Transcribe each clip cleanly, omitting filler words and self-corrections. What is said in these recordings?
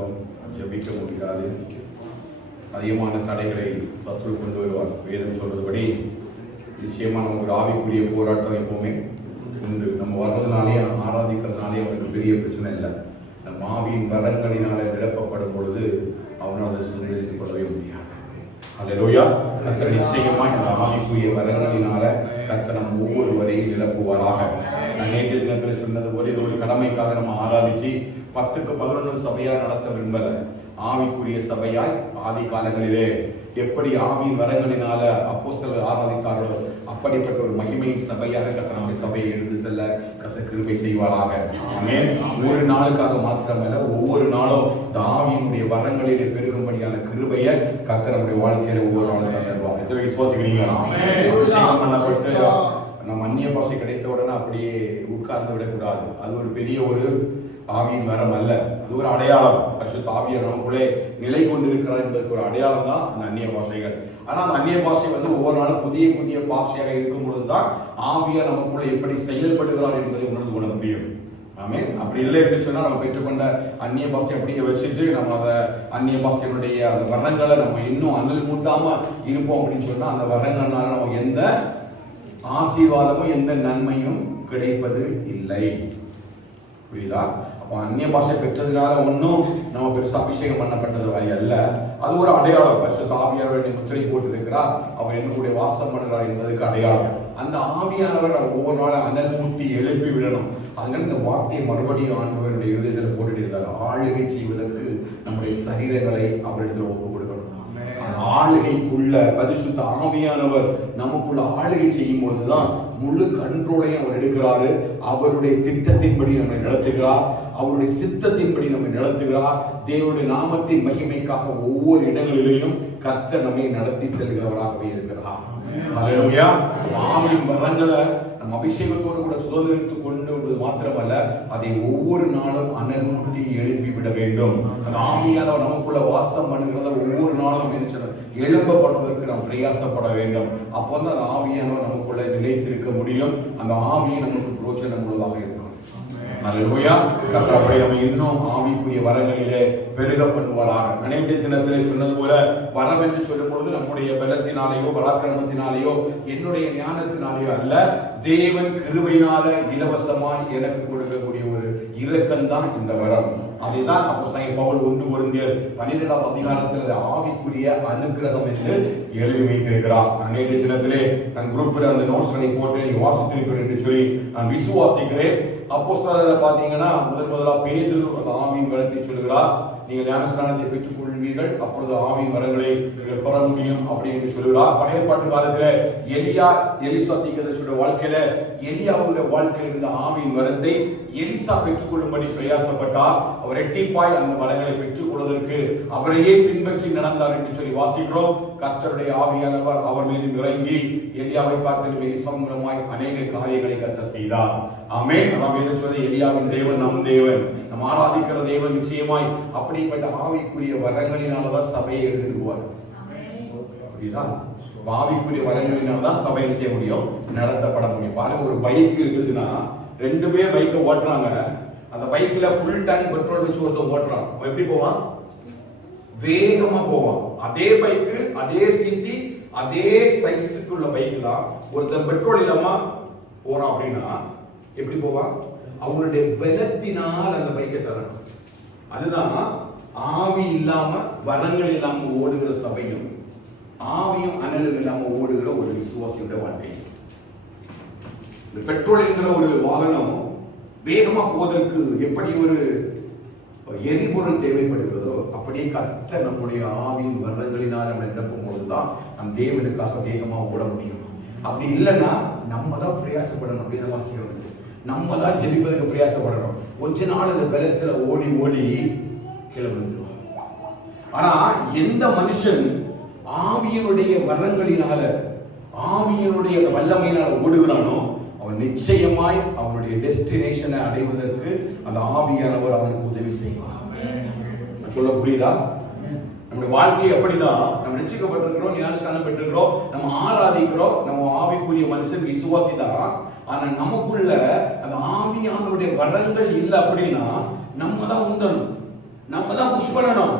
ஜபம் ஜபிக்க முடியாது. அதிகமான தடைகளை சத்துரு கொண்டு வருவார். வேதம் சொல்றதுபடி நிச்சயமா நம்ம ஒரு ஆவிக்குரிய போராட்டம் எப்பவுமே உண்டு. நம்ம வர்றதுனாலே ஆராதிக்கிறதுனாலே அவனுக்கு பெரிய பிரச்சனை இல்லை. நம்ம ஆவியின் வரங்களினால நிரப்பப்படும் பொழுது அவனால் அதை சுதந்திரித்துக் கொள்ளவே முடியாது. அல்லேலூயா. கர்த்தர் நிச்சயமாய் அந்த ஆவிக்குரிய வரங்களினால கர்த்தர் நம்ம ஒவ்வொருவரையும் நிரப்புவாராக. நான் நேற்று தினத்தில் சொன்னது போல இது ஒரு கடமைக்காக நம்ம ஆராதிச்சு 10க்கு 11 சபையா நடத்த விரும்பல. ஆவிக்குரிய சபையாய் ஆதி காலங்களிலே எப்படி ஆவியின் வரங்களினால அப்போஸ்தலர் ஆராதித்தார்களோ அப்படிப்பட்ட ஒரு மகிமையின் சபையாக கர்த்தர் நம்முடைய சபையை எடுத்து செல்ல கர்த்தர் கிருபை செய்வாராக. ஆமென். ஒரு நாளுக்காக மாத்திரமல்ல, ஒவ்வொரு நாளும் இந்த ஆவியினுடைய வரங்களிலே பெருகும்படியான கிருபையை கர்த்தர் நம்முடைய வாழ்க்கையில ஒவ்வொரு நாளும் தருவார். இதை விசுவாசிக்கிறீங்க? அபிஷேகம் பண்ணப்பட்டு நம்ம அந்நிய பாஷை கிடைத்த உடனே அப்படியே உட்கார்ந்து விடக்கூடாது. அது ஒரு பெரிய ஒரு ஆவியின் வரம் அல்ல, அது ஒரு அடையாளம். பரிசுத்த ஆவியார் நமக்குள்ளே நிலை கொண்டிருக்கிறார் என்பதற்கு ஒரு அடையாளம் தான் அந்த அந்நிய பாஷைகள். ஆனால் அந்த அந்நிய பாஷை ஒவ்வொரு நாளும் புதிய புதிய பாஷையாக இருக்கும் பொழுதுதான் ஆவியார் நமக்குள்ளே எப்படி செயல்படுகிறார் என்பதை உணர்ந்து கொள்ள முடியும். ஆமென். அப்படி இல்லை என்று சொன்னால் நம்ம பெற்றுக்கொண்ட அந்நிய பாஷை அப்படியே வச்சுட்டு நம்ம அதை அந்நிய பாஷையினுடைய அந்த வரங்களை நம்ம இன்னும் அனல் மூட்டாம இருப்போம் அப்படின்னு சொன்னா அந்த வரங்கள்னால நமக்கு எந்த ஆசீர்வாதமும் எந்த நன்மையும் கிடைப்பது இல்லை. புரியுதா? அப்ப அந்நிய பாஷை பெற்றதுனால ஒன்றும் நம்ம பெருசா அபிஷேகம் பண்ணப்பட்டது வழி அல்ல. அது ஒரு அடையாளம். பரிசுத்த ஆவியானவரை முத்திரை போட்டிருக்கிறார், அவர் என்ன கூட வாசம் பண்ணுகிறார் என்பதற்கு அடையாளம். அந்த ஆவியானவர் ஒவ்வொரு நாளும் அனல் மூட்டி எழுப்பி விடணும். அதனால இந்த வார்த்தையை மறுபடியும் ஆண்டவருடைய இருதயத்தில் போட்டுட்டு இருக்காரு. ஆளுகை செய்வதற்கு நம்முடைய சரீரங்களை அவரிடத்தில் ஒப்பு கொடுக்கணும். ஆளுகைக்குள்ள பரிசுத்த ஆவியானவர் நமக்குள்ள ஆளுகை செய்யும் பொழுதுதான் முழு கண்ட்ரோலையும் அவர் எடுக்கிறாரு. அவருடைய திட்டத்தின்படி நம்மை நடத்துகிறார், அவருடைய சித்தத்தின்படி நம்மை நடத்துகிறார். தேவனுடைய நாமத்தின் மகிமைக்காக ஒவ்வொரு இடங்களிலேயும் கர்த்தர் நம்மை நடத்தி செல்கிறவராகவே இருக்கிறார். ஹல்லேலூயா. ஆவியின் வரங்களை நம்ம அபிஷேகத்தோடு கூட சுதந்திரித்துக் கொண்டு மாத்திரமல்ல, அதை ஒவ்வொரு நாளும் அனல் மூட்டி எழுப்பி விட வேண்டும். அந்த ஆவியானவர் நமக்குள்ள வாசம் பண்ணுகிறத ஒவ்வொரு நாளும் எழுப்ப பண்ணுவதற்கு நாம் பிரயாசப்பட வேண்டும். அப்போ வந்து அந்த ஆவியானவர் நமக்குள்ள நிலைத்திருக்க முடியும். அந்த ஆவியை நமக்கு பிரோஜனம் உள்ளதாக இருக்கும். அல்லேலூயா. கர்த்தர் அப்படி நம்ம இன்னும் ஆவிக்குரிய வரங்களிலே பெருக பண்ணுவாராக. அனைத்து தினத்திலே சொன்னது போல வரம் என்று சொல்லும் பொழுது நம்முடைய பலத்தினாலேயோ பராக்கிரமத்தினாலேயோ என்னுடைய ஞானத்தினாலேயோ அல்ல, தேவன் கிருபையினால இலவசமாய் எனக்கு கொடுக்கக்கூடிய ஒரு இரக்கம் தான் இந்த வரம். அதைதான் அப்போஸ்தலன் பவுல் 1 கொரிந்தியர் 12ஆம் அதிகாரத்தில் ஆவிக்குரிய அனுக்கிரகம் என்று எழுதி வைத்திருக்கிறார். அன்றைய தினத்திலே தன் குரூப்பில் அந்த நோட்ஸ்களை போட்டு நீ வாசித்திருக்கிறேன் என்று சொல்லி நான் விசுவாசிக்கிறேன். அப்போஸ்தலர் பாத்தீங்கன்னா முதலா பேதுரு அந்த ஆவியின் வரத்தை சொல்லுகிறார். நீங்கள் ஞானஸ்நானத்தை பெற்றுக் கொள்வீர்கள், அப்பொழுது ஆவியின் வரங்களை நீங்கள் பெற முடியும் அப்படி என்று சொல்லுகிறார். பழைய பாட்டு காலத்துல எலிசா தீர்க்கதரிசியுடைய வாழ்க்கையில எலியாவுடைய வாழ்க்கையில் இருந்த ஆவியின் வரத்தை எலிசா பெற்றுக்கொள்ளும்படி பிரயாசப்பட்டார். அவர் இரட்டிப்பாய் அந்த வரங்களை பெற்றுக் கொள்வதற்கு அவரையே பின்பற்றி நடந்தார் என்று சொல்லி வாசிக்கிறோம். கர்த்தருடைய ஆவியானவர் அவர் மீது இறங்கி எலியாவை காட்டிலும் எலிசாமுமாய் அநேக காரியங்களை கர்த்தர் செய்தார். ஆமென். எலியாவின் தேவன் நம் தேவன், நம் ஆராதிக்கிற தேவன் நிச்சயமாய் அப்படிப்பட்ட ஆவிக்குரிய வரங்களினாலதான் சபையை எழுதிடுவார். புரியுதா? ஆவிக்குரிய வரங்களினால்தான் சபையை செய்ய முடியும், நடத்தப்பட முடியும். பாருங்க, ஒரு பைக் இருக்குதுன்னா 2 பேர் பைக்கை ஓட்டுறாங்க. அந்த பைக்ல ஃபுல் டேங்க் பெட்ரோல் வச்சு ஒருத்தர் ஓட்டுறான். எப்படி போவான்? வேகமா போவான். அதே பைக்கு, அதே சிசி, அதே சைஸுக்கு உள்ள பைக் தான் ஒருத்தர் பெட்ரோல் இல்லாம போறான் அப்படின்னா எப்படி போவான்? அவங்களுடைய பலத்தினால் அந்த பைக்கை தரணும். அதுதான் ஆவி இல்லாம வரங்கள் இல்லாம ஓடுகிற சபையும் ஆவியும் அனலும் இல்லாம ஓடுகிற ஒரு விசுவாசியோட வாழ்க்கை. இந்த பெட்ரோல் என்கிற ஒரு வாகனம் வேகமா போவதற்கு எப்படி ஒரு எரிபொருள் தேவைப்படுகிறதோ அப்படியே கர்த்தர் நம்முடைய ஆவியின் வரங்களினால் நம்ம நிரப்பும் போதுதான் நம் தேவனுக்காக வேகமா ஓட முடியும். அப்படி இல்லைன்னா நம்ம தான் பிரயாசப்படணும். வேதவாசிகள் நம்ம தான் ஜெபிப்பதற்கு பிரயாசப்படணும். கொஞ்ச நாள் இந்த பலத்துல ஓடி ஓடி கீழே விழுந்துருவோம். ஆனா எந்த மனுஷன் ஆவியினுடைய வரங்களினால ஆவியினுடைய வல்லமையினால ஓடுகிறானோ அவன் நிச்சயமாய் அவனுடைய டெஸ்டினேஷனை அடைவதற்கு அந்த ஆவியானவர் அவனுக்கு உதவி செய்வார். சொல்ல புரியுதா? நம்முடைய வாழ்க்கை அப்படிதான். நம்ம ரட்சிக்கப்பட்டிருக்கிறோம், ஞானஸ்நானம் பெற்றிருக்கிறோம், நம்ம ஆராதிக்கிறோம், நம்ம ஆவிக்குரிய மனுஷன் விசுவாசி தான். ஆனா நமக்குள்ள அந்த ஆவியானவருடைய வரங்கள் இல்லை அப்படின்னா நம்ம தான் உந்தணும். நம்ம தான் புஷ் பண்ணணும்.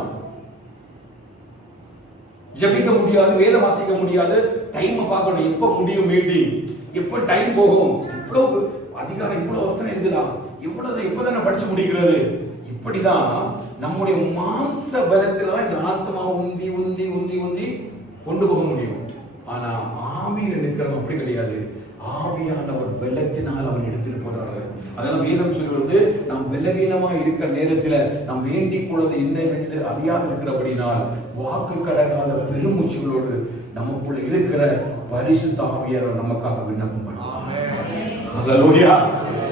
ஜெபிக்க முடியாது, வேதம் வாசிக்க முடியாது, டைம் பார்க்கணும், எப்ப முடியும் மீட்டிங், எப்ப டைம் போகும், இவ்வளவு அதிகாரம், இவ்வளவு வசனம் இருக்குதா, இவ்வளவு எப்பதானே படிச்சு முடிக்கிறது. இப்படிதான் நம்முடைய மாம்ச பலத்துல இந்த ஆத்மா உந்தி உந்தி உந்தி உந்தி கொண்டு போக முடியும். ஆனா ஆவியில நிற்கிறவன் அப்படி கிடையாது. ஆவியானவர் பலத்தினால் அவன் எடுத்துட்டு போறாரு. அதனால வேதம் சொல்வது, நாம் பலவீனமா இருக்கிற நேரத்துல நாம் வேண்டிக் கொள்வது என்னவென்று அறியாது இருக்கிறபடினால் வாக்கு கடக்காத பெருமூச்சுகளோடு நமக்குள்ள இருக்கிற பரிசுத்த ஆவியானவர் நமக்காக விண்ணப்பம் பண்ணுவார். ஹல்லேலூயா,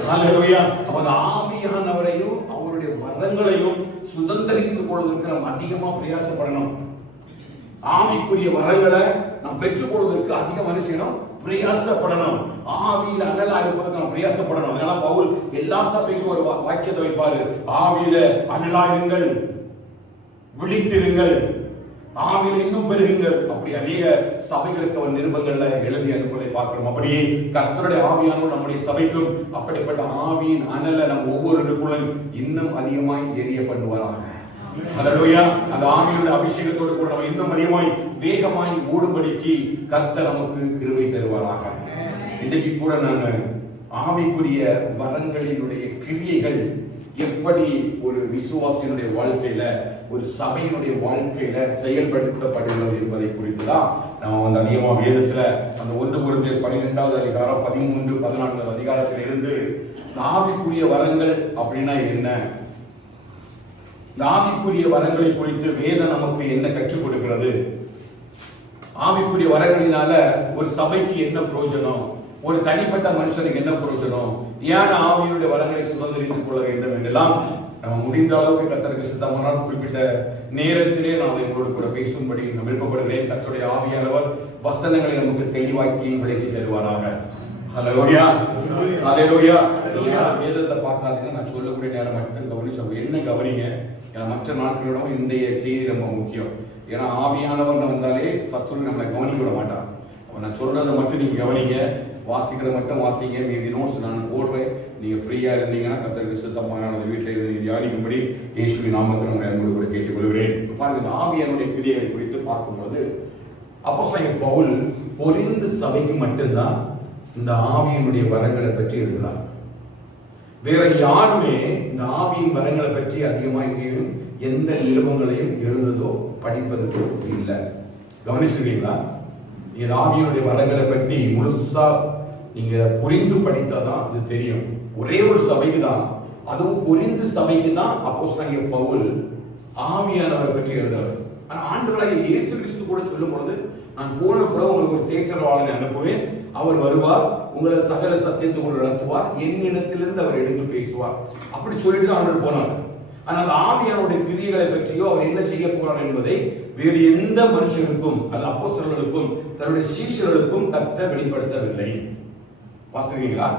ஹல்லேலூயா. அந்த ஆவியானவரையும் அவருடைய வரங்களையும் சுதந்திரித்துக் கொள்வதற்கு நாம் அதிகமா பிரயாசப்படணும். ஆவிக்குரிய வரங்களை நாம் பெற்றுக் கொள்வதற்கு அதிகம் மனுஷனும் பிரயாசப்படணும். ஆவியில அனலா இருப்பதற்கு நாம் பிரயாசப்படணும். அதனால பவுல் எல்லா சபைக்கும் ஒரு வாக்கியத்தை வைப்பாரு, ஆவியில அனலாயிருங்கள், விழித்திருங்கள், ஆவியில இன்னும் பெருகுங்கள். அப்படி அநேக சபைகளுக்கு அவர் நிருபங்கள்ல எழுதி அனுப்புவதை பார்க்கிறோம். அப்படியே கர்த்தருடைய ஆவியானவர் நம்முடைய சபைக்கும் அப்படிப்பட்ட ஆவியின் அனலை நம் ஒவ்வொருவருக்குள்ளும் இன்னும் அதிகமாய் எரிய பண்ணுவாராக. ஹல்லேலூயா. அந்த ஆவியுடைய அபிஷேகத்தோடு கூட நம்ம இன்னும் அதிகமாய் வேகமாய் ஓடும்படிக்கு கர்த்தர் நமக்கு கிருபை தருவாராக. இன்றைக்கு கூட நான் ஆவிக்குரிய வரங்களினுடைய கிரியைகள் எப்படி ஒரு விசுவாசியினுடைய வாழ்க்கையில, ஒரு சபையினுடைய வாழ்க்கையில செயல்படுத்தப்படுகிறது என்பதை குறித்து தான் நம்ம அதிகமா வேதத்துல அந்த 1 கொரிந்தியர் 12வது அதிகாரம் 13, 14 அதிகாரத்தில் இருந்து ஆவிக்குரிய வரங்கள் அப்படின்னா என்ன, ஆவிக்குரிய வரங்களை குறித்து வேதம் நமக்கு என்ன கற்றுக் கொடுக்கிறது, ஆவிக்குரிய வரங்களினால ஒரு சபைக்கு என்ன பிரயோஜனம், ஒரு தனிப்பட்ட மனுஷனுக்கு என்ன பிரயோஜனம், ஏன் ஆவியுடைய வரங்களை சுதந்திரித்துக் கொள்ள வேண்டும் என்றெல்லாம் நம்ம முடிந்த அளவுக்கு கர்த்தருக்கு சித்தமான குறிப்பிட்ட நேரத்திலே நான் எங்களோடு கூட பேசும்படி நான் விருப்பப்படுகிறேன். கர்த்தருடைய ஆவியானவர் வசனங்களை நமக்கு தெளிவாக்கி விளக்கி தருவாராக. ஹல்லேலூயா, ஹல்லேலூயா. வேதத்தை பார்க்காதீங்க, நான் சொல்லக்கூடிய நேரம் மட்டும் கவனிச்சு என்ன கவனிங்க. ஏன்னா மற்ற நாட்களிடம் இன்றைய செய்தி ரொம்ப முக்கியம். ஏன்னா ஆவியானவர் வந்தாலே சத்துரு நம்மளை கவனிக்க விட மாட்டான். அப்போ நான் சொல்றதை மட்டும் நீங்க கவனிங்க, வாசிக்கிறத மட்டும் வாசிங்க. மீதி நோட்ஸ் நான் போடுறேன், நீங்க ஃப்ரீயா இருந்தீங்கன்னா கர்த்தருக்கு சித்தமான வீட்டில் இருந்து தியானிக்கும்படி இயேசுவின் நாமத்தில் உங்களை அன்போடு கூட கேட்டுக்கொள்கிறேன். பாருங்க, இந்த ஆவியானுடைய கிரியைகளை குறித்து பார்க்கும்போது அப்போஸ்தலன் பவுல் கொரிந்து சபைக்கு மட்டும்தான் இந்த ஆவியினுடைய வரங்களை பற்றி எழுதுகிறார். வேற யாருமே இந்த ஆவியின் வரங்களை பற்றி அதிகமாக எந்த நிருபங்களையும் எழுதுவதோ படிப்பதோ இல்லை. கவனிச்சிருக்கீங்களா? இந்த ஆவியினுடைய வரங்களை பற்றி முழுசா நீங்க புரிந்து படித்தாதான் அது தெரியும். ஒரே ஒரு சபைக்கு தான், அதுவும் கொரிந்து சபைக்கு தான் அப்போஸ்தலன் பவுல் ஆவியானவரை பற்றி எழுதுறார். ஆனா ஆண்டவராகிய இயேசு கிறிஸ்து கூட சொல்லும் பொழுது, நான் போன பிறகு உங்களுக்கு ஒரு தேற்றரவாளனை அனுப்புவேன், அவர் வருவார், உங்களை சகல சத்தியத்துக்குள் நடத்துவார், என்னிடத்திலிருந்து அவர் எடுத்து பேசுவார், அப்படி சொல்லிட்டு தான் ஆண்டவர் போனார். ஆனால் அந்த ஆவியானுடைய கிரியைகளை பற்றியோ அவர் என்ன செய்ய போறார் என்பதை வேறு எந்த மனுஷனுக்கும், அது அப்போஸ்தலர்களுக்கும் தன்னுடைய சீஷர்களுக்கும் கர்த்தர் வெளிப்படுத்தவில்லை. வாசிக்கிறீங்களா?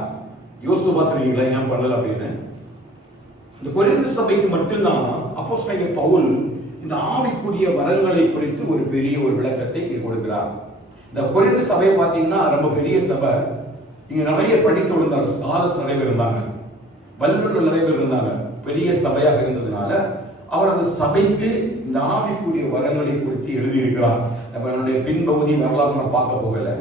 யோசித்து பார்த்துருக்கீங்களா ஏன் பண்ணல அப்படின்னு? இந்த கொரிந்து சபைக்கு மட்டும்தான் அப்போஸ்தலன் பவுல் இந்த ஆவிக்குரிய வரங்களை குறித்து ஒரு பெரிய ஒரு விளக்கத்தை இங்கே கொடுக்கிறார். இந்த கொரிந்து சபையை பார்த்தீங்கன்னா ரொம்ப பெரிய சபை. இங்க நிறைய படித்து விழுந்தாங்க, ஸ்காலர்ஸ் நிறைய பேர் இருந்தாங்க, வல்லுநர்கள் நிறைய பேர் இருந்தாங்க. பெரிய சபையாக இருந்ததுனால அவர் அந்த சபைக்கு இந்த ஆவிக்குரிய வரங்களை குறித்து எழுதியிருக்கிறார். நம்ம என்னுடைய பின்பகுதி வரலாறு நம்ம பார்க்க போகல.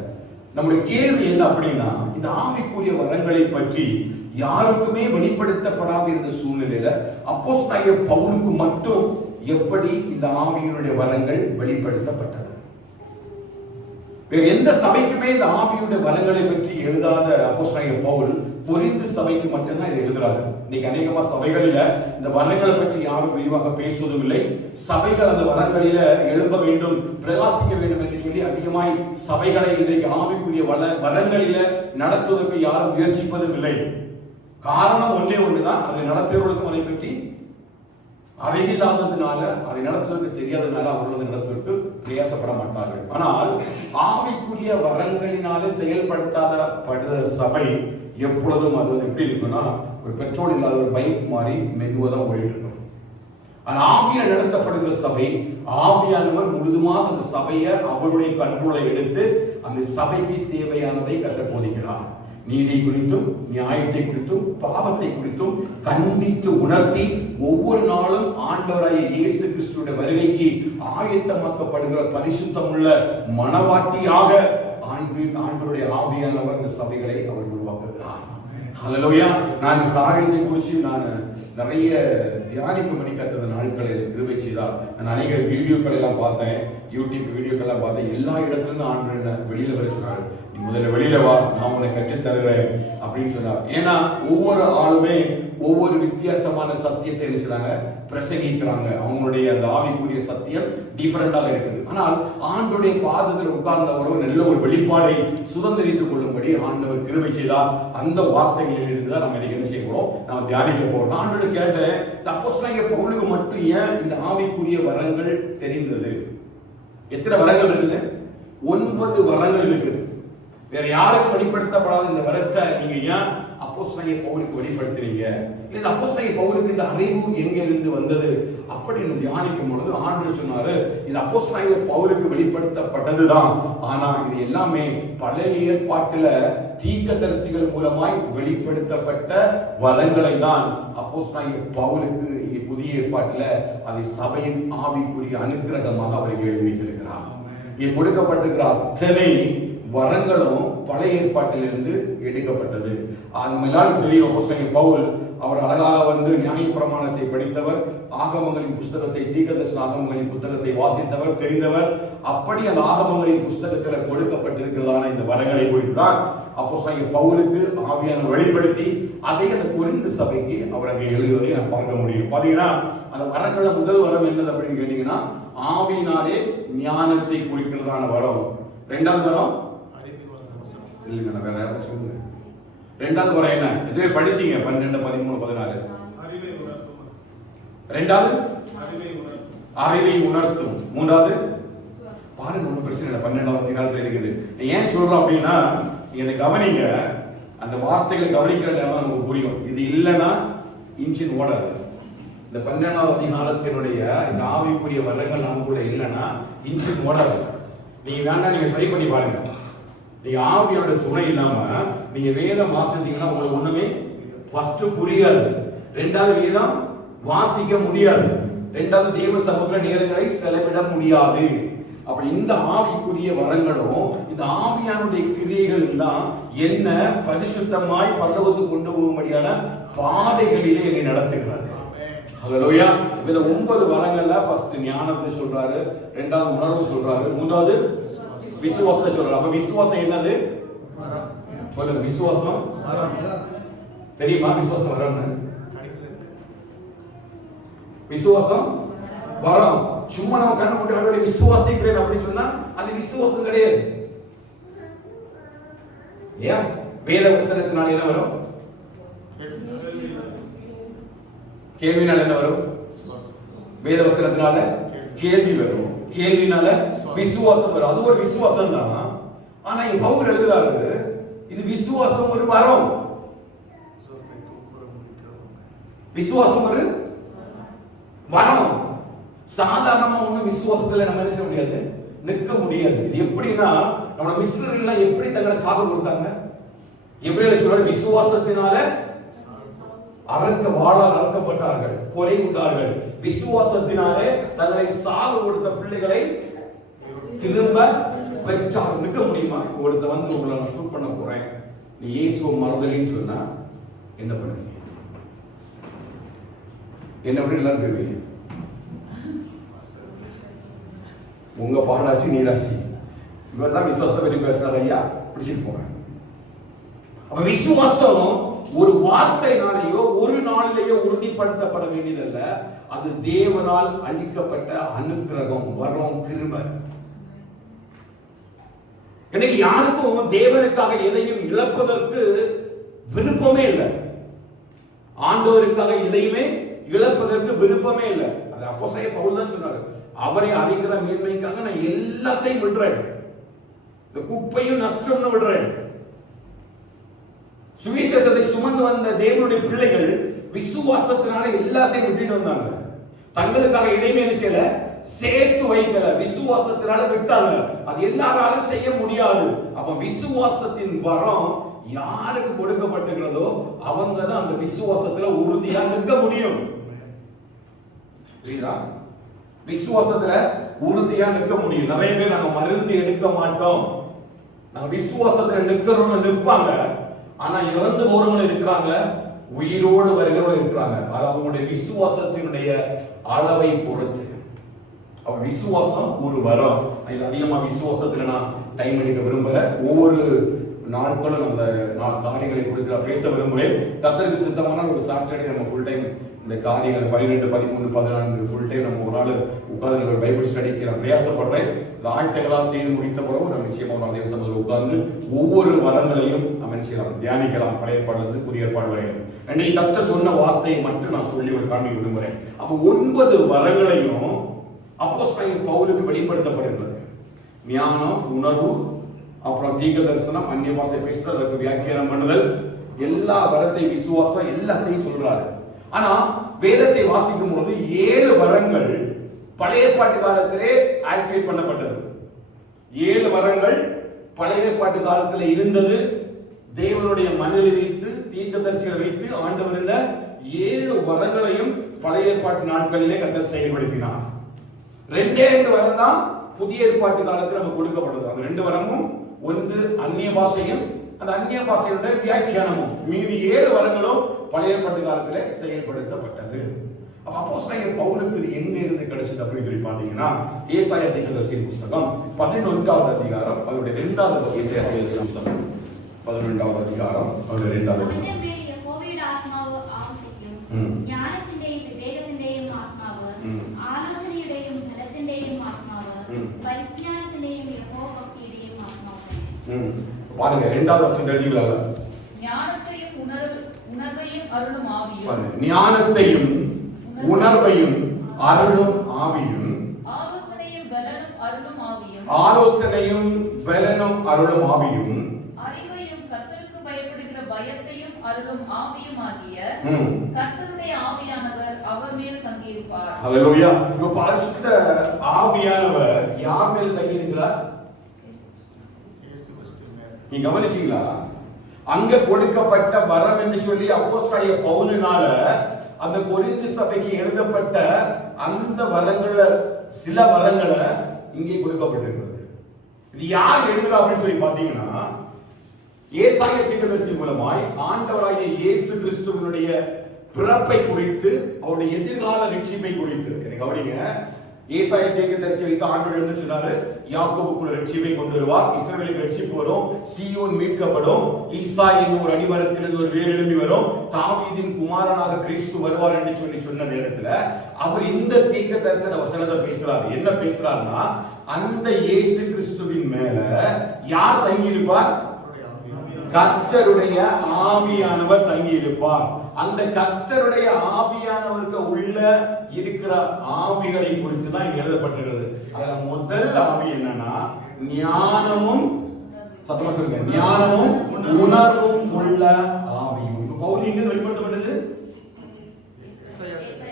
நம்முடைய கேள்வி என்ன அப்படின்னா, இந்த ஆவிக்குரிய வரங்களை பற்றி யாருக்குமே வெளிப்படுத்தப்படாத இருந்த சூழ்நிலையில அப்போஸ்தலன் பவுலுக்கு மட்டும் எப்படி இந்த ஆவியினுடைய வரங்கள் வெளிப்படுத்தப்பட்டது? வேற எந்த சபைக்குமே இந்த ஆவியுடைய வரங்களை பற்றி எழுதாத அப்போஸ்தலன் பவுல் கொரிந்து சபைக்கு மட்டும்தான் இதை எழுதுறாரு. இன்னைக்கு அநேகமா சபைகளில இந்த வரங்களை பற்றி யாரும் விரிவாக பேசுவதும் இல்லை. சபைகள் அந்த வரங்களில எழும்ப வேண்டும், பிரகாசிக்க வேண்டும் என்று சொல்லி அதிகமாய் சபைகளை இன்றைக்கு ஆவிக்குரிய வரங்களில நடத்துவதற்கு யாரும் முயற்சிப்பதும் இல்லை. காரணம் ஒன்றே ஒன்றுதான், அதை நடத்துவதற்கும் அதை பற்றி அறிவில்லாததுனால, அதை நடத்துவதற்கு தெரியாததுனால அவர்கள் நடத்துவதற்கு பிரயாசப்பட மாட்டார்கள். ஆனால் ஆவிக்குரிய வரங்களினாலே செயல்படுத்தாத சபை எப்பொழுதும் அது எப்படி இருக்குன்னா, ஒரு பெட்ரோல் இல்லாத ஒரு பைக் மாதிரி மெதுவாக ஓடிட்டு இருக்கும். ஆனால் ஆவியால் நடத்தப்படுகிற சபை, ஆவியானவர் முழுதுமாக அந்த சபையை அவருடைய கண்ட்ரோலை எடுத்து அந்த சபைக்கு தேவையானதை கற்றுக் போதிக்கிறார். நீதி குறித்தும் நியாயத்தை குறித்தும் பாவத்தை குறித்தும் கண்டித்து உணர்த்தி ஒவ்வொரு நாளும் ஆண்டவராகிய இயேசு கிறிஸ்துவின் வருகைக்கு ஆயத்தமாக்கப்படுகிற பரிசுத்தமுள்ள மனவாட்டியாக ஆண்டவருடைய ஆவியானவர் இந்த சபைகளை அவர் உருவாக்குகிறார். ஹல்லேலூயா. நான் காரியத்தை குறித்து நான் நிறைய தியானிக்கும்படி கத்தத நாட்கள் எனக்கு கிருபை செய்தார். நான் அநேக வீடியோக்கள் எல்லாம் பார்த்தேன், யூடியூப் வீடியோக்கள் எல்லாம் பார்த்தேன். எல்லா இடத்துல இருந்து ஆண்டவர் வெளியில வர சொன்னார். நீ முதல்ல வெளியில வா, நான் உன்னை கற்றுத் தருகிறேன் அப்படின்னு சொன்னார். ஏன்னா ஒவ்வொரு ஆளுமே ஒவ்வொரு வித்தியாசமான சத்தியத்தை இருக்கிறாங்க, பிரசங்கிக்கிறாங்க. அவங்களுடைய அந்த ஆவிக்குரிய சத்தியம் டிஃபரெண்டாக இருக்குது. ஆனால் ஆண்டவருடைய பாதத்தில் உட்கார்ந்தவரும் நல்ல ஒரு வெளிப்பாடை சுதந்திரித்துக் கொள்ளும்படி ஆண்டவர் கிருபை செய்தார். அந்த வார்த்தைகளில் இருந்து தான் நம்ம இன்னைக்கு என்ன செய்ய போறோம், நம்ம தியானிக்க போறோம். ஆண்டவர் கேட்டேன், அப்போஸ்தலனாகிய பவுலுக்கு மட்டும் ஏன் இந்த ஆவிக்குரிய வரங்கள் தெரிந்தது? எத்தனை வரங்கள் இருக்குது? 9 வரங்கள் இருக்குது. வேற யாருக்கும் வெளிப்படுத்தப்படாத இந்த வரத்தை நீங்க ஏன் அப்போஸ்தலனாகிய பவுலுக்கு வெளிப்படுத்துறீங்க? இல்ல அப்போஸ்தலனாகிய பவுலுக்கு இந்த அறிவு எங்க இருந்து வந்தது அப்படின்னு தியானிக்கும் பொழுது ஆண்டவர் சொன்னாரு, இது அப்போஸ்தலனாகிய பவுலுக்கு வெளிப்படுத்தப்பட்டதுதான். ஆனா இது எல்லாமே பழைய ஏற்பாட்டுல தீர்க்கதரிசிகள் மூலமாய் வெளிப்படுத்தப்பட்ட வரங்களை தான் அப்போஸ்தலனாகிய பவுலுக்கு புதிய ஏற்பாட்டுல அதை சபையின் ஆவிக்குரிய அனுக்கிரகமாக அவர் எழுதி வைத்திருக்கிறார். இங்கே கொடுக்கப்பட்டிருக்கிற அத்தனை வரங்களும் பழைய ஏற்பாட்டிலிருந்து எடுக்கப்பட்டது. நம்ம எல்லாரும் தெரியும், அப்போஸ்தலனாகிய பவுல் அவர் அழகாக நியாயப்பிரமாணத்தை படித்தவர், ஆகமங்களின் புஸ்தகத்தை, தீர்க்கதரிசன ஆகமங்களின் புத்தகத்தை வாசித்தவர், தெரிந்தவர். அப்படி அந்த ஆகமங்களின் புஸ்தகத்தில் கொடுக்கப்பட்டிருக்கிறதான இந்த வரங்களை குறித்துதான் அப்போஸ்தலனாகிய பவுலுக்கு ஆவியானவர் வெளிப்படுத்தி அதை அந்த கொரிந்து சபைக்கு அவர் அங்கே எழுதுவதை நான் பார்க்க முடியும். பாத்தீங்கன்னா அந்த வரங்கள முதல் வரம் என்னது அப்படின்னு கேட்டீங்கன்னா, ஆவியினாலே ஞானத்தை குறிக்கிறதான வரம். இரண்டாவது வரம் இல்லைங்க, வேற யாராவது சொல்லுங்க. இரண்டாவது வரம் என்ன? இதுவே படிச்சீங்க 12, 13, 14. இரண்டாவது அறிவை உணர்த்தும். மூன்றாவது பாருங்க, ஒன்றும் பிரச்சனை இல்லை, 12ஆம் அதிகாரத்தில் இருக்குது. ஏன் சொல்றோம் அப்படின்னா, இதை கவனிங்க, அந்த வார்த்தைகளை கவனிக்கிற நேரம் நமக்கு புரியும். இது இல்லைன்னா இன்ஜின் ஓடாது. இந்த 12ஆம் அதிகாரத்தினுடைய இந்த ஆவிக்குரிய வரங்கள் நமக்குள்ள இல்லைன்னா இன்ஜின் ஓடாது. நீங்க வேண்டாம், நீங்க ட்ரை பண்ணி பாருங்க. நீங்க ஆவியோட துணை இல்லாம நீங்க வேதம் வாசித்தீங்கன்னா உங்களுக்கு ஒண்ணுமே ஃபர்ஸ்ட் புரியாது, ரெண்டாவது வேதம் வாசிக்க முடியாது, ரெண்டாவது தேவ சமூக நேரங்களை செலவிட முடியாது. அப்ப இந்த ஆவிக்குரிய வரங்களும் இந்த ஆவியானுடைய கிரியைகள் தான் என்ன பரிசுத்தமாய் பரலோகத்துக்கு கொண்டு போகும்படியான பாதைகளிலே என்னை நடத்துகிறது. ஹல்லேலூயா. இந்த 9 வரங்கள்ல ஃபர்ஸ்ட் ஞானத்தை சொல்றாரு, இரண்டாவது உணர்வு சொல்றாரு, மூன்றாவது விசுவாசத்தை சொல்றாரு. அப்ப விசுவாசம் என்னது சொல்லுங்க? விசுவாசம் தெரியுமா? விசுவாசம் வரம்னு, விசுவாசம் வரம். சும்மா நம்ம கண்ண மூடி விசுவாசிக்கிறேன் அப்படின்னு சொன்னா அது விசுவாசம் கிடையாது. ஏன்? வேத வசனத்தினால என்ன வரும்? கேள்வினால என்ன வரும்? வேத வசனத்தினால கேள்வி வரும், கேள்வினால விசுவாசம் வரும். அது ஒரு விசுவாசம் தான். ஆனா இங்க பவுல் எழுதுறாரு, இது விசுவாசம் ஒரு வரம். விசுவாசம் ஒரு வரம். சாதாரணமா ஒண்ணும் விசுவாசத்துல நம்ம என்ன செய்ய முடியாது, நிற்க முடியாது. இது எப்படின்னா, நம்ம மிஸ்ரீயர்கள் எப்படி தங்களை சாக கொடுத்தாங்க? எபிரேயர் சொல்ற விசுவாசத்தினால வாளால் அறுக்கப்பட்டார்கள், கொலை கொண்டார்கள். விசுவாசத்தினாலே தங்களை சாக கொடுத்த பிள்ளைகளை திரும்ப பெற்றார். நிற்க முடியுமா? ஒருத்த உங்களை நான் ஷூட் பண்ண போறேன், நீ இயேசுவை மறந்தலின்னு சொன்னா என்ன பண்ணுவீங்க? என்ன அப்படி எல்லாம் பேசுவீங்க? உங்க பாடாச்சு நீராசி. இவர் தான் விசுவாசத்தை பற்றி பேசுறாரு. ஐயா பிடிச்சிட்டு போங்க. அப்ப விசுவாசம் ஒரு வார்த்தையினாலேயோ ஒரு நாளிலேயோ உறுதிப்படுத்தப்பட வேண்டியதல்ல. அது தேவனால் அளிக்கப்பட்ட அனுக்கிரகம், வரம், கிருபை. இன்னைக்கு யாருக்கும் தேவனுக்காக எதையும் இழப்பதற்கு விருப்பமே இல்லை. ஆண்டவருக்காக எதையுமே இழப்பதற்கு விருப்பமே இல்லை. அது அப்போஸ்தலனாகிய பவுல் தான் சொன்னாரு, அவரை அறிகிற மேன்மைக்காக நான் எல்லாத்தையும் விடுறேன், இந்த குப்பையும் நஷ்டம்னு விடுறேன். சுவிசேஷத்தை சுமந்து வந்த தேவனுடைய பிள்ளைகள் விசுவாசத்தினால எல்லாத்தையும் விட்டுட்டு வந்தாங்க. தங்களுக்காக எதையுமே என்ன செய்யல, சேர்த்து வைக்க முடிக்கல, விசுவாசத்தினால விட்டாங்க. அது எல்லாராலும் செய்ய முடியாது. அப்ப விசுவாசத்தின் வரம் யாருக்கு கொடுக்கப்பட்டிருக்கிறதோ அவங்க தான் அந்த விசுவாசத்துல உறுதியா நிற்க முடியும். புரியுதா? விசுவாசத்துல உறுதியா நிற்க முடியும். நிறைய பேர் நாங்க மருந்து எடுக்க மாட்டோம், நாங்க விசுவாசத்துல நிற்கிறவங்க நிற்பாங்க. ஆனா இறந்து போறவங்க இருக்கிறாங்க, உயிரோடு வருகிறவங்க இருக்கிறாங்க. அது அவங்களுடைய விசுவாசத்தினுடைய அளவை பொறுத்து. அப்ப விசுவாசம் ஒரு வரம். இது அதிகமா விசுவாசத்துல நான் டைம் எடுக்க விரும்பல. ஒவ்வொரு நாட்களும் அந்த காரியங்களை குறித்து நான் பேச விரும்புகிறேன். கர்த்தருக்கு சித்தமான ஒரு சாட்டர்டே நம்ம ஃபுல் டைம் இந்த காரியங்களை 12, 13, 14 ஃபுல் டைம் நம்ம ஒரு நாள் உட்கார்ந்து ஒரு பைபிள் ஸ்டடிக்கு நான் பிரயாசப்படுறேன். இந்த ஆழ்த்தைகளாக செய்து முடித்த பிறகு நம்ம நிச்சயமா ஒரு அதே சமயத்தில் உட்கார்ந்து ஒவ்வொரு வரங்களையும் நம்ம செய்யலாம், தியானிக்கலாம். பழைய ஏற்பாடுலேருந்து புதிய ஏற்பாடு வரையும் அன்னைக்கு கர்த்தர் சொன்ன வார்த்தையை மட்டும் நான் சொல்லி ஒரு காண்பி விரும்புகிறேன். அப்போ 9 வரங்களையும் அப்போஸ்தலன் பவுலுக்கு வெளிப்படுத்தப்படுகிறது. ஞானம், உணர்வு, அப்புறம் தீர்க்க தரிசனம், அந்நிய பாஷை பேசுதல், அதற்கு வியாக்கியானம் பண்ணுதல், எல்லா வரத்தை, விசுவாசம், எல்லாத்தையும் சொல்றாரு. ஆனா வேதத்தை வாசிக்கும் போது 7 வரங்கள் பழைய ஏற்பாட்டு காலத்திலே ஆக்டிவேட் பண்ணப்பட்டது. 7 வரங்கள் பழைய ஏற்பாட்டு காலத்தில் இருந்தது. தேவனுடைய மனிதரை வைத்து, தீர்க்கதரிசிகளை வைத்து ஆண்டவர் இருந்த 7 வரங்களையும் பழைய ஏற்பாட்டு நாட்களிலே கர்த்தர் செயல்படுத்தினார். 2 வரம் தான் புதிய ஏற்பாட்டு காலத்தில் நமக்கு கொடுக்கப்படுது. அந்த 2 வரமும், ஒன்று அந்நிய பாஷையும், அந்த அந்நிய பாஷையுடைய வியாக்கியானமும். மீதி 7 வரங்களும் பழைய ஏற்பாட்டு காலத்திலே செயல்படுத்தப்பட்டது. அப்போஸ்தலன் பவுலுக்கு இது எங்க இருந்து கிடைச்சது அப்படின்னு சொல்லி பாத்தீங்கன்னா, ஏசாயா தீர்க்கதரிசியின் புத்தகம் 11வது அதிகாரம் அதனுடைய 2வது ஏசாயா தீர்க்கதரிசியின் புத்தகம் 11வது அதிகாரம் அதனுடைய 2வது வசனம். ஞானத்திന്റെയും വിവേകത്തിന്റെയും ആത്മാവ്, ആലോചനയുടെയും ബലത്തിന്റെയും ആത്മാവ്, പരിജ്ഞാനത്തിന്റെയും യഹോവഭക്തിയുടെയും ആത്മാവ്. பாருங்க 2வது வசனம் எழுதிங்களா? ஞானத்தையும் உணர்வையும் அருளும் ஆவியும், ஞானத்தையும் உணர்வையும் அருளும் ஆவியும், ஆலோசனையும் பலனும் அருளும் ஆவியும், ஆலோசனையும் பலனும் அருளும் ஆவியும், அறிவையும் கர்த்தருக்கு பயப்படுகிற பயத்தையும் அருளும் ஆவியும் ஆகிய கர்த்தருடைய ஆவியானவர் அவர் மேல் தங்கியிருப்பார். ஹல்லேலூயா. இப்ப பரிசுத்த ஆவியானவர் யார் மேல் தங்கியிருக்கிறார்? நீ கவனிச்சீங்களா? அங்க கொடுக்கப்பட்ட வரம் என்று சொல்லி அப்போஸ்தலன் பவுலினால அந்த கொரிந்து சபைக்கு எழுதப்பட்ட அந்த வரங்கள சில வரங்களை இங்கே கொடுக்கப்பட்டிருக்கிறது. இது யார் எழுதுறா அப்படின்னு சொல்லி பாத்தீங்கன்னா, ஏசாயா தீர்க்கதரிசி மூலமாய் ஆண்டவராகிய இயேசு கிறிஸ்துவினுடைய பிறப்பை குறித்து, அவருடைய எதிர்கால ரட்சிப்பை குறித்து. எனக்கு கவனிங்க, ஏசாயா தீர்க்கதரிசி வைத்து ஆண்டவர் என்ன சொன்னாரு? யாக்கோபுக்குள்ள ரட்சிப்பை கொண்டு வருவார், இஸ்ரவேலுக்கு ரட்சிப்பு வரும், சீயோன் மீட்கப்படும், ஈசா என்னும் ஒரு அடிமரத்திலிருந்து ஒரு வேர் எழும்பி வரும், தாவீதின் குமாரனாக கிறிஸ்து வருவார் என்று சொல்லி சொன்ன நேரத்துல அவர் இந்த தீர்க்க தரிசன வசனத்தை பேசுறாரு. என்ன பேசுறாருன்னா, அந்த இயேசு கிறிஸ்துவின் மேல யார் தங்கி இருப்பார்? கர்த்தருடைய ஆவியானவர் தங்கி இருப்பார். அந்த கர்த்தருடைய ஆவியானவருக்கு உள்ள இருக்கிற ஆவிகளை குறித்து தான் எழுதப்பட்டிருக்கிறது. அதுல முதல் ஆவி என்னன்னா, ஞானமும், சத்தமா சொல்லுங்க, ஞானமும் உணர்வும் உள்ள ஆவியும். பவுல் எங்க வெளிப்படுத்தப்பட்டது?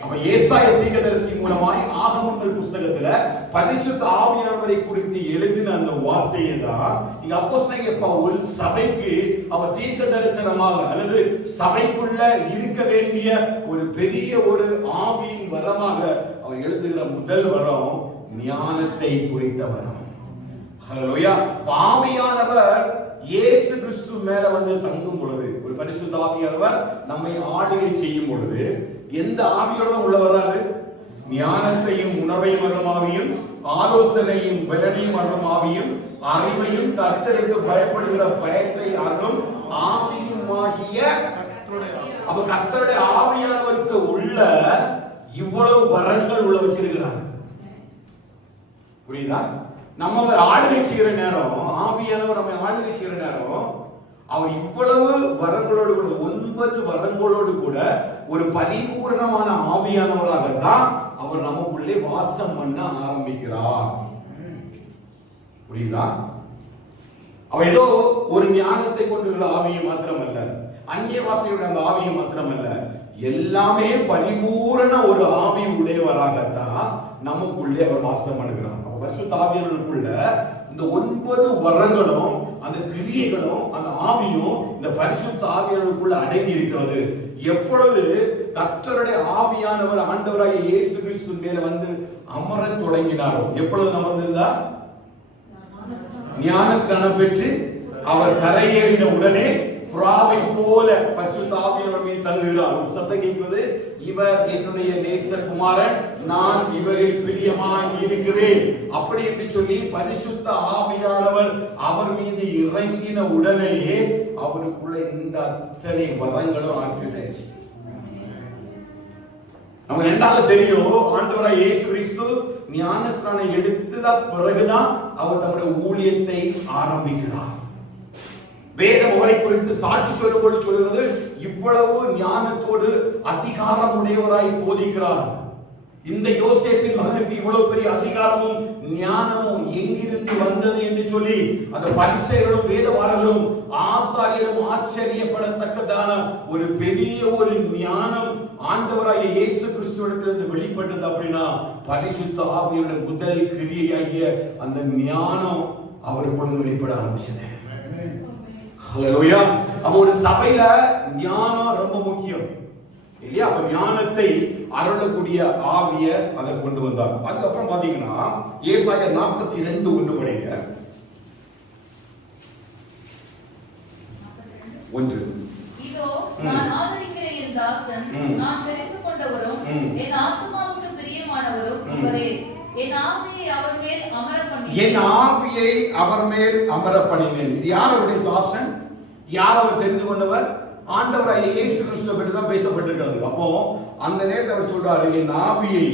அப்ப ஏசாயா தீர்க்கதரிசி மூலமாய் ஆகமங்கள் புத்தகத்துல பரிசுத்த ஆவியானவரை குறித்து எழுதின அந்த வார்த்தையை தான் இங்க அப்போஸ்தலன் பவுல் சபைக்கு அவர் தீர்க்க தரிசனமாக அல்லது சபைக்குள்ள இருக்க வேண்டிய ஒரு பெரிய ஒரு ஆவியின் வரமாக அவர் எழுதுகிற முதல் வரம் ஞானத்தை குறித்த வரம். ஹல்லேலூயா. ஆவியானவர் இயேசு கிறிஸ்து மேல வந்து தங்கும் பொழுது, ஒரு பரிசுத்த ஆவியானவர் நம்மை ஆளுகை செய்யும் பொழுது எந்த ஆவியோட உள்ள வர்றாரு? ஞானத்தையும் உணர்வையும் அருளும் ஆவியும், ஆலோசனையும் பலனையும் அருளும் ஆவியும், அறிவையும் கர்த்தருக்கு பயப்படுகிற பயத்தை அருளும் ஆவியுமாகிய. அப்ப கர்த்தருடைய ஆவியானவருக்கு உள்ள இவ்வளவு வரங்கள் உள்ள வச்சிருக்கிறாங்க. புரியுதா? நம்ம ஆளுகை செய்கிற நேரம், ஆவியானவர் நம்ம ஆளுகை செய்கிற நேரம், அவர் இவ்வளவு வரங்களோடு கூட 9 வரங்களோடு கூட ஒரு பரிபூர்ணமான ஆவியானவராகத்தான் அவர் நமக்குள்ளே வாசம் பண்ண ஆரம்பிக்கிறார். புரியுதா? அவர் ஏதோ ஒரு ஞானத்தை கொண்டுள்ள ஆவியை மாத்திரமல்ல, அந்நிய பாஷையுடைய அந்த ஆவியை மாத்திரமல்ல, எல்லாமே பரிபூரண ஒரு ஆவி உடையவராகத்தான் நமக்குள்ளே அவர் வாசம் பண்ணுகிறார். பரிசுத்த ஆவியானவருக்குள்ள இந்த 9 வரங்களும் அந்த கிரியைகளும் அந்த ஆவியும் இந்த பரிசுத்த ஆவியானவருக்குள்ள அடங்கி இருக்கிறது. எப்பொழுது கர்த்தருடைய ஆவியானவர் ஆண்டவராகிய இயேசு கிறிஸ்து மேல வந்து அமரத் தொடங்கினாரோ, எப்பொழுது அமர்ந்திருந்தார்? ஞானஸ்நானம் பெற்று அவர் கரையேறின உடனே புறாவை போல பரிசுத்த ஆவியானவர் மீது தங்குகிறார். ஒரு சத்தம் கேட்கிறது, இவர் என்னுடைய நேசகுமாரன், நான் இவரில் பிரியமாய் இருக்கிறேன். அப்படி என்று சொல்லி பரிசுத்த ஆவியானவர் அவர் மீது இறங்கின உடனேயே அவருக்குள்ள இந்த அத்தனை வரங்களும் ஆக்டிவேட். நம்ம ரெண்டாவது தெரியும், ஆண்டவராய் இயேசு கிறிஸ்து ஞானஸ்நானம் எடுத்த பிறகுதான் அவர் தம்முடைய ஊழியத்தை ஆரம்பிக்கிறார். வேதம் அவரை குறித்து சாட்சி சொல்லும்போது சொல்கிறது, இவ்வளவு ஞானத்தோடு அதிகாரம் உடையவராய் போதிக்கிறார். இந்த யோசேப்பின் மகனுக்கு இவ்வளவு பெரிய அதிகாரமும் ஞானமும் எங்கிருந்து வந்தது என்று சொல்லி அந்த பரிசேயர்களும் வேதவாரர்களும் ஆசாரியரும் ஆச்சரியப்படத்தக்கதான ஒரு பெரிய ஒரு ஞானம் ஆண்டவராகிய இயேசு கிறிஸ்துவிடத்திலிருந்து வெளிப்பட்டது. அப்படின்னா பரிசுத்த ஆவியானவருடைய முதல் கிரியையாகிய அந்த ஞானம் அவருக்கு வெளிப்பட ஆரம்பிச்சது. ஹல்லேலூயா. அப்ப ஒரு சபையில ஞானம் ரொம்ப முக்கியம் இல்லையா? அப்ப ஞானத்தை அருளக்கூடிய ஆவிய அதை கொண்டு வந்தார். அதுக்கப்புறம் பாத்தீங்கன்னா ஏசாயா 42:1 படிங்க. 1. இதோ நான் ஆதரிக்கிற என் தாசன், நான் தெரிந்து கொண்டவரும் என் ஆத்துமாவுக்கு பிரியமானவரும் இவரே. என் ஆவியை அவர் மேல் அமர பண்ணினேன். என் ஆவியை அவர் மேல் அமர பண்ணினேன். யார் அவருடைய தாசன்? யார் அவர் தெரிந்து கொண்டவர்? ஆண்டவராகிய இயேசு கிறிஸ்துவை பற்றி தான் பேசப்பட்டிருக்கிறது. அப்போ அந்த நேரத்தில் அவர் சொல்றாரு, என் ஆவியை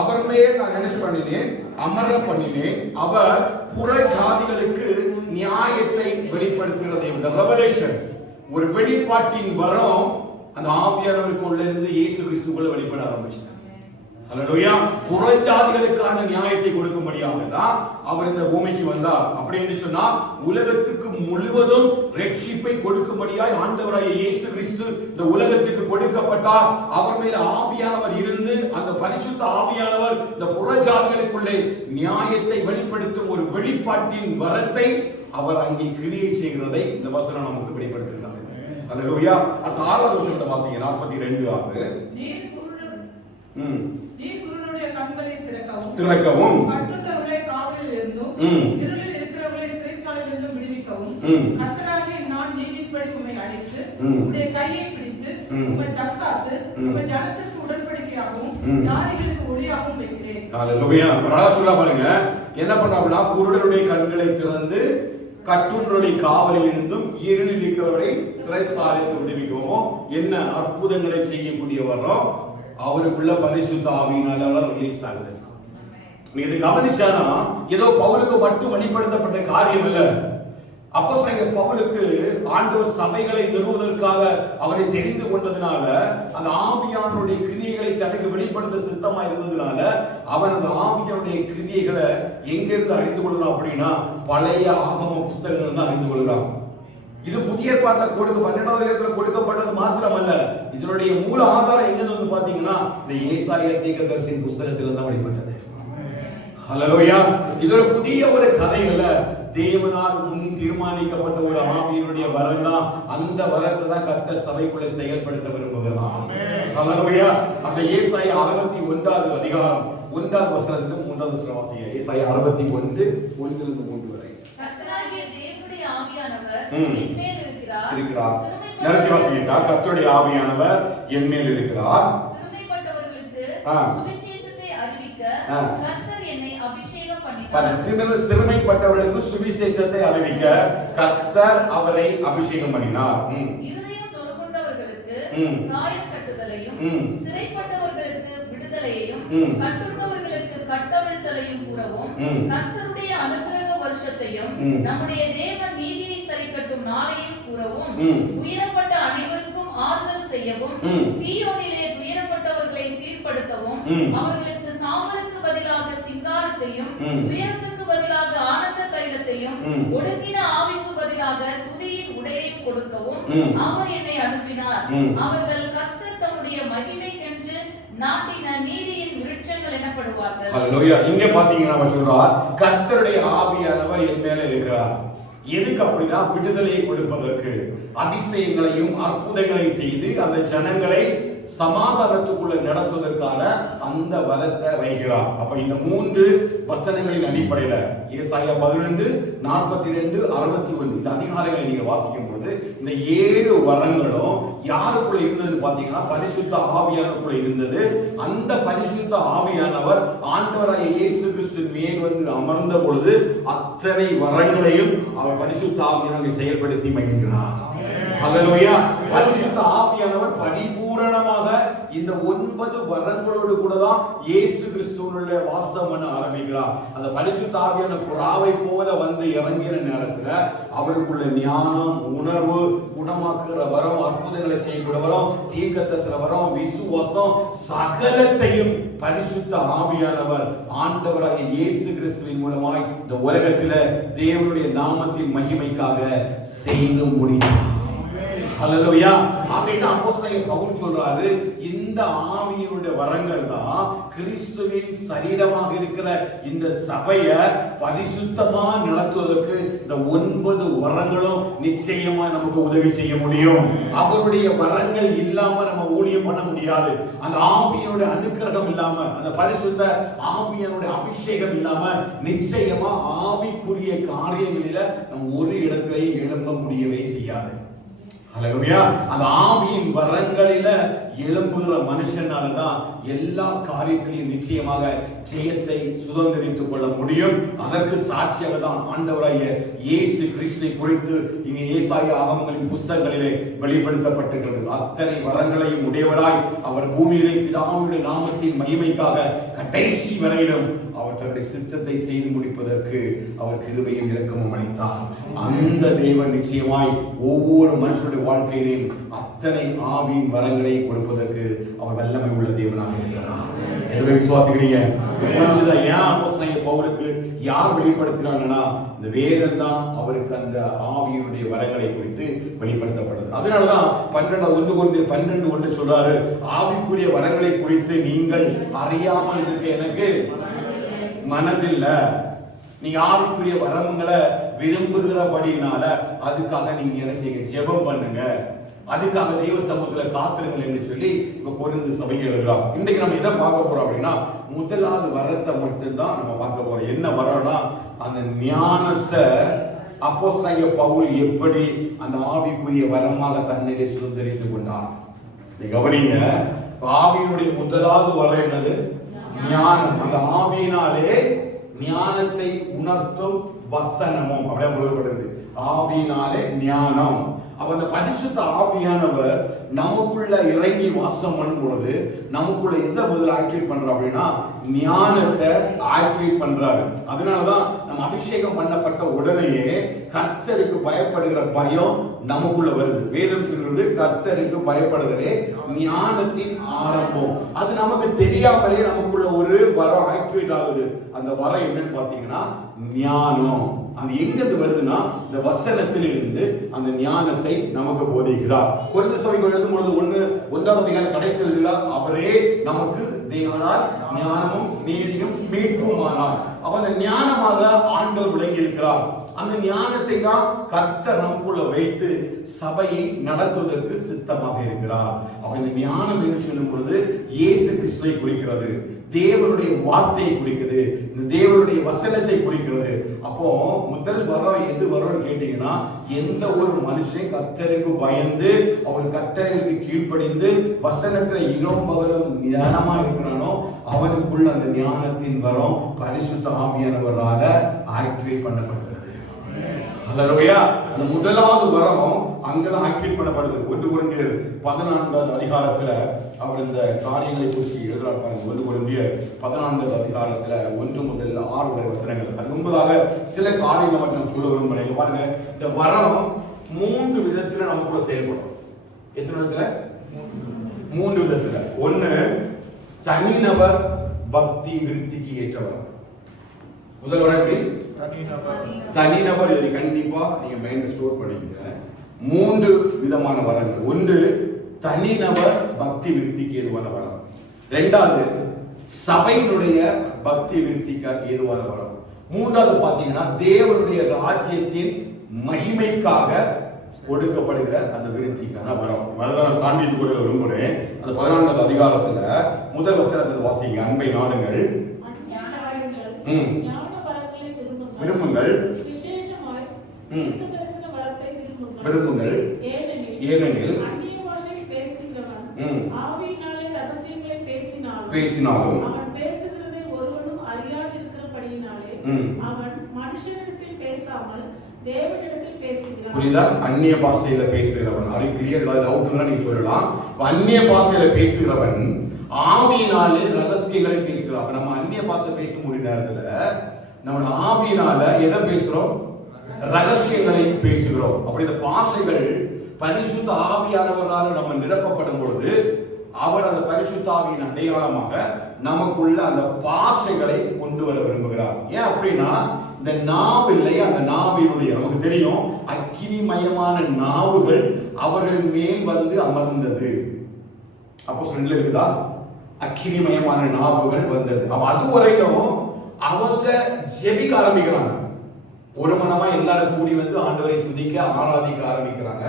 அவர் மேல் நான் என்ன பண்ணினேன்? அமர பண்ணினேன். அவர் புற ஜாதிகளுக்கு நியாயத்தை வெளிப்படுத்துகிறதை விட ரெவலேஷன், ஒரு வெளிப்பாட்டின் வரம் அந்த ஆவியானவருக்கு உள்ள இருந்து இயேசு கிறிஸ்துக்குள்ள வெளிப்பட ஆரம்பிச்சார். ஹல்லேலூயா. புறஜாதிகளுக்கான நியாயத்தை கொடுக்கும்படியாக தான் அவர் இந்த பூமிக்கு வந்தார். அப்படி என்று சொன்னா உலகத்துக்கு முழுவதும் ரட்சிப்பை கொடுக்கும்படியாய் ஆண்டவராகிய இயேசு கிறிஸ்து இந்த உலகத்துக்கு கொடுக்கப்பட்டார். அவர் மேல் ஆவியானவர் இருந்து அந்த பரிசுத்த ஆவியானவர் இந்த புறஜாதிகளுக்குள்ளே நியாயத்தை வெளிப்படுத்தும் ஒரு வெளிப்பாட்டின் வரத்தை அவர் அங்கே கிரியை செய்கிறதை இந்த வசனம் நமக்கு வெளிப்படுத்துகிறார். ஹல்லேலூயா. அந்த 6வது வசனத்தை வாசிங்க. 42:6. நீர் குருடனுடைய கண்களை திறக்கவும் கட்டுண்டவர்களை காவலில் இருந்தும் இருளில் இருக்கிறவர்களை சிறைச்சாலையில் இருந்தும் விடுவிக்கவும் கர்த்தராகிய நான் நீதிப்படி உம்மை அழைத்து உம்முடைய கையை பிடித்து உம்மை தற்காத்து உம்மை ஜனத்திற்கு உடன்படிக்கையாகவும் ஜாதிகளுக்கு ஒளியாகவும் வைக்கிறேன். ஹல்லேலூயா. அழகா சொல்ல பாருங்க. என்ன பண்ணாங்கன்னா, குருடனுடைய கண்களை திறந்து கட்டுண்டவர்களை காவலில் இருந்தும் இருளில் இருக்கிறவரை சிறைச்சாலையில் விடுவிக்கவும் என்ன அற்புதங்களை செய்யக்கூடியவரோ அவருக்குள்ள பரிசுத்த ஆவியினால ரிலீஸ் ஆகுது. நீங்க இதை கவனிச்சானா ஏதோ பவுலுக்கு மட்டும் வெளிப்படுத்தப்பட்ட காரியம் இல்ல. அப்போஸ்தலனாகிய பவுலுக்கு ஆண்டவர் சபைகளை நிறுவுவதற்காக அவரை தெரிந்து கொண்டதுனால, அந்த ஆவியானுடைய கிரியைகளை தனக்கு வெளிப்படுத்த சித்தமா இருந்ததுனால அவன் அந்த ஆவியானுடைய கிரியைகளை எங்கிருந்து அறிந்து கொள்ளலாம் அப்படின்னா பழைய ஆகம புஸ்தகங்கள் தான் அறிந்து கொள்கிறான். இது புதிய ஏற்பாட்டில் 12வது அதிகாரத்தில் கொடுக்கப்பட்டது மாத்திரமல்ல, இதனுடைய மூல ஆதாரம் எங்கன்னு வந்து பாத்தீங்கன்னா இந்த ஏசாயா தீர்க்கதரிசியின் புஸ்தகத்தில் தான் வெளிப்பட்டது. ஹல்லேலூயா. இது ஒரு புதிய ஒரு கதை அல்ல, தேவனால் முன் தீர்மானிக்கப்பட்ட ஒரு ஆவியினுடைய வரம் தான். அந்த வரத்தை தான் கர்த்தர் சபைக்குள்ளே செயல்படுத்த விரும்புகிறார். ஹல்லேலூயா. அந்த ஏசாயா 61வது அதிகாரம் 1வது வசனத்திலிருந்து 3வது வசனம் வாசிங்க. ஏசாயா 61:1-3 வரை. கர்த்தராகிய தேவனுடைய ஆவியானவர் என்மேல் இருக்கிறார். நடத்தி வாசிங்க. கர்த்தருடைய ஆவியானவர் என்மேல் இருக்கிறார். சிறுமைப்பட்டவர்களுக்கு சுவிசேஷத்தை அறிவிக்க கர்த்தர் என்னை அபிஷேகம் பண்ணினார். சிறுமைப்பட்டவர்களுக்கு சுவிசேஷத்தை அறிவிக்க கர்த்தர் அவரை அபிஷேகம் பண்ணினார். இருதயம் நொறுங்குண்டவர்களுக்கு காயம் கட்டுதலையும், சிறைப்பட்டவர்களுக்கு விடுதலையையும், கட்டுண்டவர்களுக்கு கட்டவிழ்த்தலையும் கூறவும், கர்த்தருடைய அனுகிரக வருஷத்தையும் நம்முடைய தேவன் நீதியை சரிக்கட்டும் நாளையும் கூறவும், உயரப்பட்ட அனைவருக்கும் ஆறுதல் செய்யவும், சீயோனிலே துயரப்பட்டவர்களை சீர்படுத்தவும், அவர்களுக்கு சாம்பலுக்கு பதிலாக சிங்காரத்தையும், உயரத்துக்கு பதிலாக ஆனந்த தைலத்தையும், ஒடுங்கின ஆவிக்கு பதிலாக துதியின் உடையையும் கொடுக்கவும் அவர் என்னை அனுப்பினார். அவர்கள் கர்த்தர் தம்முடைய மகிமைக்கென்று நாட்டின நீதியின் விருட்சங்கள் எனப்படுவார்கள். ஹல்லேலூயா. இங்க பாத்தீங்கன்னா அவர் சொல்றார், கர்த்தருடைய ஆவியானவர் என் மேல இருக்கிறார். எதுக்கு அப்படின்னா விடுதலையை கொடுப்பதற்கு, அதிசயங்களையும் அற்புதங்களையும் செய்து அந்த ஜனங்களை சமாதானத்துக்குள்ள நடத்துவதற்கான அந்த வரத்தை வைக்கிறார். அப்ப இந்த 3 வசனங்களின் அடிப்படையில ஏசாயா 11, 42, 61 இந்த அதிகாரங்களை நீங்க வாசிக்கும் பொழுது இந்த 7 வரங்களும் யாருக்குள்ள இருந்தது பாத்தீங்கன்னா பரிசுத்த ஆவியானவருக்குள்ள இருந்தது. அந்த பரிசுத்த ஆவியானவர் ஆண்டவராகிய இயேசு கிறிஸ்துவின் மேல் வந்து அமர்ந்த பொழுது அத்தனை வரங்களையும் அவர் பரிசுத்த ஆவியானவர் செயல்படுத்தி மகிழ்கிறார். ஹல்லேலூயா. பரிசுத்த ஆவியானவர் பரிபூரணமாக இந்த 9 வரங்களோடு கூட தான் இயேசு கிறிஸ்துவினுடைய வாசம் பண்ண ஆரம்பிக்கிறார். அந்த பரிசுத்த ஆவியான புறாவை போல வந்து இறங்கிற நேரத்துல அவருக்குள்ள ஞானம், உணர்வு, குணமாக்குற வரம், அற்புதங்களை செய்யக்கூடிய வரம், தீர்க்கதரிசன வரம், விசுவாசம், சகலத்தையும் பரிசுத்த ஆவியானவர் ஆண்டவராகிய இயேசு கிறிஸ்துவின் மூலமாய் இந்த உலகத்துல தேவனுடைய நாமத்தின் மகிமைக்காக செய்து முடித்தார். ஹல்லேலூயா. அப்படின்னு அப்போஸ்தலன் பவுல் சொல்றாரு, இந்த ஆவியினுடைய வரங்கள் தான் கிறிஸ்துவின் சரீரமாக இருக்கிற இந்த சபையை பரிசுத்தமா நடத்துவதற்கு இந்த 9 வரங்களும் நிச்சயமா நமக்கு உதவி செய்ய முடியும். அவருடைய வரங்கள் இல்லாம நம்ம ஊழியம் பண்ண முடியாது. அந்த ஆவியினுடைய அனுக்கிரகம் இல்லாம, அந்த பரிசுத்த ஆவியினுடைய அபிஷேகம் இல்லாம நிச்சயமா ஆவிக்குரிய காரியங்களில நம்ம ஒரு இடத்திலே எழும்ப முடியவே செய்யாது. ஹல்லேலூயா. அந்த ஆவியின் வரங்களில எழும்புகிற மனுஷனாலதான் எல்லா காரியத்திலையும் நிச்சயமாக ஜெயத்தை சுதந்திரித்துக் கொள்ள முடியும். அதற்கு சாட்சியாக தான் ஆண்டவராகிய இயேசு கிறிஸ்துவை குறித்து இங்கே ஏசாயா ஆகமங்களின் புஸ்தகங்களிலே வெளிப்படுத்தப்பட்டிருக்கிறது. அத்தனை வரங்களையும் உடையவராய் அவர் பூமியிலே பிதாவுடைய நாமத்தின் மகிமைக்காக கடைசி வரையிலும் அவர் தன்னுடைய சித்தத்தை செய்து முடிப்பதற்கு அவர் கிருபையும் இரக்கமும் அளித்தார். அந்த தேவன் நிச்சயமாய் ஒவ்வொரு மனுஷனுடைய வாழ்க்கையிலும் அத்தனை ஆவியின் வரங்களை கொடுப்பதற்கு அவர் வல்லமை உள்ள தேவனாக இருக்கிறார். எதுவே விசுவாசிக்கிறீங்க? ஏன் அப்போஸ்தலன் பவுலுக்கு யார் வெளிப்படுத்தினாங்கன்னா இந்த வேதம் தான் அவருக்கு அந்த ஆவியினுடைய வரங்களை குறித்து வெளிப்படுத்தப்பட்டது. அதனாலதான் 1 சொல்றாரு, ஆவிக்குரிய வரங்களை குறித்து நீங்கள் அறியாமல் இருக்க எனக்கு மனதில்ல. நீங்க ஆவிக்குரிய வரங்களை விரும்புகிறபடினால அதுக்காக நீங்க என்ன செய்யுங்க, ஜெபம் பண்ணுங்க, அதுக்காக தெய்வ சமூகத்துல காத்திருங்கள் என்று சொல்லி இப்ப கொரிந்து சபைக்கு எழுதுறார். இன்னைக்கு நம்ம எதை பார்க்க போறோம் அப்படின்னா முதலாவது வரத்தை மட்டும்தான் நம்ம பார்க்க போறோம். என்ன வரம்னா அந்த ஞானத்தை அப்போஸ்தலனாகிய பவுல் எப்படி அந்த ஆவிக்குரிய வரமாக தன்னிலே சுதந்திரித்துக் கொண்டார். கவனிங்க, ஆவியினுடைய முதலாவது வரம் என்னது? ஞானம். அந்த ஆவியினாலே ஞானத்தை உணர்த்தும் வசனமும் அப்படியே கொடுக்கப்படுகிறது. ஆவியினாலே ஞானம். அப்ப அந்த பரிசுத்த ஆவியானவர் நமக்குள்ள இறங்கி வாசம் பண்ணும் பொழுது நமக்குள்ள எந்த பதில் ஆக்டிவேட் பண்றோம் அப்படின்னா ஞானத்தை ஆக்டிவேட் பண்றாரு. அதனாலதான் நம்ம அபிஷேகம் பண்ணப்பட்ட உடனேயே கர்த்தருக்கு பயப்படுகிற பயம் நமக்குள்ள வருது. வேதம் சொல்றது கர்த்தருக்கு பயப்படுகிறே ஞானத்தின் ஆரம்பம். அது நமக்கு தெரியாமலே நமக்குள்ள ஒரு வரம் ஆக்டிவேட் ஆகுது. அந்த வரம் என்னன்னு பாத்தீங்கன்னா ஞானம். அது எங்கிருந்து வருதுன்னா இந்த வசனத்தில் இருந்து அந்த ஞானத்தை நமக்கு போதிக்கிறார். கொரிந்து சபைக்கு எழுதும் பொழுது 1வது அதிகாரம் கடைசி எழுதுகிறார், அவரே நமக்கு தேவனால் ஞானமும் நீதியும் மீட்புமானார். அப்ப அந்த ஞானமாக ஆண்டவர் விளங்கி இருக்கிறார். அந்த ஞானத்தை தான் கர்த்தர் நமக்குள்ள வைத்து சபையை நடத்துவதற்கு சித்தமாக இருக்கிறார். அப்ப இந்த ஞானம் என்று சொல்லும் பொழுது இயேசு கிறிஸ்துவை குறிக்கிறது, தேவனுடைய வார்த்தையை குறிக்கிறது, இந்த தேவனுடைய வசனத்தை குறிக்கிறது. அப்போ முதல் வரம் எது வரும்னு கேட்டீங்கன்னா எந்த ஒரு மனுஷன் கர்த்தருக்கு பயந்து அவர் கட்டளைக்கு கீழ்ப்படிந்து வசனத்துல இரவும் பகலும் ஞானமா இருக்கிறானோ அவனுக்குள்ள அந்த ஞானத்தின் வரம் பரிசுத்த ஆவியானவரால ஆக்டிவேட் பண்ணப்படுகிறது. ஹல்லேலூயா. அந்த முதலாவது வரம் அங்கதான் ஆக்டிவேட் பண்ணப்படுது. 1 கொரிந்தியர் 14வது அதிகாரத்துல அவர் இந்த காரியங்களை குறித்து எழுதுறார் பாருங்க. 1 கொரிந்தியர் 14வது அதிகாரத்துல 1 முதல் 6 வரை வசனங்கள். அது முன்பதாக சில காரியங்களை மட்டும் சொல்ல விரும்புறேன். பாருங்க, இந்த வரம் 3 விதத்துல நமக்குள்ள செயல்படும். எத்தனை விதத்துல? 3 விதத்துல. 1, தனிநபர் பக்தி விருத்திக்கு ஏற்ற வரம். முதல் வரம் எப்படி? தனிநபர். இதை கண்டிப்பா நீங்க மைண்ட் ஸ்டோர் பண்ணிக்கங்க. 3 விதமான வரங்கள். 1, தனிநபர் பக்தி விருத்திக்கு ஏதுவான வரம். ரெண்டாவது சபையினுடைய பக்தி விருத்திக்காக ஏதுவான வரம். மூன்றாவது பாத்தீங்கன்னா தேவனுடைய ராஜ்யத்தின் மகிமைக்காக கொடுக்கப்படுகிற அந்த விருத்திக்கான வரம். வரதான் காண்பித்து கூட விரும்புகிறேன். அந்த 14வது அதிகாரத்துல முதல் வசனத்தை வாசிங்க. அன்பை நாடுங்கள், விரும்புங்கள், விரும்புங்கள், ஏனெனில் பேசினாலும் புரியுதா? அந்நிய பாஷையில பேசுகிறவன், நீங்க சொல்லலாம், அந்நிய பாஷையில பேசுகிறவன் ஆவியினாலே ரகசியங்களை பேசுகிறான். நம்ம அந்நிய பாஷை பேசக்கூடிய நேரத்துல நம்ம ஆவியினால எதை பேசுறோம்? ரகசியங்களை பேசுகிறோம். அப்படி இந்த பாஷைகள் பரிசுத்த ஆவியானவரால் நம்ம நிரப்பப்படும் பொழுது அவர் அந்த பரிசுத்த ஆவியின் அடையாளமாக நமக்குள்ள அந்த பாஷைகளை கொண்டு வர விரும்புகிறார். ஏன் அப்படின்னா இந்த நாவு இல்லையா, அந்த நாவினுடைய நமக்கு தெரியும் அக்கினிமயமான நாவுகள் அவர்கள் மேல் வந்து அமர்ந்தது. அப்போ சொல்ல இருக்குதா? அக்கினிமயமான நாவுகள் வந்தது. அப்ப அதுவரையிலும் அவங்க ஜெபிக்க ஆரம்பிக்கிறாங்க. ஒரு மனமா எல்லாரும் கூடி வந்து ஆண்டவரை துதிக்க ஆராதிக்க ஆரம்பிக்கிறாங்க.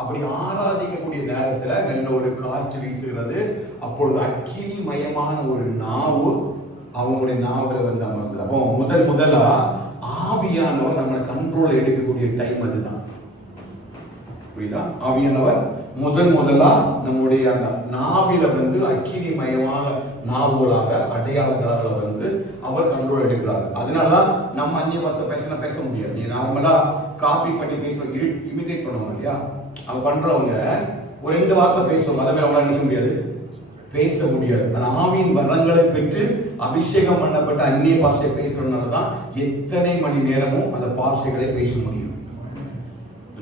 அப்படி ஆராதிக்கக்கூடிய நேரத்துல நல்ல ஒரு காற்று வீசுகிறது. அப்பொழுது அக்கினிமயமான ஒரு நாவு அவங்களுடைய நாவுல வந்து அமர்ந்தது. அப்போ முதலா ஆவியானவர் நம்மளை கண்ட்ரோல் எடுக்கக்கூடிய டைம் அதுதான். புரியுதா? ஆவியானவர் முதலா நம்முடைய அந்த நாவில வந்து அக்கினிமயமான நாவுகளாக அடையாளங்களாக வந்து அவர் கண்ட்ரோல் எடுக்கிறார். அதனாலதான் நம்ம அந்நிய பாஷை பேச முடியாது. நீ நார்மலா காப்பி பண்ணி பேசுவாங்க, இமிடேட் பண்ணுவாங்க இல்லையா, அவங்க பண்றவங்க ஒரு 2 வார்த்தை பேசுவாங்க, அதை மாதிரி அவங்களால என்ன முடியாது, பேச முடியாது. ஆனா ஆவியின் வரங்களை பெற்று அபிஷேகம் பண்ணப்பட்ட அந்நிய பாஷை பேசுறதுனாலதான் எத்தனை மணி நேரமும் அந்த பாஷைகளை பேச முடியும்.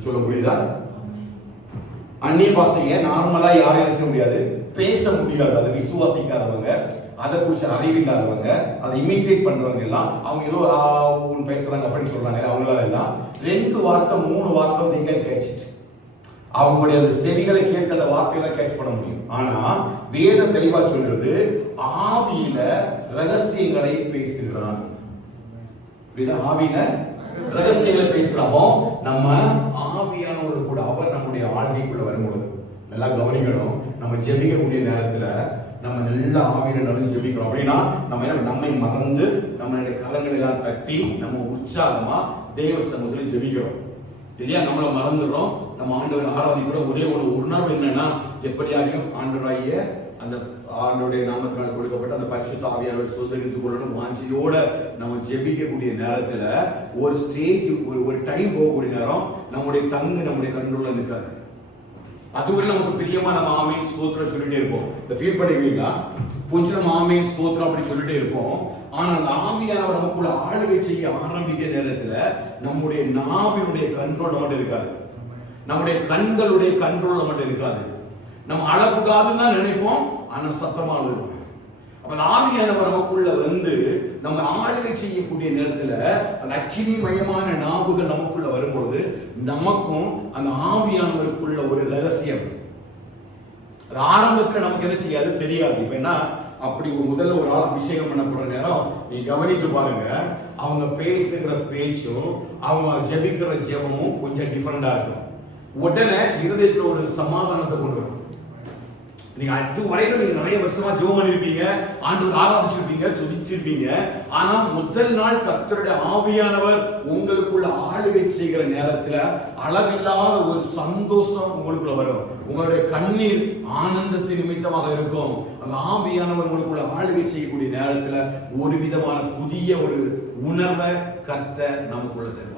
சொல்ல முடியுதா? அந்நிய பாஷையை நார்மலா யாரும் என்ன செய்ய முடியாது, பேச முடியாது. அதை விசுவாசிக்காதவங்க, அதை குறிச்சு அறிவில்லாதவங்க, அதை இமிட்டேட் பண்றவங்க எல்லாம் அவங்க ஏதோ பேசுறாங்க அப்படின்னு சொல்றாங்க. அவங்களால எல்லாம் 2 வார்த்தை 3 வார்த்தை நீங்க கேட்சிட்டு அவங்களுடைய அந்த செவிகளை கேட்க அந்த வார்த்தைகளை கேட்ச் பண்ண முடியும். ஆனா வேதம் தெளிவா சொல்றது ஆவியில ரகசியங்களை பேசுகிறான். ஆவியில ரகசியங்களை பேசுறோமோ நம்ம ஆவியானவர்கள் கூட அவர் நம்முடைய ஆளுகைக்குள்ள வரும்பொழுது நல்லா கவனிக்கணும். நம்ம ஜெபிக்கக்கூடிய நேரத்துல நம்ம நல்ல ஆவியில நடந்து ஜெபிக்கிறோம் அப்படின்னா நம்மை மறந்து நம்மளுடைய கரங்களை எல்லாம் தட்டி நம்ம உற்சாகமா தேவ சமூகத்தில் ஜெபிக்கிறோம் இல்லையா. நம்மளை மறந்துடுறோம். நம்ம ஆண்டவரை ஆராதிக்கிறோம். ஒரே ஒரு உணர்வு என்னன்னா, எப்படியாகியும் ஆண்டவராகிய அந்த ஆண்டவருடைய நாமத்தினால் கொடுக்கப்பட்ட அந்த பரிசுத்த ஆவியானவரை சுதந்திரித்துக் கொள்ளணும் வாஞ்சியோட நம்ம ஜெபிக்கக்கூடிய நேரத்துல ஒரு ஸ்டேஜ் ஒரு டைம் போகக்கூடிய நேரம் நம்முடைய நம்முடைய கண்ட்ரோல்ல நிற்காது. அதுவரை நமக்கு பிரியமா நம்ம ஆமீன் ஸ்தோத்திரம் சொல்லிட்டே இருப்போம். இந்த ஃபீல் பண்ணிருக்கீங்களா? கொஞ்சம் நம்ம ஆமீன் ஸ்தோத்திரம் அப்படி சொல்லிட்டே இருப்போம். ஆனா அந்த ஆவியானவர் நமக்குள்ள ஆளுகை செய்ய ஆரம்பிக்கிற நேரத்துல நம்முடைய நாவினுடைய கண்ட்ரோல் மட்டும் இருக்காது, நம்முடைய கண்களுடைய கண்ட்ரோல் மட்டும் இருக்காது. நம்ம அழக்கூடாதுன்னு தான் நினைப்போம், ஆனா சத்தமா இருக்கும். அப்ப ஆவியானவர் நமக்குள்ள வந்து நம்ம ஆளுகை செய்யக்கூடிய நேரத்துல அந்த அக்கினிமயமான நாவுகள் நமக்குள்ள வரும்பொழுது நமக்கும் அந்த ஆவியானவருக்குள்ள ஒரு ரகசியம் அது ஆரம்பத்துல நமக்கு என்ன செய்யாது தெரியாது. இப்ப என்ன அப்படி முதல்ல ஒரு ஆள் அபிஷேகம் பண்ணப்படுற நேரம் நீ கவனித்து பாருங்க, அவங்க பேசுகிற பேச்சும் அவங்க ஜெபிக்கிற ஜெபமும் கொஞ்சம் டிஃபரெண்டா இருக்கும். உடனே இருதயத்துல ஒரு சமாதானத்தை கொண்டு வரும். நீங்க அதுவரையிலும் நீங்க நிறைய வருஷமா ஜெபம் பண்ணிருப்பீங்க, ஆண்டவர் ஆராதிச்சிருப்பீங்க, துதிச்சிருப்பீங்க. ஆனா முதல் நாள் கர்த்தருடைய ஆவியானவர் உங்களுக்குள்ள ஆளுகை செய்கிற நேரத்துல அளவில்லாத ஒரு சந்தோஷம் உங்களுக்குள்ள வரும். உங்களுடைய கண்ணீர் ஆனந்தத்தின் நிமித்தமாக இருக்கும். அந்த ஆவியானவர் உங்களுக்குள்ள ஆளுகை செய்யக்கூடிய நேரத்துல ஒரு விதமான புதிய ஒரு உணர்வை கர்த்தர் நமக்குள்ள தருவாங்க.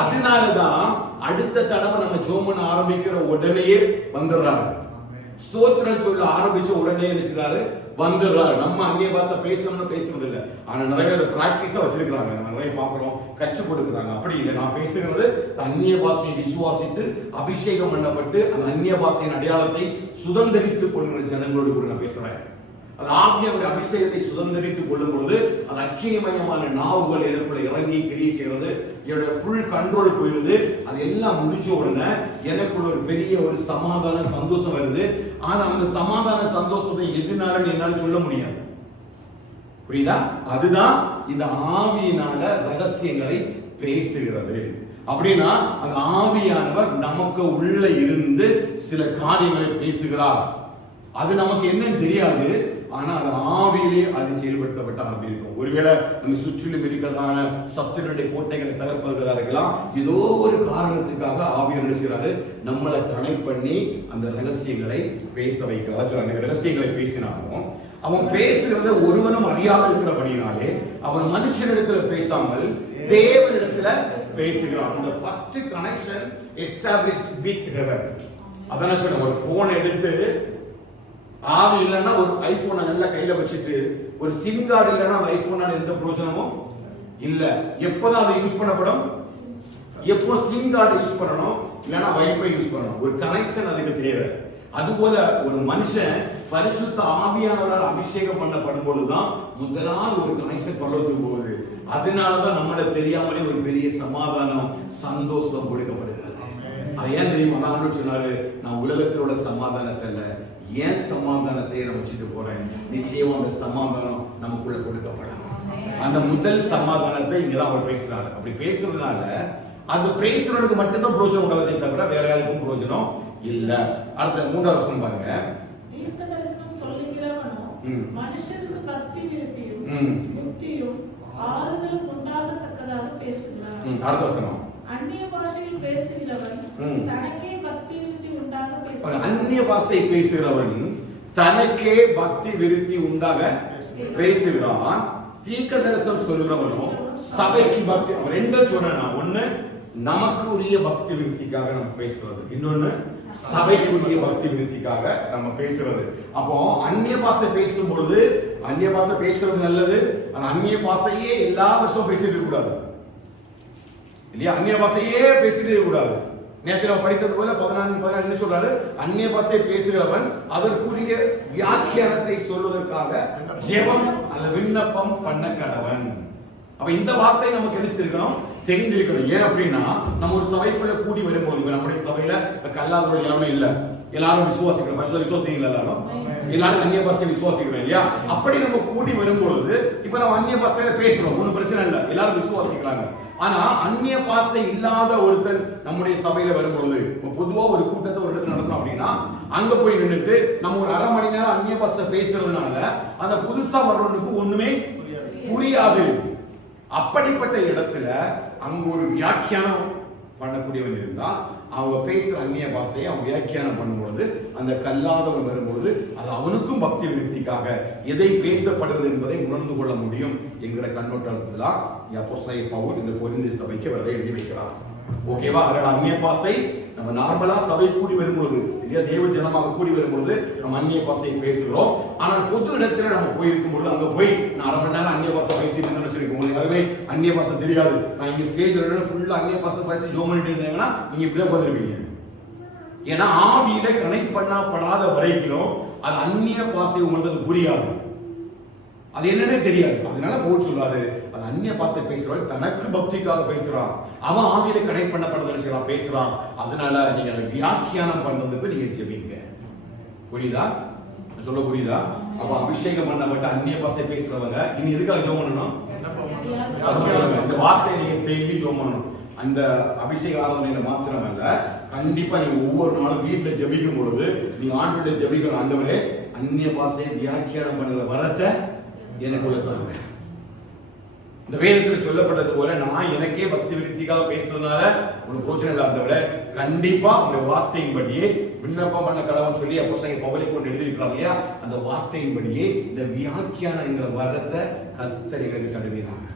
அதனாலதான் அடுத்த தடவை நம்ம ஜெபம் ஆரம்பிக்கிற உடனேயே வந்துடுறாரு. ஸ்தோத்திரம் சொல்ல ஆரம்பிச்ச உடனே நினைச்சாரு வந்துடுறாரு. நம்ம அந்நிய பாஷை பேசணும்னு பேசுறது இல்லை, ஆனா நிறைய பிராக்டிஸா வச்சிருக்கிறாங்க. நம்ம நிறைய பாக்குறோம், கற்றுக் கொடுக்குறாங்க. அப்படி இல்லை, நான் பேசுகிறது அந்நிய பாஷையை விசுவாசித்து அபிஷேகம் பண்ணப்பட்டு அந்த அந்நிய பாஷையின் அடையாளத்தை சுதந்திரித்துக் கொள்கிற ஜனங்களோடு கூட நான் பேசுறேன். அந்த ஆவியானவருடைய அபிஷேகத்தை சுதந்திரித்துக் கொள்ளும் பொழுது அந்த அக்கினிமயமான நாவுகள் எனக்குள்ள இறங்கி கிரியை செய்யறது, என்னுடைய ஃபுல் கண்ட்ரோல் போயிடுது. அது எல்லாம் முடிச்ச உடனே எனக்குள்ள ஒரு பெரிய ஒரு சமாதான சந்தோஷம் வருது. ஆனா அந்த சமாதான சந்தோஷத்தை எதுனால என்னால சொல்ல முடியாது. புரியுதா? அதுதான் இந்த ஆவியினால ரகசியங்களை பேசுகிறது. அப்படின்னா அந்த ஆவியானவர் நமக்கு உள்ள இருந்து சில காரியங்களை பேசுகிறார். அது நமக்கு என்னன்னு தெரியாது, ஆனா அது ஆவியிலே அது செயல்படுத்தப்பட்ட அப்படி இருக்கும். ஒருவேளை நம்ம சுற்றிலும் இருக்கிறதான சத்துருடைய கோட்டைகளை தகர்ப்பதற்காக இருக்கலாம். ஏதோ ஒரு காரணத்துக்காக ஆவியானவர் செய்கிறாரு, நம்மளை கனெக்ட் பண்ணி அந்த ரகசியங்களை பேச வைக்கிறார். ரகசியங்களை பேசினாலும் அவன் பேசுறத ஒருவனும் அறியாமல் இருக்கிறபடினாலே அவன் மனுஷனிடத்துல பேசாமல் தேவனிடத்துல பேசுகிறான். அந்த first connection established with heaven. அதான் சொல்றேன், ஒரு போன் எடுத்து ஆவி இல்லைன்னா ஒரு ஐபோனை நல்லா கையில வச்சுட்டு ஒரு சிம் கார்டு இல்லைன்னா அந்த ஐபோனால எந்த பிரயோஜனமும் இல்ல. எப்போதான் அதை யூஸ் பண்ணப்படும்? எப்போ சிம் கார்டு யூஸ் பண்ணணும், இல்லைன்னா வைஃபை யூஸ் பண்ணணும். ஒரு கனெக்ஷன் அதுக்கு தேவை. அதுபோல ஒரு மனுஷன் பரிசுத்த ஆவியானவரால் அபிஷேகம் பண்ணப்படும் பொழுதுதான் முதலாவது ஒரு கனெக்ஷன் பரலோகத்துக்கு போகுது. அதனாலதான் நம்மள தெரியாமலே ஒரு பெரிய சமாதானம் சந்தோஷம் கொடுக்கப்படுகிறது. அது ஏன் தெரியுமா? நான் சொன்னாரு, நான் உலகத்திலோட சமாதானத்தை இல்ல, ஏன் சமாதானத்தை நான் வச்சுட்டு போறேன். நிச்சயமா அந்த சமாதானம் நமக்குள்ள கொடுக்கப்படும். அந்த முதல் சமாதானத்தை இங்கதான் அவர் பேசுறாரு. அப்படி பேசுறதுனால அந்த பேசுறதுக்கு மட்டும்தான் பிரோஜனம் உண்டாவதே தவிர வேற யாருக்கும் பிரோஜனம் இல்ல. அடுத்த 3வது வசனம் பாருங்க. தீர்க்கதரிசனம் சொல்லுகிறவனோ மனுஷனுக்கு பக்தி விருத்தியும் புத்தியும் ஆறுதலும் உண்டாகத்தக்கதாக பேசுகிறார். அடுத்த வசனம். அந்நிய பாஷையில் பேசுகிறவன் தனக்கே பக்தி விருத்தி உண்டாக பேசுகிறான். அந்நிய பாஷை பேசுகிறவன் தனக்கே பக்தி விருத்தி உண்டாக பேசுகிறான். தீர்க்கதரிசனம் சொல்லுகிறவனோ சபைக்கு பக்தி. ரெண்டு சொன்னா, ஒண்ணு நமக்கு உரிய பக்தி விருத்திக்காக நம்ம பேசுறது, இன்னொன்னு சபைக்குரிய பக்தி விருத்திக்காக நம்ம பேசுறது. அப்போ அந்நிய பாஷை பேசும் பொழுது அந்நிய பாஷை பேசுறது நல்லது. ஆனா அந்நிய பாஷையே எல்லா வருஷம் பேசிட்டு இருக்க கூடாது இல்லையா? அந்நிய பாஷையே பேசிட்டு இருக்க கூடாது. நேற்று நம்ம படித்தது போல 14 என்ன சொல்றாரு? அந்நிய பாஷை பேசுகிறவன் அதற்குரிய வியாக்கியானத்தை சொல்வதற்காக ஜெபம் அல்ல விண்ணப்பம் பண்ண கடவன். அப்ப இந்த வார்த்தை நமக்கு எதிர்த்திருக்கணும், தெரிஞ்சிருக்கணும். ஏன் அப்படின்னா நம்ம ஒரு சபைக்குள்ள கூடி வரும்போது, நம்முடைய சபையில கல்லாதவர்கள் யாருமே இல்ல, எல்லாரும் விசுவாசிக்கிறோம். பரிசுத்த விசுவாசிகள் எல்லாரும் அந்நிய பாஷை விசுவாசிக்கிறோம் இல்லையா? அப்படி நம்ம கூடி வரும்பொழுது இப்ப நம்ம அந்நிய பாஷையில பேசுறோம், ஒன்றும் பிரச்சனை இல்லை, எல்லாரும் விசுவாசிக்கிறாங்க. ஆனா அந்நிய பாஷை இல்லாத ஒருத்தர் நம்முடைய சபையில வரும்பொழுது, பொதுவா ஒரு கூட்டத்தை ஒரு இடத்துல நடத்துறோம் அப்படின்னா அங்க போய் நின்றுட்டு நம்ம ஒரு 1/2 மணி நேரம் அந்நிய பாஷை பேசுறதுனால அந்த புதுசா வர்றவனுக்கு ஒண்ணுமே புரியாது. அப்படிப்பட்ட இடத்துல அங்க ஒரு வியாக்கியானம் பண்ணக்கூடியவன் இருந்தா அவங்க பேசுற அந்நிய பாஷையை அவன் வியாக்கியானம் பண்ணும்பொழுது அந்த கல்லாதவன் வரும்பொழுது அது அவனுக்கும் பக்தி விருத்திக்காக எதை பேசப்படுறது என்பதை உணர்ந்து கொள்ள முடியும் என்கிற கண்ணோட்டத்தில் அப்போஸ்தலனாகிய பவுல் இந்த கொரிந்து சபைக்கு வரதை எழுதி வைக்கிறார். ஓகேவா? அதனால அந்நிய பாஷை நம்ம நார்மலா சபை கூடி வரும்பொழுது இல்லையா, தேவ ஜனமாக கூடி வரும்பொழுது நம்ம அந்நிய பாஷையை பேசுகிறோம். ஆனால் பொது இடத்துல நம்ம போயிருக்கும் பொழுது அங்க போய் நான் 1/2 மணி நேரம் அந்நிய பாஷை பேசிட்டு சொல்லிருக்கோம். உங்களுக்கு யாருமே அந்நிய பாஷை தெரியாது, நான் இங்க ஸ்டேஜ் ஃபுல்லா அந்நிய பாஷை பேசி ஜோம் பண்ணிட்டு இருந்தாங்கன்னா நீங்க இப்படியே உட்காந்துருப்பீங்க. ஏன்னா ஆவியில கனெக்ட் பண்ணப்படாத வரைக்கும் அது அந்நிய பாஷை உங்களுக்கு புரியாது, அது என்னன்னே தெரியாது. அதனால பவுல் சொல்றாரு, அது அந்நிய பாஷை பேசுறவன் தனக்கு பக்திக்காக பேசுறான், அவன் ஆவியில கனெக்ட் பண்ணப்படுறது பேசுறான். அதனால நீங்க அதை வியாக்கியானம் பண்றதுக்கு நீங்க ஜெபிங்க. புரியுதா? சொல்ல புரியுதா? அப்ப அபிஷேகம் பண்ணப்பட்ட அந்நிய பாஷை பேசுறவங்க இனி எதுக்காக ஜெபம் பண்ணணும்? இந்த வார்த்தையை நீங்க டெய்லி ஜெபம் பண்ணணும். அந்த அபிஷேக ஆராதனையில மாத்திரம் அல்ல, கண்டிப்பா நீங்க ஒவ்வொரு நாளும் வீட்டுல ஜெபிக்கும் பொழுது நீங்க ஆண்டவருடைய ஜெபிக்கணும். ஆண்டவரே, அந்நிய பாஷையை வியாக்கியானம் பண்ணுற வரத்தை எனக்குள்ள தருங்க. இந்த வேதத்தில் சொல்லப்பட்டது போல நான் எனக்கே பக்தி விருத்திக்காக பேசுறதுனால உனக்கு பிரோஜனம் இல்லாதவரை கண்டிப்பா உங்களுடைய வார்த்தையின்படியே விண்ணப்பம் பண்ண கடவுள் சொல்லி அப்போஸ்தலனாகிய பவுலை கொண்டு எழுதியிருக்கிறார் இல்லையா, அந்த வார்த்தையின்படியே இந்த வியாக்கியானம் என்கிற வரத்தை கர்த்தர் எங்களுக்கு தருவீராங்க.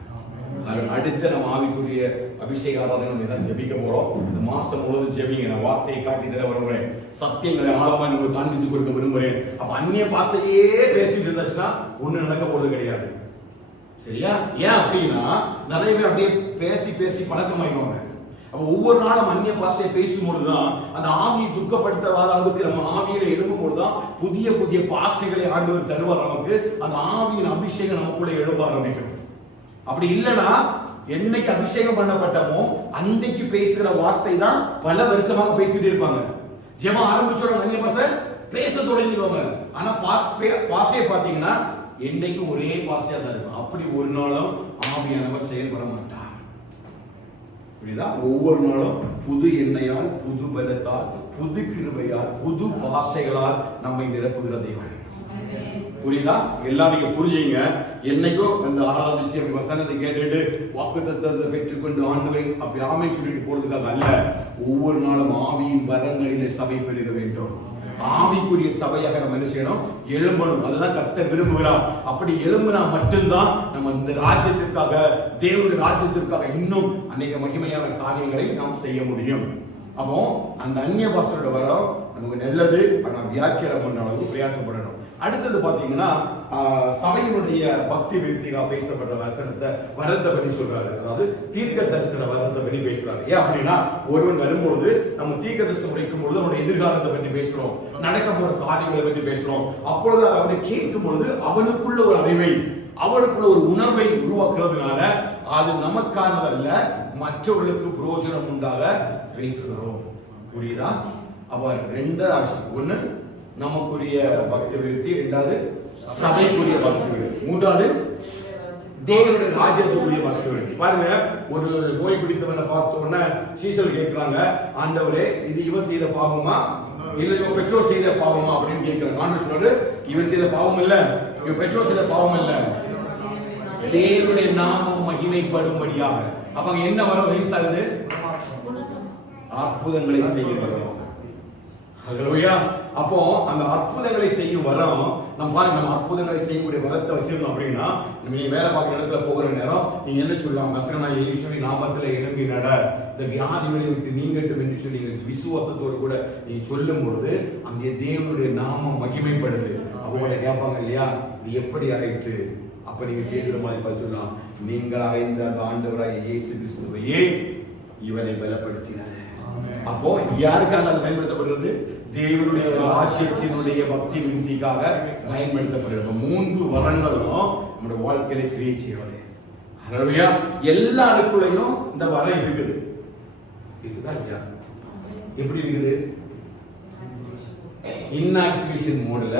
அடுத்த நம்ம ஆவிக்குரிய அபிஷேக ஆராதனை நம்ம தான் ஜெபிக்க போறோம். இந்த மாசம் முழுவதும் ஜெபிங்க. நான் வார்த்தையை காட்டி தர விரும்புறேன், சத்தியங்களை ஆழமா உங்களுக்கு காண்பித்து கொடுக்க விரும்புறேன். அப்ப அந்நிய பாஷையே பேசிட்டு இருந்துச்சுன்னா ஒண்ணு நடக்க போறது கிடையாது. சரியா? ஏன் அப்படின்னா நிறைய பேர் அப்படியே பேசி பேசி பழக்கமாயிடுவாங்க. அப்ப ஒவ்வொரு நாளும் அந்நிய பாஷையை பேசும்பொழுதுதான் அந்த ஆவியை துக்கப்படுத்தாத அளவுக்கு நம்ம ஆவியில எழும்பும் பொழுதுதான் புதிய புதிய பாஷைகளை ஆண்டவர் தருவார். நமக்கு அந்த ஆவியின் அபிஷேகம் நமக்குள்ள எழும்ப ஆரம்பிக்கும். அப்படி இல்லைன்னா என்னைக்கு அபிஷேகம் பண்ணப்பட்டமோ அன்னைக்கு பேசுகிற வார்த்தை தான் பல வருஷமாக பேசிட்டு இருப்பாங்க. ஜெபம் ஆரம்பிச்சோட அந்நிய பாஷை பேச தொடங்கிடுவாங்க. ஆனா பாசையை பார்த்தீங்கன்னா என்னைக்கும் ஒரே பாசையா தான் இருக்கும். அப்படி ஒரு நாளும் ஆவியானவர் செயல்பட மாட்டார். புரியுதா? ஒவ்வொரு நாளும் புது எண்ணெயால், புது பலத்தால், புது கிருபையால், புது பாசைகளால் நம்மை நிரப்புகிற தேவன். புரியுதா? எல்லாம் நீங்க புரியுங்க. என்னைக்கும் அந்த 6ஆம் விஷயம் வசனத்தை கேட்டுட்டு வாக்குத்தத்தத்தை பெற்றுக்கொண்டு ஆண்டவரை அப்படி ஆமென் சொல்லிட்டு போறதுக்காக அல்ல. ஒவ்வொரு நாளும் ஆவியின் வரங்களிலே சபை பெருக வேண்டும். ஆவிக்குரிய சபையாக நம்ம என்ன செய்யணும்? எழும்பணும். அதுதான் கர்த்தர் விரும்புகிறார். அப்படி எழும்பினா மட்டும்தான் நம்ம இந்த ராஜ்யத்திற்காக, தேவனுடைய ராஜ்யத்திற்காக இன்னும் அநேக மகிமையான காரியங்களை நாம் செய்ய முடியும். அப்போ அந்த அந்நிய பாஷையோட வரம் நமக்கு நல்லது. ஆனால் வியாக்கியானம் பண்ண அளவுக்கு பிரயாசப்படணும். அடுத்தது பாத்தீங்கன்னா சபையினுடைய பக்தி விருத்திகா பேசப்பட்ட வசனத்தை வரத்தை பற்றி சொல்றாரு. அதாவது தீர்க்க தரிசன வரத்தை பற்றி பேசுறாரு. ஏன் அப்படின்னா ஒருவன் வரும்பொழுது நம்ம தீர்க்க தரிசனம் உரைக்கும் பொழுது அவனுடைய எதிர்காலத்தை பற்றி பேசுறோம், நடக்க போற காரியங்களை பற்றி பேசுறோம். அப்பொழுது அவனை கேட்கும் பொழுது அவனுக்குள்ள ஒரு அறிவை, அவனுக்குள்ள ஒரு உணர்வை உருவாக்குறதுனால அது நமக்கானதல்ல, மற்றவர்களுக்கு பிரயோஜனம் உண்டாக பேசுகிறோம். புரியுதா? அப்ப ரெண்டு ஆசை. ஒண்ணு நமக்குரிய பக்தி விருத்தி, இரண்டாவது சபைக்குரிய பக்தி விருத்தி, மூன்றாவது தேவனுடைய ராஜ்யத்துக்குரிய பக்தி விருத்தி. பாருங்க, ஒரு நோய் பிடித்தவனை பார்த்த உடனே சீசர் கேட்கிறாங்க, ஆண்டவரே இது இவன் செய்த பாவமா இல்ல இவன் பெற்றோர் செய்த பாவமா அப்படின்னு கேட்கிறாங்க. ஆண்டவர் சொல்றாரு, இவன் செய்த பாவம் இல்ல, இவன் பெற்றோர் செய்த பாவம் இல்ல, தேவனுடைய நாமம் மகிமைப்படும்படியாக. அப்ப அங்க என்ன வரும் ரிலீஸ் ஆகுது? அற்புதங்களை செய்யும் வரம். ஹல்லேலூயா. அப்போ அந்த அற்புதங்களை செய்யும் வரம் நம்ம பாருங்க, நம்ம அற்புதங்களை செய்யக்கூடிய வரத்தை வச்சிருந்தோம் அப்படின்னா நீங்க வேலை பார்க்குற இடத்துல போகிற நேரம் நீங்க என்ன சொல்லலாம்? வசனா இயேசுவின் நாமத்துல எழும்பி நட, இந்த வியாதிகளை விட்டு நீங்கட்டும் என்று சொல்லி விசுவாசத்தோடு கூட நீ சொல்லும் பொழுது அங்கே தேவனுடைய நாமம் மகிமைப்படுது. அவங்க கேட்பாங்க இல்லையா, இது எப்படி ஆயிற்று? அப்ப நீங்க கேட்கிற மாதிரி பார்த்து சொல்லலாம், நீங்கள் அறைந்த அந்த ஆண்டவராக இயேசு கிறிஸ்துவையே இவனை பலப்படுத்தினது. அப்போ யாருக்காக அது பயன்படுத்தப்படுறது? தேவனுடைய ராஜ்யத்தினுடைய பக்தி விருத்திக்காக பயன்படுத்தப்படுகிறது. 3 வரங்களும் நம்முடைய வாழ்க்கையில கிரியை செய்வது. ஹல்லேலூயா. எல்லாருக்குள்ளயும் இந்த வரம் இருக்குது. இருக்குதா இல்லையா? எப்படி இருக்குது? இன்ஆக்டிவேஷன் மோட்ல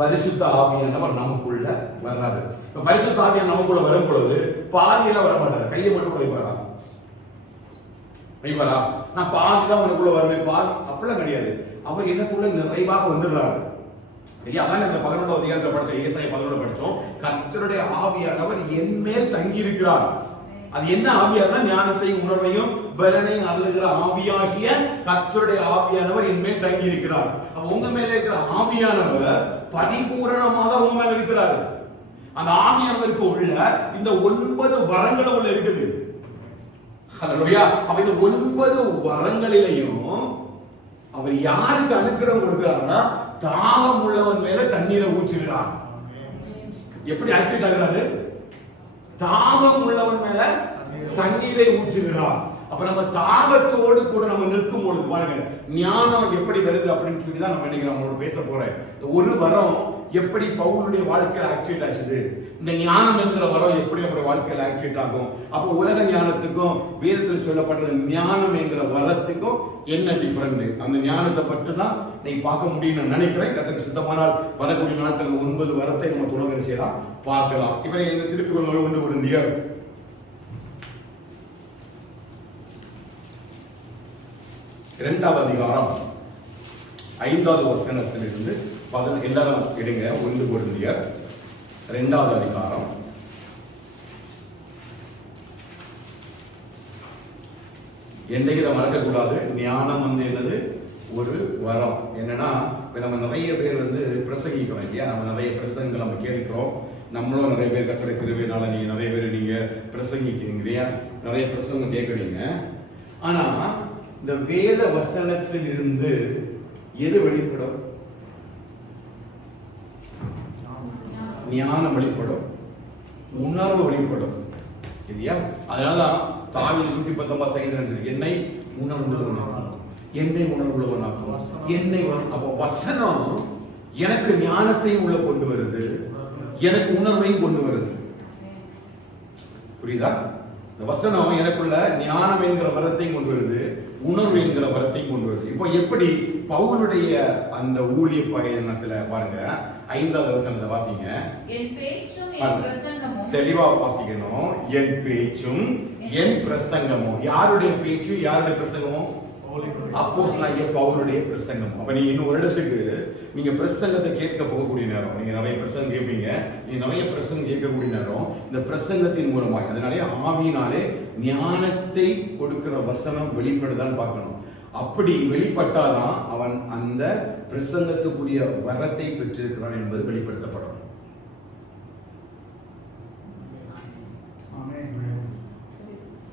பரிசுத்த ஆவியானவர் நமக்குள்ள வர்றாரு. இப்ப பரிசுத்த ஆவியானவர் நமக்குள்ள வரும் பொழுது பாதியில வர மாட்டாரு, கையை மட்டும் வைப்பாரா? வைப்பாரா? நான் பாதிதான் உனக்குள்ள வருவேன், பாதி அப்படிலாம் கிடையாது. அவர் எனக்குள்ள நிறைவாக வந்துடுறாரு. சரியா? அதான் இந்த 11வது அதிகாரத்தை படிச்சோம், ஏசாயா 11 படிச்சோம். கர்த்தருடைய ஆவியானவர் என் மேல் தங்கி இருக்கிறார். அது என்ன ஆவியானா? ஞானத்தையும் உணர்வையும் பலனையும் அருளுகிற ஆவியாகிய கர்த்தருடைய ஆவியானவர் என் மேல் தங்கி இருக்கிறார். அப்ப உங்க மேல இருக்கிற ஆவியானவர் பரிபூரணமாக உங்க மேல இருக்கிறார். அந்த ஆவியானவருக்கு உள்ள இந்த 9 வரங்களும் உள்ள இருக்குது. ஹல்லேலூயா. அப்ப இந்த 9 வரங்களிலையும் அவர் யாருக்கு அனுக்கிரகம் கொடுக்கிறார்னா, தாகம் உள்ளவன் மேல தண்ணீரை ஊற்றுகிறார். எப்படி ஆக்டிவேட் ஆகிறாரு? தாகம் உள்ளவன் மேல தண்ணீரை ஊற்றுகிறார். அப்ப நம்ம தாகத்தோடு கூட நம்ம நிற்கும் பொழுது பாருங்க, ஞானம் எப்படி வருது அப்படின்னு சொல்லி தான் நம்ம இன்னைக்கு நம்மளோட பேச போறேன். ஒரு வரம் எப்படி பவுலுடைய வாழ்க்கையில ஆக்டிவேட் ஆச்சுது, இந்த ஞானம் என்கிற வரம் எப்படி நம்முடைய வாழ்க்கையில ஆக்டிவேட் ஆகும். அப்போ உலக ஞானத்துக்கும் வேதத்தில் சொல்லப்படுற ஞானம் என்கிற வரத்துக்கும் என்ன டிஃபரெண்ட், அந்த ஞானத்தை மட்டும் தான் நீங்க பார்க்க முடியும்னு நினைக்கிறேன். கர்த்தருக்கு சித்தமானால் வரக்கூடிய நாட்கள் 9 வரத்தை நம்ம தொடர்ந்து செய்யலாம், பார்க்கலாம். இப்ப திருப்பி கொண்டு கொரிந்தியர் 2வது அதிகாரம் 5வது வசனத்திலிருந்து எல்லாரும் எடுங்க. 1 கொரிந்தியர் 2வது அதிகாரம் என்றைக்கு இதை மறக்கக்கூடாது. ஞானம் என்னது? ஒரு வரம். என்னன்னா, நம்ம நிறைய பேர் பிரசங்கிக்கிறோம் இல்லையா, நம்ம நிறைய பிரசங்கங்கள் நம்ம கேட்கிறோம். நம்மளும் நிறைய பேர் கர்த்தருடைய கிருபையினால நீங்க நிறைய பேர் நீங்க பிரசங்கிக்கிறீங்க இல்லையா, நிறைய பிரசங்கம் கேட்குறீங்க. ஆனா இந்த வேத வசனத்தில் இருந்து எது வெளிப்படும்? ஞானம் வெளிப்படும், உணர்வு வெளிப்படும் இல்லையா? அதனாலதான் தாவீது 119 என்னை உணர்வுள்ளவனாக்கும், என்னை உணர்வுள்ளவனாக்கும், என்னை. அப்போ வசனம் எனக்கு ஞானத்தையும் உள்ள கொண்டு வருது, எனக்கு உணர்வையும் கொண்டு வருது. புரியுதா? இந்த வசனம் எனக்குள்ள ஞானம் என்கிற வரத்தையும் கொண்டு வருது, உணர்வு என்கிற வரத்தையும் கொண்டு வருது. இப்போ எப்படி பவுலுடைய அந்த ஊழிய பயணத்துல பாருங்க 5வது வசனத்தை வாசிங்க. என் பேச்சும் என் பிரசங்கமும், தெளிவா வாசிக்கணும். என் பேச்சும் என் பிரசங்கமும். யாருடைய பேச்சு, யாருடைய பிரசங்கமும்? அப்போஸ்தலனாகிய பவுலுடைய பிரசங்கம். அப்ப நீங்க இன்னும் ஒரு இடத்துக்கு நீங்க பிரசங்கத்தை கேட்க போகக்கூடிய நேரம், நீங்க நிறைய பிரசங்கம் கேட்பீங்க, நீங்க நிறைய பிரசங்கம் கேட்கக்கூடிய நேரம் இந்த பிரசங்கத்தின் மூலமாக, அதனாலே ஆவியினாலே ஞானத்தை கொடுக்கிற வசனம் வெளிப்படுதான்னு பார்க்கணும். அப்படி வெளிப்பட்டாதான் அவன் அந்த பிரசங்கத்துக்குரிய வரத்தை பெற்றிருக்கிறான் என்பது வெளிப்படுத்தப்படும்.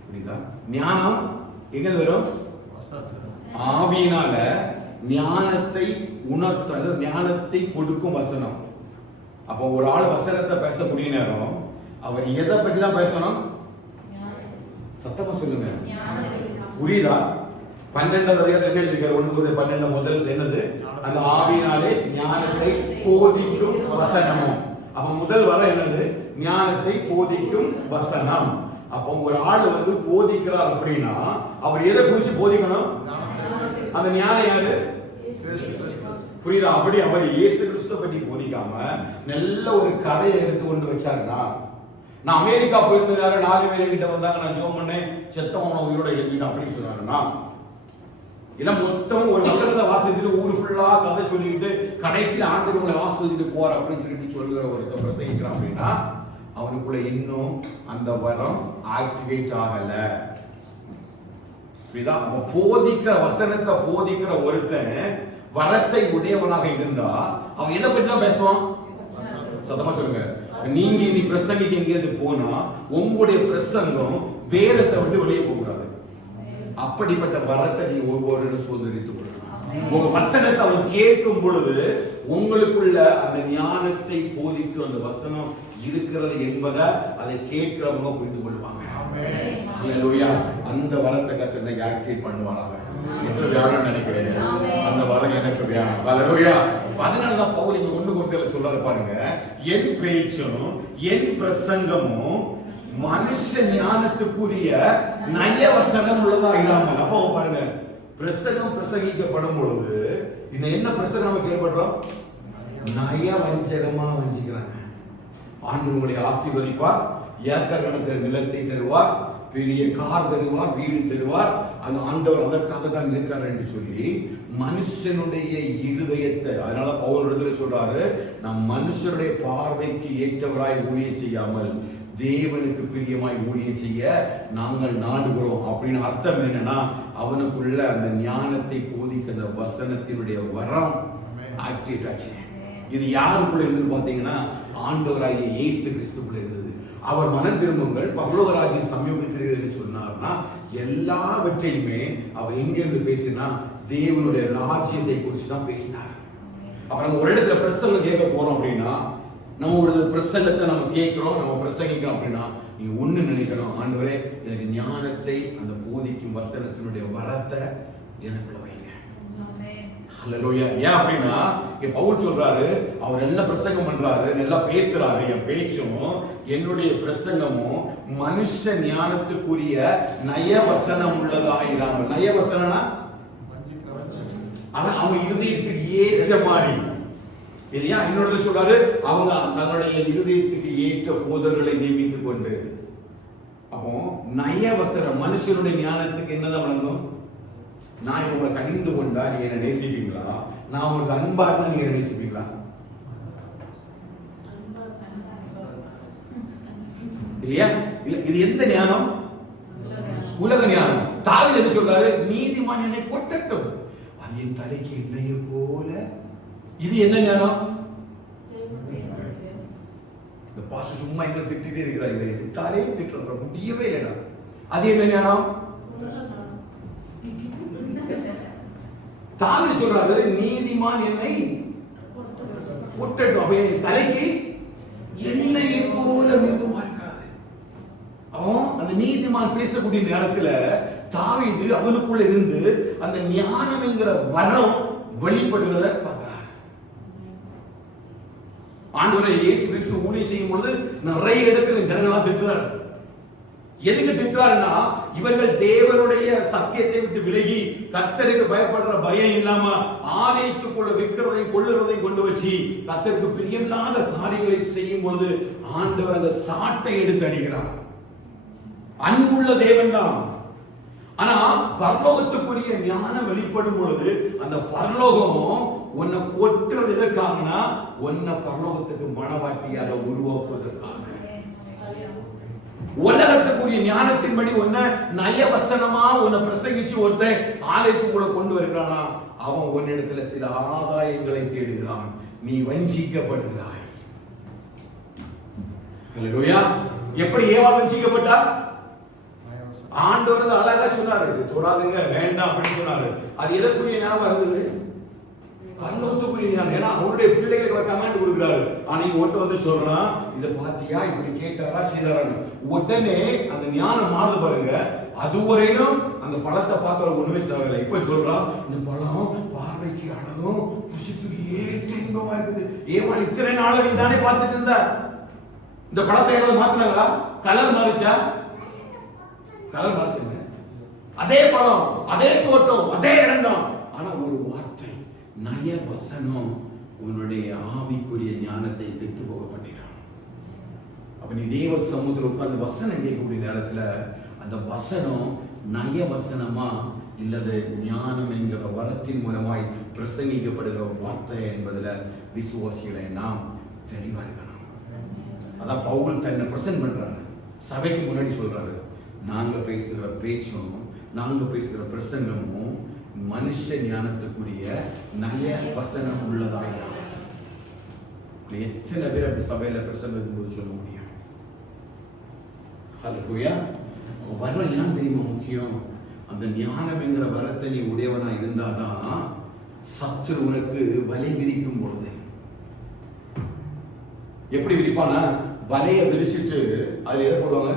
புரியுதா? ஞானம் எங்க வரும்? ஆவியினால ஞானத்தை உணர்த்தல், ஞானத்தை கொடுக்கும் வசனம். அப்போ ஒரு ஆள் வசனத்தை பேசக்கூடிய நேரம் அவர் எதை பற்றி தான் பேசணும்? சத்தமா சொல்லுங்க. புரியுதா? 12வது அதிகாரத்தில் என்ன எழுதியிருக்காரு? 1:12 முதல் என்னது? அந்த ஆவியினாலே ஞானத்தை போதிக்கும் வசனமும். அப்ப முதல் வர என்னது? ஞானத்தை போதிக்கும் வசனம். அப்போ ஒரு ஆள் வந்து போதிக்கிறார் அப்படின்னா அவர் எதை குறிச்சு போதிக்கணும்? அந்த ஞானம் யாரு? புரியுதா? அப்படி அவர் இயேசு கிறிஸ்துவை பற்றி போதிக்காம நல்ல ஒரு கதையை எடுத்து கொண்டு வச்சாருன்னா, நான் அமெரிக்கா போயிருந்தாரு, 4 பேர் கிட்ட வந்தாங்க, நான் ஜோம் பண்ணேன், செத்தவன உயிரோட எழுப்பிட்டேன் அப்படின்னு சொன்னாருன்னா, இல்ல மொத்தம் ஒரு வசனத்தை வாசிச்சுட்டு ஊரு ஃபுல்லா கதை சொல்லிட்டு கடைசியில் ஆண்டவங்களை ஆசிரிட்டு போற அப்படின்னு சொல்லி சொல்லுற ஒருத்தர் பிரசங்கிக்கிறான் அப்படின்னா அவனுக்குள்ள இன்னும் அந்த வரம் ஆக்டிவேட் ஆகல. புரியுதா? அப்ப போதிக்கிற வசனத்தை போதிக்கிற ஒருத்தன் வரத்தை உடையவனாக இருந்தா அவன் எதை பற்றி தான் பேசுவான்? சத்தமா சொல்லுங்க. நீங்க இனி பிரசங்கிக்க எங்கேயாவது போனா உங்களுடைய பிரசங்கம் வேதத்தை விட்டு வெளியே போகக்கூடாது. அப்படிப்பட்ட வரத்தை நீ ஒவ்வொரு சுதந்திரித்துக் கொள்ளணும். உங்க வசனத்தை அவன் கேட்கும் பொழுது உங்களுக்குள்ள அந்த ஞானத்தை போதிக்கும் அந்த வசனம் இருக்கிறது என்பதை அதை கேட்கிறவங்க புரிந்து கொள்வாங்க. ஹல்லேலூயா. அந்த வரத்தை கர்த்தர் ஆக்டிவேட் பண்ணுவாராங்க. எத்தனை வேணும்னு நினைக்கிறேன், அந்த வரம் எனக்கு வேணும். ஹல்லேலூயா. அதனாலதான் பவுல் இங்க 1 சொல்றாரு பாருங்க, என் பேச்சும் என் பிரசங்கமும் மனுஷ ஞானத்துக்குரிய நயவசனம் உள்ளதா இல்லாமல். அப்போ பாருங்க, பிரசங்கம் பிரசங்கிக்கப்படும் பொழுது இந்த என்ன பிரசங்கம் நம்ம கேள்விப்படுறோம்? நய வஞ்சகமா வஞ்சிக்கிறாங்க. ஆண்டவர் உங்களை ஆசீர்வதிப்பார், ஏக்கர் கணக்கில் நிலத்தை தருவார், பெரிய கார் தருவார், வீடு தருவார், அந்த ஆண்டவர் அதற்காக தான் இருக்கார் என்று சொல்லி மனுஷனுடைய இருதயத்தை, அதனால பவுல் இடத்துல சொல்றாரு, நம் மனுஷனுடைய பார்வைக்கு ஏற்றவராய் ஊழியம் செய்யாமல் தேவனுக்கு பிரியமாய் ஊழியம் செய்ய நாங்கள் நாடுகிறோம். அப்படின்னு அர்த்தம் என்னன்னா அவனுக்குள்ள அந்த ஞானத்தை போதிக்கிற வசனத்தினுடைய வரம் ஆக்டிவேட் ஆச்சு. இது யாருக்குள்ள இருந்து பாத்தீங்கன்னா ஆண்டவராகிய இயேசு கிறிஸ்துக்குள்ள இருந்தது. அவர் மனம் திரும்புங்கள் பரலோகராஜ்ய சமீபத்தில் சொன்னார்னா எல்லாவற்றையுமே அவர் எங்க இருந்து பேசினா தேவனுடைய ராஜ்யத்தை குறித்து தான் பேசினார். அப்ப நம்ம ஒரு இடத்துல பிரசங்கம் கேட்க போறோம் அப்படின்னா, நம்ம ஒரு பிரசங்கத்தை நம்ம கேட்கிறோம், நம்ம பிரசங்கிக்கிறோம் அப்படின்னா நீங்க ஒண்ணு நினைக்கணும், ஆண்டவரே எனக்கு ஞானத்தை அந்த போதிக்கும் வசனத்தினுடைய வரத்தை எனக்குள்ள வைங்க. ஹல்லேலூயா. ஏன் அப்படின்னா பவுல் சொல்றாரு, அவர் நல்ல பிரசங்கம் பண்றாரு, நல்லா பேசுறாரு, என் பேச்சும் என்னுடைய பிரசங்கமும் மனுஷ ஞானத்துக்குரிய நயவசனம் உள்ளதாயிராமல். நயவசனம்னா ஆனா அவங்க இருதயத்துக்கு ஏற்ற மாதிரி இல்லையா? இன்னொரு சொல்றாரு, அவங்க தங்களுடைய இருதயத்துக்கு ஏற்ற போதர்களை நியமித்துக் கொண்டு. அப்போ நயவசனம் மனுஷனுடைய ஞானத்துக்கு என்னதான் வழங்கும்? நான் இப்ப உங்களை கணிந்து கொண்டா நீங்க என்ன நேசிப்பீங்களா? நான் உங்களுக்கு அன்பா இருந்தா நீங்க என்ன நேசிப்பீங்களா? இல்லையா? இது எந்த ஞானம்? உலக ஞானம். தாவீது என்ன சொல்றாரு? நீதிமான் என்னை கொட்டட்டும், அது என் தலைக்கு எண்ணெயை போல. இது என்ன ஞானம்? இந்த பாஸ்டர் சும்மா எங்களை திட்டிட்டே இருக்கிறாங்க, தாரே திட்டுற முடியவே இல்லைடா. அது என்ன ஞானம்? தாவீது சொல்றாரு, நீதிமான் என்னை கொட்டட்டும், அப்ப என் தலைக்கு எண்ணெயை போல மிருதுவா இருக்கிறது. அவன் அந்த நீதிமான் பேசக்கூடிய நேரத்துல தாவீது அவனுக்குள்ள இருந்து அந்த ஞானம் என்கிற வரம் வெளிப்படுகிறத பார்க்கிறார். ஆண்டவரே இயேசு கிறிஸ்து ஊழியம் செய்யும் பொழுது நிறைய இடத்துல ஜனங்களா திட்டுறாரு. எதுக்கு திட்டுறாருன்னா, இவர்கள் தேவனுடைய சத்தியத்தை விட்டு விலகி கர்த்தருக்கு பயப்படுற பயம் இல்லாம ஆலயத்துக்குள்ள விற்கிறதை கொள்ளுறதை கொண்டு வச்சு கர்த்தருக்கு பிரியமில்லாத காரியங்களை செய்யும் பொழுது ஆண்டவர் அந்த சாட்டை எடுத்து அடிக்கிறார். அன்புள்ள தேவன் தான். ஆனா பரலோகத்துக்குரிய ஞானம் வெளிப்படும் பொழுது அந்த பரலோகம் உன்னை கொட்டுறது எதற்காகனா, உன்னை பரலோகத்துக்கு மனவாட்டியாக உருவாக்குவதற்காக. உலகத்துக்குரிய ஞானத்தின்படி உன்னை நயவசனமா உன்னை பிரசங்கிச்சு ஒருத்தன் ஆலயத்துக்குள்ள கொண்டு வருகிறானா, அவன் உன்னிடத்துல சில ஆதாயங்களை தேடுகிறான். நீ வஞ்சிக்கப்படுகிறாய். ஹல்லேலூயா. எப்படி ஏவாள் வஞ்சிக்கப்பட்டா? ஆண்டவர் அழகா சொன்னாரு, தொடாதுங்க வேண்டாம் அப்படின்னு சொன்னாரு. அது எதற்குரிய ஞானம் இருந்தது? பரலோகத்துக்குரிய ஞானம். ஏன்னா அவருடைய பிள்ளைகளுக்கு கமாண்ட் கொடுக்கிறாரு. ஆனா ஒருத்த வந்து சொல்றான், இத பாத்தியா இப்படி கேட்டாரா செய்தாரான்னு. உடனே அந்த ஞானம் மாறுது பாருங்க. அதுவரையிலும் அந்த பழத்தை பார்க்கற ஒண்ணுமே தேவையில்லை. இப்ப சொல்றான், இந்த பழம் பார்வைக்கு அழகும் புசிப்புக்கு ஏற்ற இன்பமா இருக்குது. ஏவாள் இத்தனை நாள் நீ தானே பார்த்துட்டு இருந்த. இந்த பழத்தை ஏதாவது மாத்தினாங்களா? கலர் மாறிச்சா? கலர் மாறிச்சுங்க. அதே பழம், அதே தோட்டம், அதே இடம் தான். ஆனா ஒரு வார்த்தை, நய வசனம் உன்னுடைய ஆவிக்குரிய ஞானத்தை கெட்டு போக பண்ணினான். அப்ப நீ தேவ சமூகத்தில் உட்கார்ந்து வசனம் கேட்கக்கூடிய நேரத்துல அந்த வசனம் நய வசனமா இல்லது ஞானம் என்கிற வரத்தின் மூலமாய் பிரசங்கிக்கப்படுகிற வார்த்தை என்பதுல விசுவாசிகளை நாம் தெளிவா இருக்கணும். அதான் பவுல் தன்னை பிரசன்ட் பண்றாரு. சபைக்கு முன்னாடி சொல்றாரு, நாங்க பேசுகிற பேச்சும் நாங்க பேசுகிற பிரசங்கமும் மனுஷ ஞானத்துக்குரிய நய வசனம் உள்ளதாக. எத்தனை பேர் அப்படி சபையில பிரசங்கம் போது சொல்ல முடியும்? ஹல்லேலூயா. வர ஞானம் தெரியுமா முக்கியம்? அந்த ஞானம் என்கிற வரத்தை நீ உடையவனா இருந்தாதான் சத்துரு உனக்கு வலை விரிக்கும் பொழுது எப்படி விரிப்பானா, வலையை விரிச்சிட்டு அதுல எதை போடுவாங்க?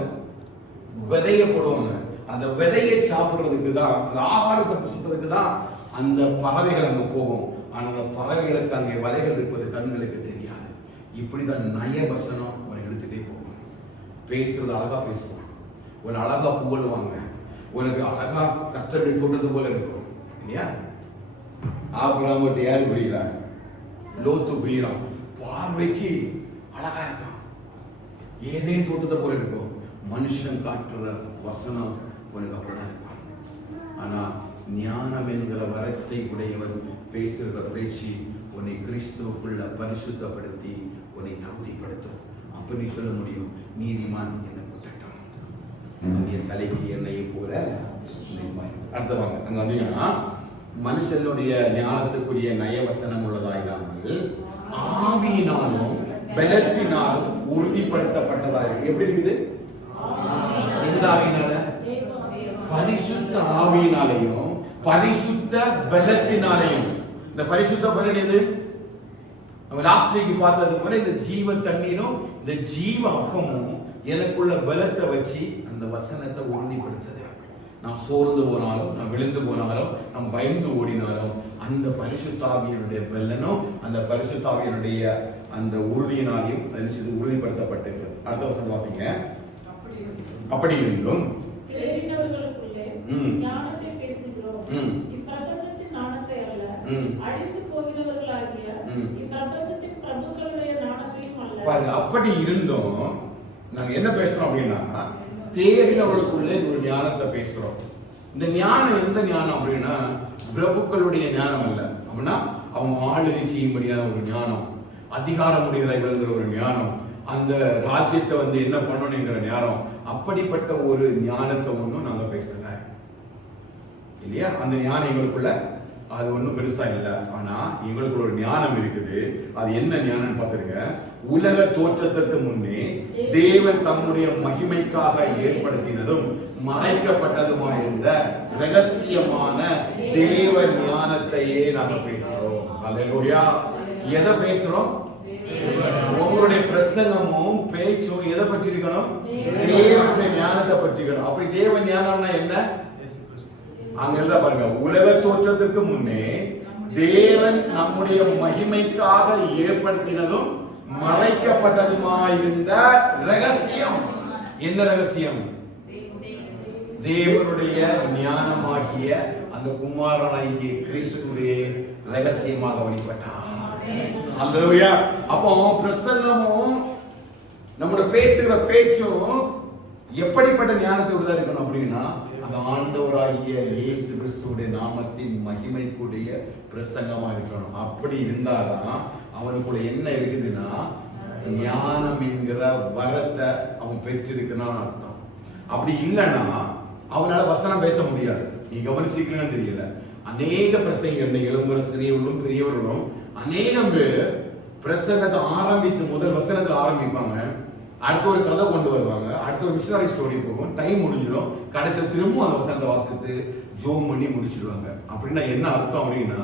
விதைய போடுவாங்க. அந்த விதையை சாப்பிடுறதுக்கு தான், அந்த ஆகாரத்தை புசிப்பதற்கு தான் அந்த பறவைகள் அங்க போகும். ஆனா அந்த பறவைகளுக்கு அங்கே வலைகள் இருப்பது கண்களுக்கு தெரியாது. இப்படிதான் நயவசனம் உன்னை எடுத்துட்டே போகும். பேசுறது அழகா பேசுவான், உன்னை அழகா புகழுவாங்க, உனக்கு அழகா கர்த்தருடைய தோட்டத்தை போல இருக்கும் இல்லையா? ஆபிரகாம் யாரு புரியுறான்? லோத்து புரியுறான். பார்வைக்கு அழகா இருக்கான், ஏதேன் தோட்டத்தை போல இருக்கும். மனுஷன் காட்டுற வசனம் உனக்கு அப்படிதான் இருப்பான். ஆனா ஞானம் என்கிற வரத்தை உடையவன் பேசுகிற பேச்சு உன்னை கிறிஸ்துவுக்குள்ள பரிசுத்தப்படுத்தி உன்னை தகுதிப்படுத்தும். அப்ப நீ சொல்ல முடியும், நீதிமான் என்னை குற்றட்டும், அது என் தலைக்கு எண்ணெயை போல. அடுத்தவாங்க அங்க வந்தீங்கன்னா, மனுஷனுடைய ஞானத்துக்குரிய நயவசனம் உள்ளதாயிராமல் ஆவியினாலும் பலத்தினாலும் உறுதிப்படுத்தப்பட்டதாக. எப்படி இருக்குது? எந்த ஆவியினால? பரிசுத்த ஆவியினாலையும் பரிசுத்த பலத்தினாலையும். இந்த பரிசுத்த பலன் எது? நம்ம லாஸ்ட் வீக் பார்த்தது போல இந்த ஜீவ தண்ணீரும் இந்த ஜீவ அப்பமும் எனக்குள்ள பலத்தை வச்சு அந்த வசனத்தை உறுதிப்படுத்துது. நான் சோர்ந்து போனாலும், நான் விழுந்து போனாலும், நான் பயந்து ஓடினாலும் அந்த பரிசுத்தாவியனுடைய பலனும் அந்த பரிசுத்தாவியனுடைய அந்த உறுதியினாலையும் உறுதிப்படுத்தப்பட்டிருக்கு. அடுத்த வசனம் வாசிங்க. அப்படி இருந்தும் தேறினவர்களுக்குள்ளே ஞானத்தை பேசுகிறோம், இப்பிரபஞ்சத்தின் ஞானத்தை அல்ல, அழிந்து போகிறவர்களாகிய இப்பிரபஞ்சத்தின் பிரபுக்களுடைய ஞானத்தையும் அல்ல. பாருங்க, அப்படி இருந்தும் நாங்க என்ன பேசுறோம் அப்படின்னா, தேறினவர்களுக்குள்ளே ஒரு ஞானத்தை பேசுறோம். இந்த ஞானம் எந்த ஞானம் அப்படின்னா, பிரபுக்களுடைய ஞானம் அல்ல. அப்படின்னா அவங்க ஆளுகை செய்யும்படியான ஒரு ஞானம், அதிகாரமுடையதை விளங்குற ஒரு ஞானம், அந்த ராஜ்யத்தை வந்து என்ன பண்ணணுங்கிற ஞானம். அப்படிப்பட்ட ஒரு ஞானத்தை ஒன்றும் நாங்க பேசல இல்லையா? அந்த ஞானம் எங்களுக்குள்ள அது ஒன்றும் பெருசா இல்லை. ஆனா எங்களுக்குள்ள ஒரு ஞானம் இருக்குது. அது என்ன ஞானம் பார்த்துருங்க. உலக தோற்றத்திற்கு முன்னே தேவன் தம்முடைய மகிமைக்காக ஏற்படுத்தினதும் மறைக்கப்பட்டதுமாயிருந்த ரகசியமான தேவ ஞானத்தையே நாங்க பேசுறோம். அல்லேலூயா. எதை பேசுறோம்? உங்களுடைய பிரசங்கமும் பேச்சும் எதை பற்றி இருக்கணும்? தேவனுடைய ஞானத்தை பற்றி இருக்கணும். அப்படி தேவ ஞானம்னா என்ன? அங்க இருந்தா பாருங்க, உலக தோற்றத்துக்கு முன்னே தேவன் நம்முடைய மகிமைக்காக ஏற்படுத்தினதும் மறைக்கப்பட்டதுமாயிருந்த ரகசியம். என்ன ரகசியம்? தேவனுடைய ஞானமாகிய அந்த குமாரனாகிய கிறிஸ்துவே ரகசியமாக வெளிப்பட்டார். அல்லேலூயா. அப்போ பிரசங்கமும் நம்முடைய பேசுகிற பேச்சும் எப்படிப்பட்ட ஞானத்தோடு தான் இருக்கணும் அப்படின்னா, அந்த ஆண்டவராகிய இயேசு கிறிஸ்துவுடைய நாமத்தின் மகிமைக்குரிய பிரசங்கமா இருக்கணும். அப்படி இருந்தாதான் அவனுக்குள்ள என்ன இருக்குதுன்னா, ஞானம் என்கிற வரத்தை அவன் பெற்றிருக்கணும்னு அர்த்தம். அப்படி இல்லைன்னா அவனால வசனம் பேச முடியாது. நீ கவனிச்சிக்கலன்னு தெரியல, அநேக பிரசங்கங்கள் இளம்பர சிறியவர்களும் பெரியவர்களும் அநேகம் பேர் பிரசங்கத்தை ஆரம்பித்து முதல் வசனத்தில் ஆரம்பிப்பாங்க, அடுத்த ஒரு கதை கொண்டு வருவாங்க, அடுத்த ஒரு மிஷனரி ஸ்டோரி போகும், டைம் முடிஞ்சிடும், கடைசியில் திரும்பவும் அந்த வசனத்தை வாசித்து ஜோம் பண்ணி முடிச்சிடுவாங்க. அப்படின்னா என்ன அர்த்தம் அப்படின்னா,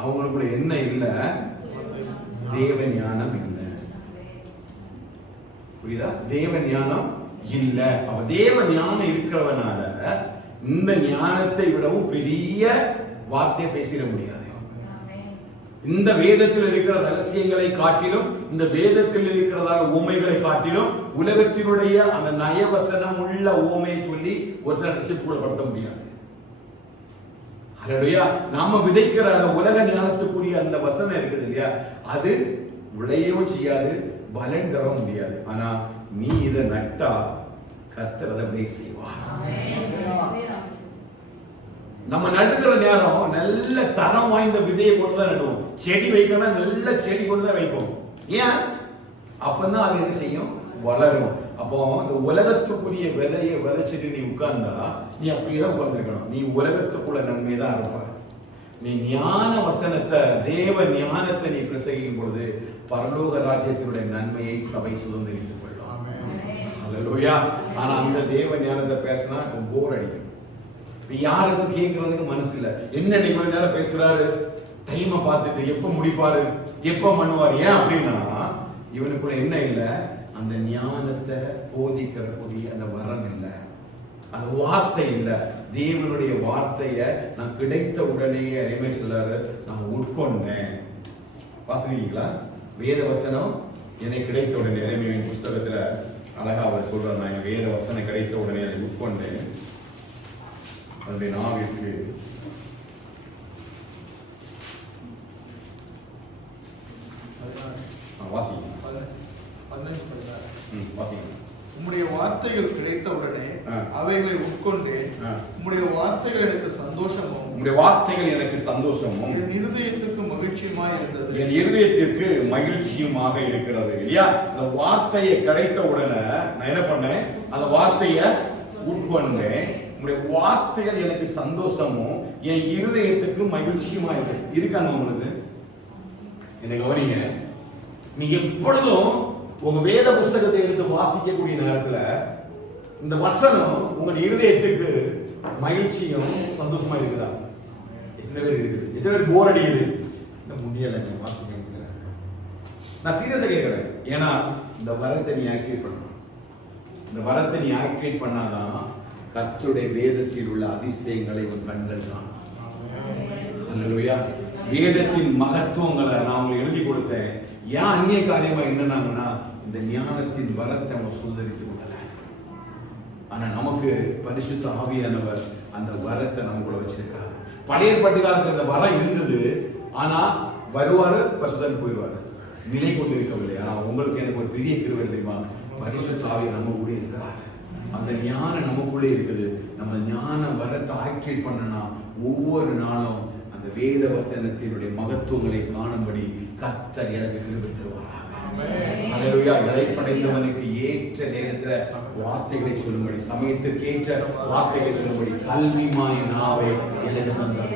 அவங்களுக்குள்ள என்ன இல்லை, தேவ ஞானம் இல்லை. புரியுதா? தேவ ஞானம் இல்ல. அப்ப தேவ ஞானம் இருக்கிறவனால இந்த ஞானத்தை விடவும் பெரிய வார்த்தையை பேசிட முடியாது. இந்த வேதத்தில் இருக்கிற ரகசியங்களை காட்டிலும், இந்த வேதத்தில் இருக்கிறதான ஊமைகளை காட்டிலும் உலகத்தினுடைய அந்த நயவசனம் உள்ள ஊமையை சொல்லி ஒருத்தர் ரட்சிப்புப்படுத்த முடியாது. அல்லேலூயா. நாம விதைக்கிற அந்த உலக ஞானத்துக்குரிய அந்த வசனம் இருக்குது இல்லையா, அது விளையவும் செய்யாது, பலன் தர முடியாது. ஆனா நீ இதை நட்டா கர்த்தர் அதை விளைய செய்வார். நம்ம நடுக்கிற நேரம் நல்ல தரம் வாய்ந்த விதையை கொண்டு தான் நடுவோம். செடி வைக்கணும், நல்ல செடி கொண்டு தான் வைப்போம். ஏன்? அப்பதான் அது என்ன செய்யும், வளரும். அப்போ இந்த உலகத்துக்குரிய விதையை விதைச்சிட்டு நீ உட்கார்ந்தா நீ அப்படியேதான் உட்கார்ந்துருக்கணும். நீ உலகத்துக்குள்ள நன்மை தான் இருப்பார். நீ ஞான வசனத்தை, தேவ ஞானத்தை நீ பிரசங்கிக்கும் பொழுது பரலோக ராஜ்யத்தினுடைய நன்மையை சபை சுதந்திரித்துக் கொள்ளும். அல்லேலூயா. ஆனா அந்த தேவ ஞானத்தை பேசினா போர் அடிக்கும். யாருக்கும் கேட்கறதுக்கு மனசு இல்ல. என்ன இவ்வளவு நேரம் பேசுறாரு, டைமை பார்த்துட்டு எப்ப முடிப்பாரு, எப்ப பண்ணுவார். ஏன் அப்படின்னா இவனுக்குள்ள என்ன இல்லை, அந்த ஞானத்தை போதிக்கிறக்கூடிய அந்த வரம் இல்லை, அந்த வார்த்தை இல்லை. தேவனுடைய வார்த்தையை நான் கிடைத்த உடனேயே அருமை சொல்லாரு, நான் உட்கொண்டேன். வாசிக்கிறீங்களா? வேத வசனம் எனக்கு கிடைத்த உடனே, இறைமையின் புஸ்தகத்துல அழகா அவர் சொல்றார், நான் வேத வசனம் கிடைத்த உடனே அதை உட்கொண்டேன், அதனுடைய நாவிற்கு உம்முடைய வார்த்தைகள் கிடைத்த உடனே அவைகளை உட்கொண்டேன். உம்முடைய வார்த்தைகள் எனக்கு சந்தோஷமும், உம்முடைய வார்த்தைகள் எனக்கு சந்தோஷமும், என் இருதயத்துக்கு மகிழ்ச்சியுமாய் இருந்தது. என் இருதயத்திற்கு மகிழ்ச்சியுமாக இருக்கிறது. இல்லையா? அந்த வார்த்தையை கிடைத்த உடனே நான் என்ன பண்ணேன், அந்த வார்த்தையை உட்கொண்டேன். உங்களுடைய வார்த்தைகள் எனக்கு சந்தோஷமும் என் இருதயத்துக்கு மகிழ்ச்சியுமா இருக்காங்க. உங்களுக்கு என்ன கவனிங்க, நீ எப்பொழுதும் உங்க வேத புஸ்தகத்தை எடுத்து வாசிக்கக்கூடிய நேரத்துல இந்த வசனம் உங்க இருதயத்துக்கு மகிழ்ச்சியும் சந்தோஷமா இருக்குதா? எத்தனை பேர் இருக்குது? எத்தனை பேர் போர் அடிக்குது? இந்த முடியல வாசிக்க. நான் சீரியஸா கேட்கிறேன். ஏன்னா இந்த வரத்தை நீ ஆக்டிவேட் பண்ணணும். இந்த வரத்தை நீ ஆக்டிவேட் பண்ணாதான் கர்த்தருடைய வேதத்தில் உள்ள அதிசயங்களை உன் கண்கள் தான். அல்லேலூயா. வேதத்தின் மகத்துவங்களை நான் உங்களுக்கு எழுதி கொடுத்தேன். ஏன் அந்நிய காரியமா என்னன்னா, இந்த ஞானத்தின் வரத்தை நம்ம சுதந்திரித்து கொள்ளல. ஆனா நமக்கு பரிசுத்த ஆவியானவர் அந்த வரத்தை நமக்குள்ள வச்சிருக்காரு. பழைய ஏற்பாட்டு காலத்துல இந்த வரம் இருந்தது. ஆனா வருவாரு, பரிசுத்தன் போயிடுவாரு, நிலை கொண்டு இருக்கவில்லை. ஆனா உங்களுக்கு எனக்கு ஒரு பெரிய கிருபை தெரியுமா, பரிசுத்த ஆவியை நம்ம கூட இருக்கிறார். அந்த ஞானம் நமக்குள்ளே இருக்குது. நம்ம ஞான வரத்தை ஆக்டிவேட் பண்ணனா ஒவ்வொரு நாளும் அந்த வேத வசனத்தினுடைய மகத்துவங்களை காணும்படி கர்த்தர் எனக்கு கிருபை தருவாராக. அல்லேலூயா. இளைப்படைந்தவனுக்கு ஏற்ற நேரத்துல வார்த்தைகளை சொல்லும்படி, சமயத்திற்கு ஏற்ற வார்த்தைகளை சொல்லும்படி கல்விமாய் நாவை எனக்கு தந்தார்.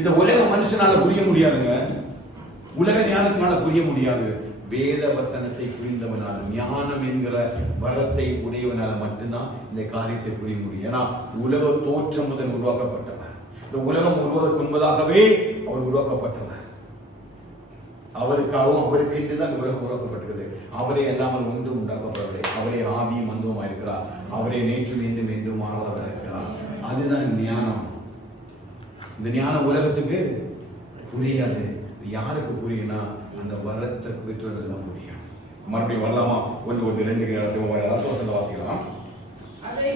இத உலக மனுஷனால புரிய முடியாதுங்க. உலக ஞானத்தினால புரிய முடியாது. வேத வசனத்தை புரிந்தவனால், ஞானம் என்கிற வரத்தை உடையவனால மட்டும்தான் இந்த காரியத்தை புரிய முடியும். ஏன்னா உலக தோற்றம் முதல் உருவாக்கப்பட்டவர். இந்த உலகம் உருவாக்கு முன்பதாகவே அவர் உருவாக்கப்பட்டவர். அவருக்காகவும் அவருக்கு என்றுதான் இந்த உலகம் உருவாக்கப்பட்டது. அவரே எல்லாமல் ஒன்று உண்டாக்கப்படவில்லை. அவரே ஆவியும் மந்தவுமா இருக்கிறார். அவரே நேற்றும் இன்றும் என்றும் மாறாதவர் இருக்கிறார். அதுதான் ஞானம். இந்த ஞானம் உலகத்துக்கு புரியாது. யாருக்கு புரியும்னா அந்த வரத்தை பெற்றவர்கள் புரியும். மறுபடியும் வரலாமா? 1 2 வாசிக்கலாம். அதை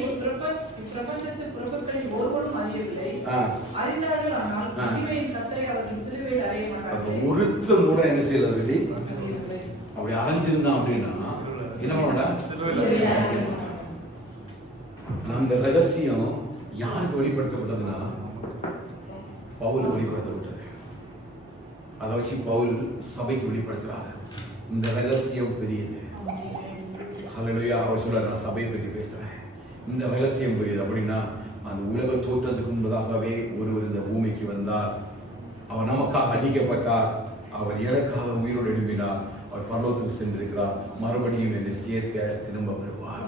பிரபஞ்சத்து பிரபுக்களை ஒருவரும் அறியவில்லை. ஆ. அறிந்தார்கள், ஆனால் மகிமையின் கர்த்தரை அவர்கள் சிலுவையில் அறைய அப்ப மாட்டார்கள். ஒருத்தர் கூட என்ன செய்யல வெளி அறியவில்லை. அப்படி அரைஞ்சிருந்தான் அப்படின்னா என்ன பண்ண அந்த ரகசியம் யாருக்கு வெளிப்படுத்தப்பட்டதுன்னா பவுல் வெளிப்படுத்தப்பட்டது. அதை வச்சு பவுல் சபைக்கு வெளிப்படுத்துறாரு. இந்த ரகசியம் பெரியது. ஹல்லேலூயா. அவர் சொல்றாரு, நான் சபையை பற்றி பேசுறேன். இந்த ரகசியம் பெரியது. அப்படின்னா அந்த உலக தோற்றத்துக்கு முன்பதாகவே ஒருவர் இந்த பூமிக்கு வந்தார். அவர் நமக்காக அடிக்கப்பட்டார். அவர் எனக்காக உயிரோடு எழுப்பினார். அவர் பரலோகத்துக்கு சென்றிருக்கிறார். மறுபடியும் என்னை சேர்க்க திரும்ப வருவார்.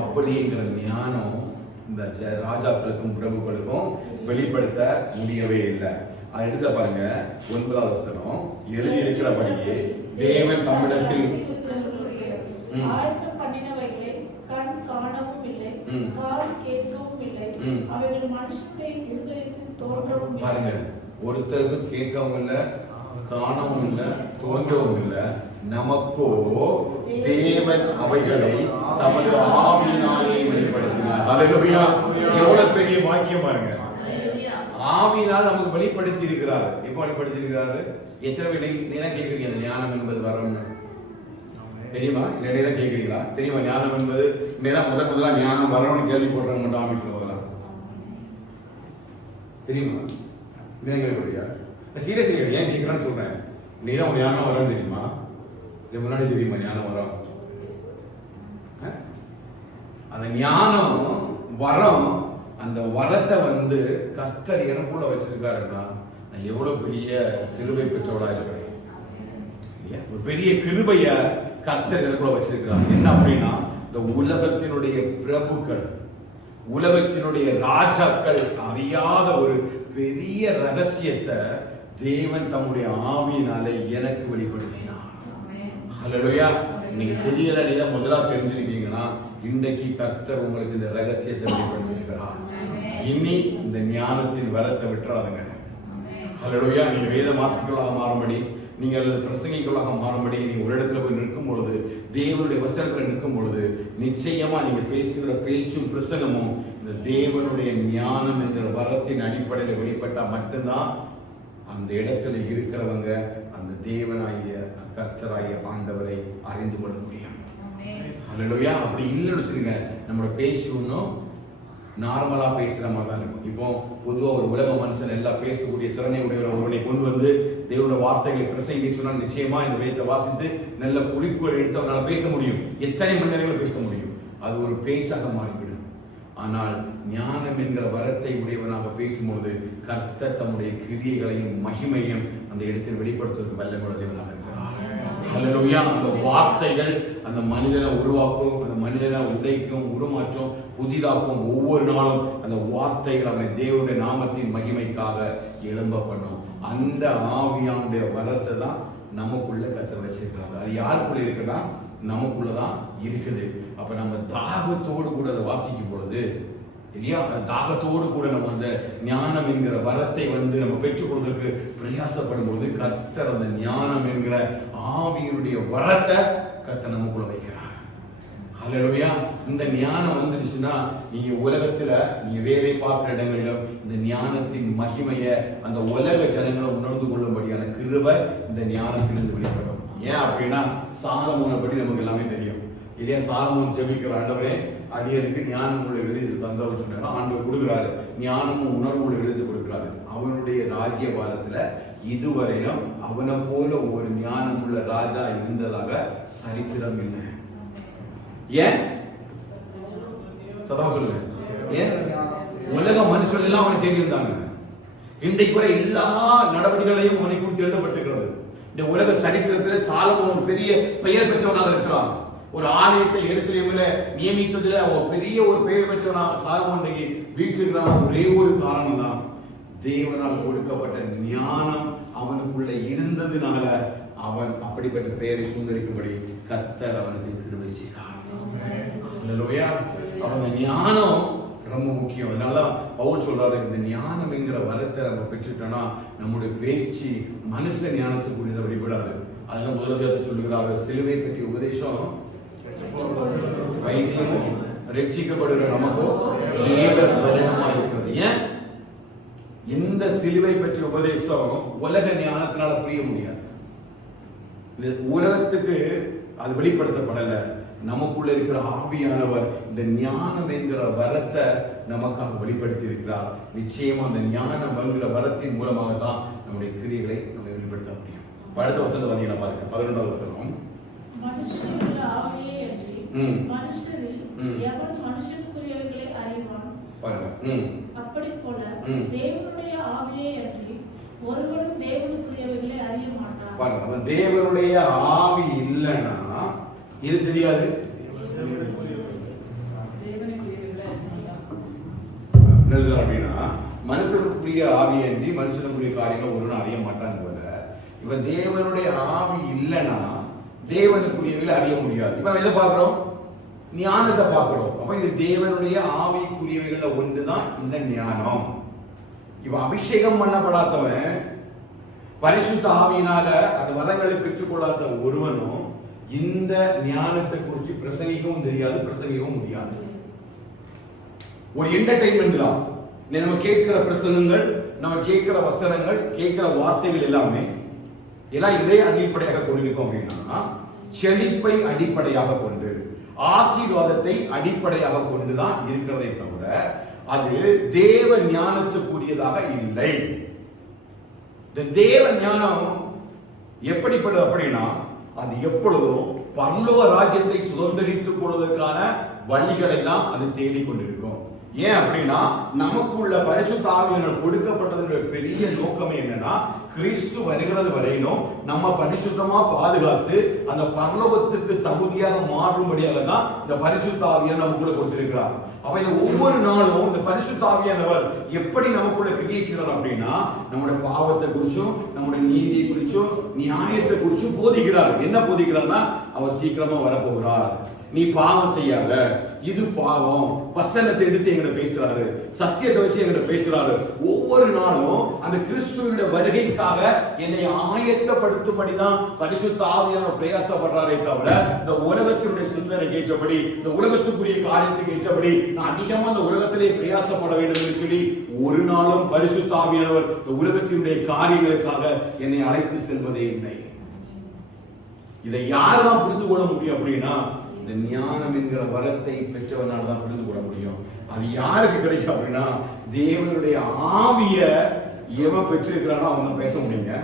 அப்படிங்கிற ஞானம் இந்த ராஜாக்களுக்கும் பிரபுக்களுக்கும் வெளிப்படுத்த முடியவே இல்லை. அது எடுத்து பாருங்க, 9வது வசனம். எழுதி இருக்கிறபடியே தேவன் தம்மிடத்தில் ஆழ்த்த பண்ணினவைகளை கண் காணவும் இல்லை, காது கேட்கவும் இல்லை, அவைகள் மனுஷனுடைய இருதயத்தில் தோன்றவும் இல்லை. பாருங்க, ஒருத்தருக்கு கேட்கவும் இல்லை, காணவும் இல்லை, தோன்றவும் இல்லை. நமக்கோ தேவன் அவைகளை தமது ஆவியினாலே வெளிப்படுத்தினார். ஹல்லேலூயா. எவ்வளவு பெரிய பாக்கியம் பாருங்க. ஆவியினால் நமக்கு வெளிப்படுத்தி இருக்கிறார். எப்ப வெளிப்படுத்தி இருக்கிறாரு? எத்தனை நேரம் கேட்குறீங்க அந்த ஞானம் என்பது வரணும்னு தெரியுமா? நேரம் கேட்குறீங்களா? தெரியுமா ஞானம் என்பது நேரம் முதலா ஞானம் வரணும்னு கேள்வி போடுறாங்க மட்டும் ஆமிக்கு போகலாம் தெரியுமா? இதான் கேள்விப்படியா? சீரியஸ் ஏன் கேட்குறான்னு சொல்றேன். நீ தான் உன் ஞானம் வரணும் தெரியுமா? இது முன்னாடி தெரியுமா ஞானம் வரும்? அந்த ஞானம் வரம், அந்த வரத்தை கர்த்தர் எனக்குள்ள வச்சிருக்காருன்னா நான் எவ்வளவு பெரிய கிருபை பெற்றவளா இருக்கிறேன். ஒரு பெரிய கிருபைய கர்த்தர் எனக்குள்ள வச்சிருக்கிறார். என்ன அப்படின்னா, இந்த உலகத்தினுடைய பிரபுக்கள், உலகத்தினுடைய ராஜாக்கள் அறியாத ஒரு பெரிய ரகசியத்தை தேவன் தம்முடைய ஆவியினாலே எனக்கு வெளிப்படுத்தினார். ஹல்லேலூயா. நீங்க தெரியல, நீங்க முதலா தெரிஞ்சிருக்கீங்கன்னா இன்றைக்கு கர்த்தர் உங்களுக்கு இந்த ரகசியத்தை வெளிப்படுத்தியிருக்கிறார். இனி இந்த ஞானத்தின் வரத்தை விட்டுறாதுங்க. ஹல்லேலூயா. நீங்க வேத வாசிகளாக மாறும்படி, நீங்க பிரசங்கிகளாக மாறும்படி நீங்க ஒரு இடத்துல போய் நிற்கும் பொழுது, தேவனுடைய வசனத்துல நிற்கும் பொழுது, நிச்சயமா நீங்க பேசுகிற பேச்சும் பிரசங்கமும் இந்த தேவனுடைய ஞானம் என்ற வரத்தின் அடிப்படையில் வெளிப்பட்டா மட்டும்தான் அந்த இடத்துல இருக்கிறவங்க அந்த தேவனாகிய கர்த்தராகிய ஆண்டவரை அறிந்து கொள்ள முடியும். ஹல்லேலூயா. அப்படி இல்லைன்னு வச்சுருங்க, நம்மளோட பேச்சு ஒன்றும் நார்மலா பேசுற மாதிரி தான் இருக்கும். இப்போ பொதுவா ஒரு உலக மனுஷன் எல்லாம் பேசக்கூடிய திறனை உடைய ஒருவனை கொண்டு தேவனுடைய வார்த்தைகளை பிரசங்கி சொன்னால் நிச்சயமா இந்த வேதத்தை வாசித்து நல்ல குறிப்புகள் எடுத்து அவனால் பேச முடியும். எத்தனை மணி நேரங்கள் பேச முடியும். அது ஒரு பேச்சாக மாறிவிடும். ஆனால் ஞானம் என்கிற வரத்தை உடையவனாக பேசும்பொழுது கர்த்தர் தம்முடைய கிரியைகளையும் மகிமையும் அந்த இடத்தில் வெளிப்படுத்துவதற்கு வல்லமையுள்ள தேவனாக இருக்கிறார். ஹல்லேலூயா. அந்த வார்த்தைகள் அந்த மனிதனை உருவாக்கும், அந்த மனிதனை உடைக்கும், உருமாற்றும், புதிதாக்கும். ஒவ்வொரு நாளும் அந்த வார்த்தைகள் அவனை தேவனுடைய நாமத்தின் மகிமைக்காக எழும்ப பண்ணும். அந்த ஆவியானுடைய வரத்தை தான் நமக்குள்ள கர்த்தர் வச்சிருக்காங்க. அது யாருக்குள்ள இருக்குன்னா நமக்குள்ளதான் இருக்குது. அப்ப நம்ம தாகத்தோடு கூட அதை வாசிக்கும் பொழுது இல்லையா, தாகத்தோடு கூட நம்ம அந்த ஞானம் என்கிற வரத்தை நம்ம பெற்றுக் கொள்வதற்கு பிரயாசப்படும் பொழுது கர்த்தர் அந்த ஞானம் என்கிற ஆவியினுடைய வரத்தை கர்த்தர் நமக்குள்ள வைக்கிறார். ஹல்லேலூயா. இந்த ஞானம் வந்துடுச்சுன்னா நீங்க உலகத்துல நீங்க வேலை பார்க்கிற இடங்களிலும் இந்த ஞானத்தின் மகிமையை அந்த உலக ஜனங்களை உணர்ந்து கொள்ளும்படியான கிருபை இந்த ஞானத்திலிருந்து வெளிப்படும். ஏன் அப்படின்னா சாலமோனை பற்றி நமக்கு எல்லாமே தெரியும். இதே சாலமோன் ஜெபிக்கிற ஆண்டவரே அடியனுக்கு ஞானம் உள்ள எழுதி தந்தவர் சொன்னாங்க. ஆண்டவர் கொடுக்குறாரு, ஞானமும் உணர்வுள்ள எழுதி கொடுக்குறாரு. அவனுடைய ராஜ்ய காலத்துல இதுவரையிலும் அவனை போல ஒரு ஞானம் உள்ள ராஜா இருந்ததாக சரித்திரம் இல்லை. ஏன் சத்தமா சொல்லுங்க. ஏன் உலக மனுஷர்கள் எல்லாம் அவனை தெரிந்தாங்க. இன்றைக்கு வரை எல்லா நடவடிக்கைகளையும் அவனை குறித்து எழுதப்பட்டிருக்கிறது. இந்த உலக சரித்திரத்தில் சாலமோன் ஒரு பெரிய பெயர் பெற்றவனாக இருக்கிறான். ஒரு ஆலயத்தை எருசலேமில் நியமித்ததுல அவன் பெரிய ஒரு பெயர் பெற்றவனாக சாலமோன் வீட்டிருக்கிறான். ஒரே ஒரு காரணம் தான், தேவனால் கொடுக்கப்பட்ட ஞானம் அவனுக்குள்ள இருந்ததுனால அவன் அப்படிப்பட்ட பெயரை சுந்தரிக்கும்படி கர்த்தர் அவனுக்கு கிருபை செய்தார். ஹல்லேலூயா. அவன் ஞானம் ரொம்ப முக்கியம். அதனால பவுல் சொல்றாரு, இந்த ஞானம் என்கிற வரத்தை நம்ம பெற்றுட்டோம்னா நம்முடைய பேச்சு மனுஷ ஞானத்துக்குரியதை வெளிப்படாது. அதெல்லாம் முதல்ல சொல்லுகிறாரு, சிலுவை பற்றிய உபதேசம் வைத்தியமும் ரட்சிக்கப்படுகிற நமக்கோ தேவ பலனமா இருக்கிறது. ஏன் இந்த சிலுவை பற்றிய உபதேசம் உலக ஞானத்தினால புரிய முடியாது. உலகத்துக்கு அது வெளிப்படுத்தப்படல. நமக்குள்ள இருக்கிற ஆவியானவர் இந்த ஞானம் என்கிற வரத்தை நமக்காக வெளிப்படுத்தி இருக்கிறார். நிச்சயமா அந்த ஞானம் என்கிற வரத்தின் மூலமாக தான் நம்முடைய கிரியைகளை நம்ம வெளிப்படுத்த முடியும். அடுத்த வசனத்தை வந்தீங்கன்னா பாருங்க, 11வது வசனம். மனுஷனுள்ள ஆவியே அன்றி மனுஷரில் எவன் மனுஷனுக்குரியவைகளை அறிவான் பாருங்க. அப்படி போல தேவனுடைய ஆவியே அன்றி ஒருவனும் தேவனுக்குரியவைகளை அறிய மாட்டான். பாருங்க, தேவனுடைய ஆவி இல்லைன்னா இது தெரியாது. அப்படின்னா மனுஷனுக்குரிய ஆவி அன்றி மனுஷனுக்குரிய காரியங்கள் ஒரு நாள் அறிய மாட்டாங்க. இப்ப தேவனுடைய ஆவி இல்லைன்னா தேவனுக்குரியவைகளை அறிய முடியாது. இப்ப எதை பார்க்கிறோம்? ஞானத்தை பார்க்கிறோம். அப்ப இது தேவனுடைய ஆவிக்குரியவைகள்ல ஒன்றுதான் இந்த ஞானம். இப்ப அபிஷேகம் பண்ணப்படாதவன், பரிசுத்த ஆவியினால அந்த வரங்களை பெற்றுக்கொள்ளாத ஒருவனும் இந்த ஞானத்தை குறித்து பிரசங்கிக்கவும் தெரியாது, பிரசங்கிக்கவும் முடியாது. ஒரு என்டர்டைன்மெண்ட் தான். நம்ம கேட்கிற பிரசங்கங்கள், நம்ம கேட்கிற வசனங்கள், கேட்கிற வார்த்தைகள் எல்லாமே எல்லாம் இதை அடிப்படையாக கொண்டிருக்கோம் அப்படின்னா செழிப்பை அடிப்படையாக கொண்டு, ஆசீர்வாதத்தை அடிப்படையாக கொண்டுதான் இருக்கிறதை தவிர அது தேவ ஞானத்துக்குரியதாக இல்லை. இந்த தேவ ஞானம் எப்படிப்பட்டது அப்படின்னா அது எப்பொழுதும் பரலோக ராஜ்யத்தை சுதந்திரித்துக் கொள்வதற்கான வழிகளை தான் அது தேடிக்கொண்டிருக்கும். ஏன் அப்படின்னா நமக்குள்ள பரிசுத்த ஆவியானவர் கொடுக்கப்பட்டதுன்ற பெரிய நோக்கமே என்னன்னா கிறிஸ்து வருகிறது வரையிலும் நம்ம பரிசுத்தமா பாதுகாத்து அந்த பரலோகத்துக்கு தகுதியாக மாறும்படியாக தான் இந்த பரிசுத்த ஆவியானவர் நமக்குள்ள கொடுத்திருக்கிறார். அவ ஒவ்வொரு நாளும் இந்த பரிசுத்த ஆவியானவர் எப்படி நமக்குள்ள கிரியை செய்றார் அப்படின்னா நம்முடைய பாவத்தை குறிச்சும் நம்முடைய நீதியை குறிச்சும் நியாயத்தை குறிச்சும் போதிக்கிறார். என்ன போதிக்கிறார்னா அவர் சீக்கிரமா வரப்போகிறார், நீ பாவம் செய்யாத, இது பாவம், வசனத்தை எடுத்து எங்கிட்ட பேசுறாரு, சத்தியத்தை வச்சு எங்கிட்ட பேசுறாரு. ஒவ்வொரு நாளும் அந்த கிறிஸ்துவினுடைய வருகைக்காக என்னை ஆயத்தப்படுத்தும்படிதான் பரிசுத்த ஆவியானவர் பிரயாசப்படுறாரே தவிர இந்த உலகத்தினுடைய சிந்தனைக்கு ஏற்றபடி, இந்த உலகத்துக்குரிய காரியத்துக்கு ஏற்றபடி நான் அதிகமா இந்த உலகத்திலே பிரயாசப்பட வேண்டும் என்று சொல்லி ஒரு நாளும் பரிசுத்த ஆவியானவர் இந்த உலகத்தினுடைய காரியங்களுக்காக என்னை அழைத்து செல்வதே இல்லை. இதை யாரெல்லாம் புரிந்து கொள்ள முடியும் அப்படின்னா இந்த ஞானம் என்கிற வரத்தை பெற்றவனால தான் புரிந்து கொள்ள முடியும். அது யாருக்கு கிடைக்கும் அப்படின்னா தேவனுடைய ஆவிய எவன் பெற்றிருக்கிறானோ அவன் தான் பேச முடியுங்க.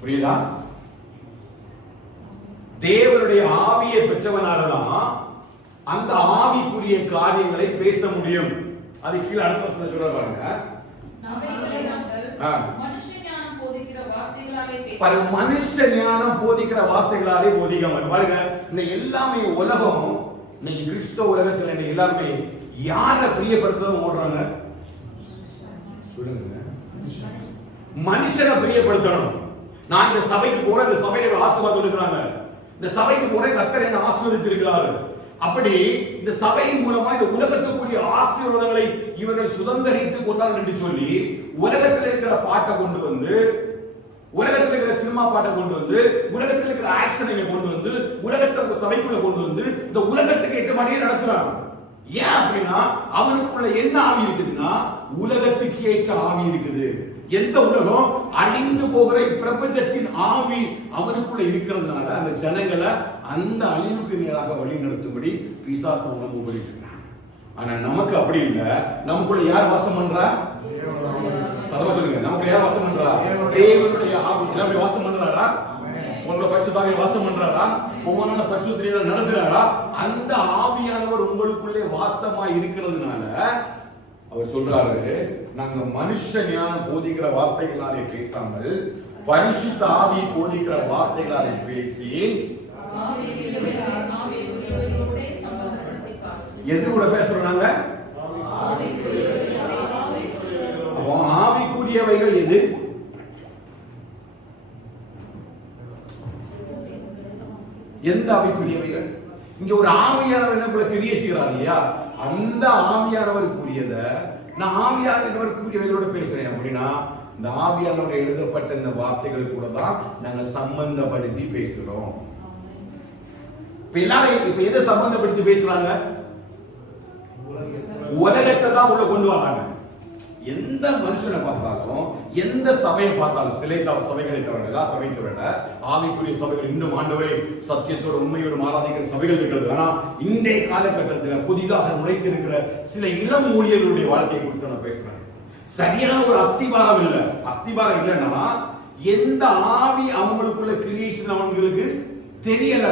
புரியுதா? தேவனுடைய ஆவியை பெற்றவனாலதான் அந்த ஆவிக்குரிய காரியங்களை பேச முடியும். அது கீழே அடுத்த வசனத்துல சொல்ற பாருங்க. மனுஷ ஞானம் போதிக்கிற வார்த்தைகளாலே போதிக்காம பாருங்க. இந்த எல்லாமே உலகம் இன்னைக்கு கிறிஸ்தவ உலகத்துல இன்னைக்கு எல்லாருமே யாரை பிரியப்படுத்தவும் ஓடுறாங்க சொல்லுங்க. மனுஷனை பிரியப்படுத்தணும். நான் இந்த சபைக்கு போறேன், இந்த சபையில ஆத்துமா இருக்கிறாங்க, இந்த சபைக்கு போறேன், கர்த்தர் என்ன ஆசீர்வதித்திருக்கிறார். அப்படி இந்த சபையின் மூலமா இந்த உலகத்துக்குரிய ஆசீர்வாதங்களை இவர்கள் சுதந்திரித்துக் கொண்டார்கள் என்று சொல்லி உலகத்தில் இருக்கிற பாட்டை கொண்டு வந்து, உலகத்தில் இருக்கிற சினிமா பாட்டை கொண்டு வந்து, உலகத்தில் இருக்கிற ஆக்ஷனை கொண்டு வந்து உலகத்தை சபைக்குள்ள கொண்டு வந்து இந்த உலகத்துக்கு ஏற்ற மாதிரியே நடத்துறாங்க. ஏன் அப்படின்னா அவனுக்குள்ள என்ன ஆவி இருக்குதுன்னா உலகத்துக்கு ஏற்ற ஆவி இருக்குது. எந்த உலகம் அழிந்து போகிற பிரபஞ்சத்தின் ஆவி அவனுக்குள்ள இருக்கிறதுனால அந்த ஜனங்களை அந்த அழிவுக்கு நேராக வழி நடத்தும்படி பிசாசு உணவு உபயோகிக்கிறான். ஆனா நமக்கு அப்படி இல்லை. நமக்குள்ள யார் வாசம் பண்றா? சதமா சொல்லுங்க. நமக்குள்ள யார் வாசம் பண்றா? தேவனுடைய ஆவி. எல்லாரும் வாசம் பண்றாரா? உங்களை பரிசுத்தாவியை வாசம் பண்றாரா? ஒவ்வொரு பரிசுத்தில நடத்துறாரா? அந்த ஆவியானவர் உங்களுக்குள்ளே வாசமா இருக்கிறதுனால அவர் சொல்றாரு, நாங்க மனுஷ ஞானம் போதிக்கிற வார்த்தைகளாலே பேசாமல் பரிசுத்த ஆவி போதிக்கிற வார்த்தைகளாலே பேசி எது கூட பேசுறாங்க? ஆவிக்குரியவைகள் எது? எந்த ஆவிக்குரியவைகள்? இங்க ஒரு ஆவியானவர் என்ன கூட கிரியை செய்கிறார் இல்லையா? அந்த ஆவியானவருக்குரியத நான் ஆவியானவருக்குரியவைகளோட பேசுறேன். அப்படின்னா இந்த ஆவியானவர் எழுதப்பட்ட இந்த வார்த்தைகள் கூட தான் நாங்க சம்பந்தப்படுத்தி பேசுறோம். இப்ப எல்லாரும் இப்ப எதை சம்பந்தப்படுத்தி பேசுறாங்க? உலகத்தை தான் உள்ள கொண்டு வராங்க. எந்த மனுஷனை பார்த்தாலும் எந்த சபையை பார்த்தாலும் சிலை சபைகளை தவிர எல்லா சபையை தவிர ஆவிக்குரிய சபைகள் இன்னும் ஆண்டவரே சத்தியத்தோட உண்மையோடு ஆராதிக்கிற சபைகள் இருக்கிறது. ஆனா இன்றைய காலகட்டத்தில் புதிதாக நுழைத்திருக்கிற சில இளம் ஊழியர்களுடைய வாழ்க்கையை குறித்து நான் பேசுறேன். சரியான ஒரு அஸ்திபாரம் இல்லை. அஸ்திபாரம் இல்லைன்னா எந்த ஆவி அவங்களுக்குள்ள கிரியேஷன் அவங்களுக்கு தெரியல,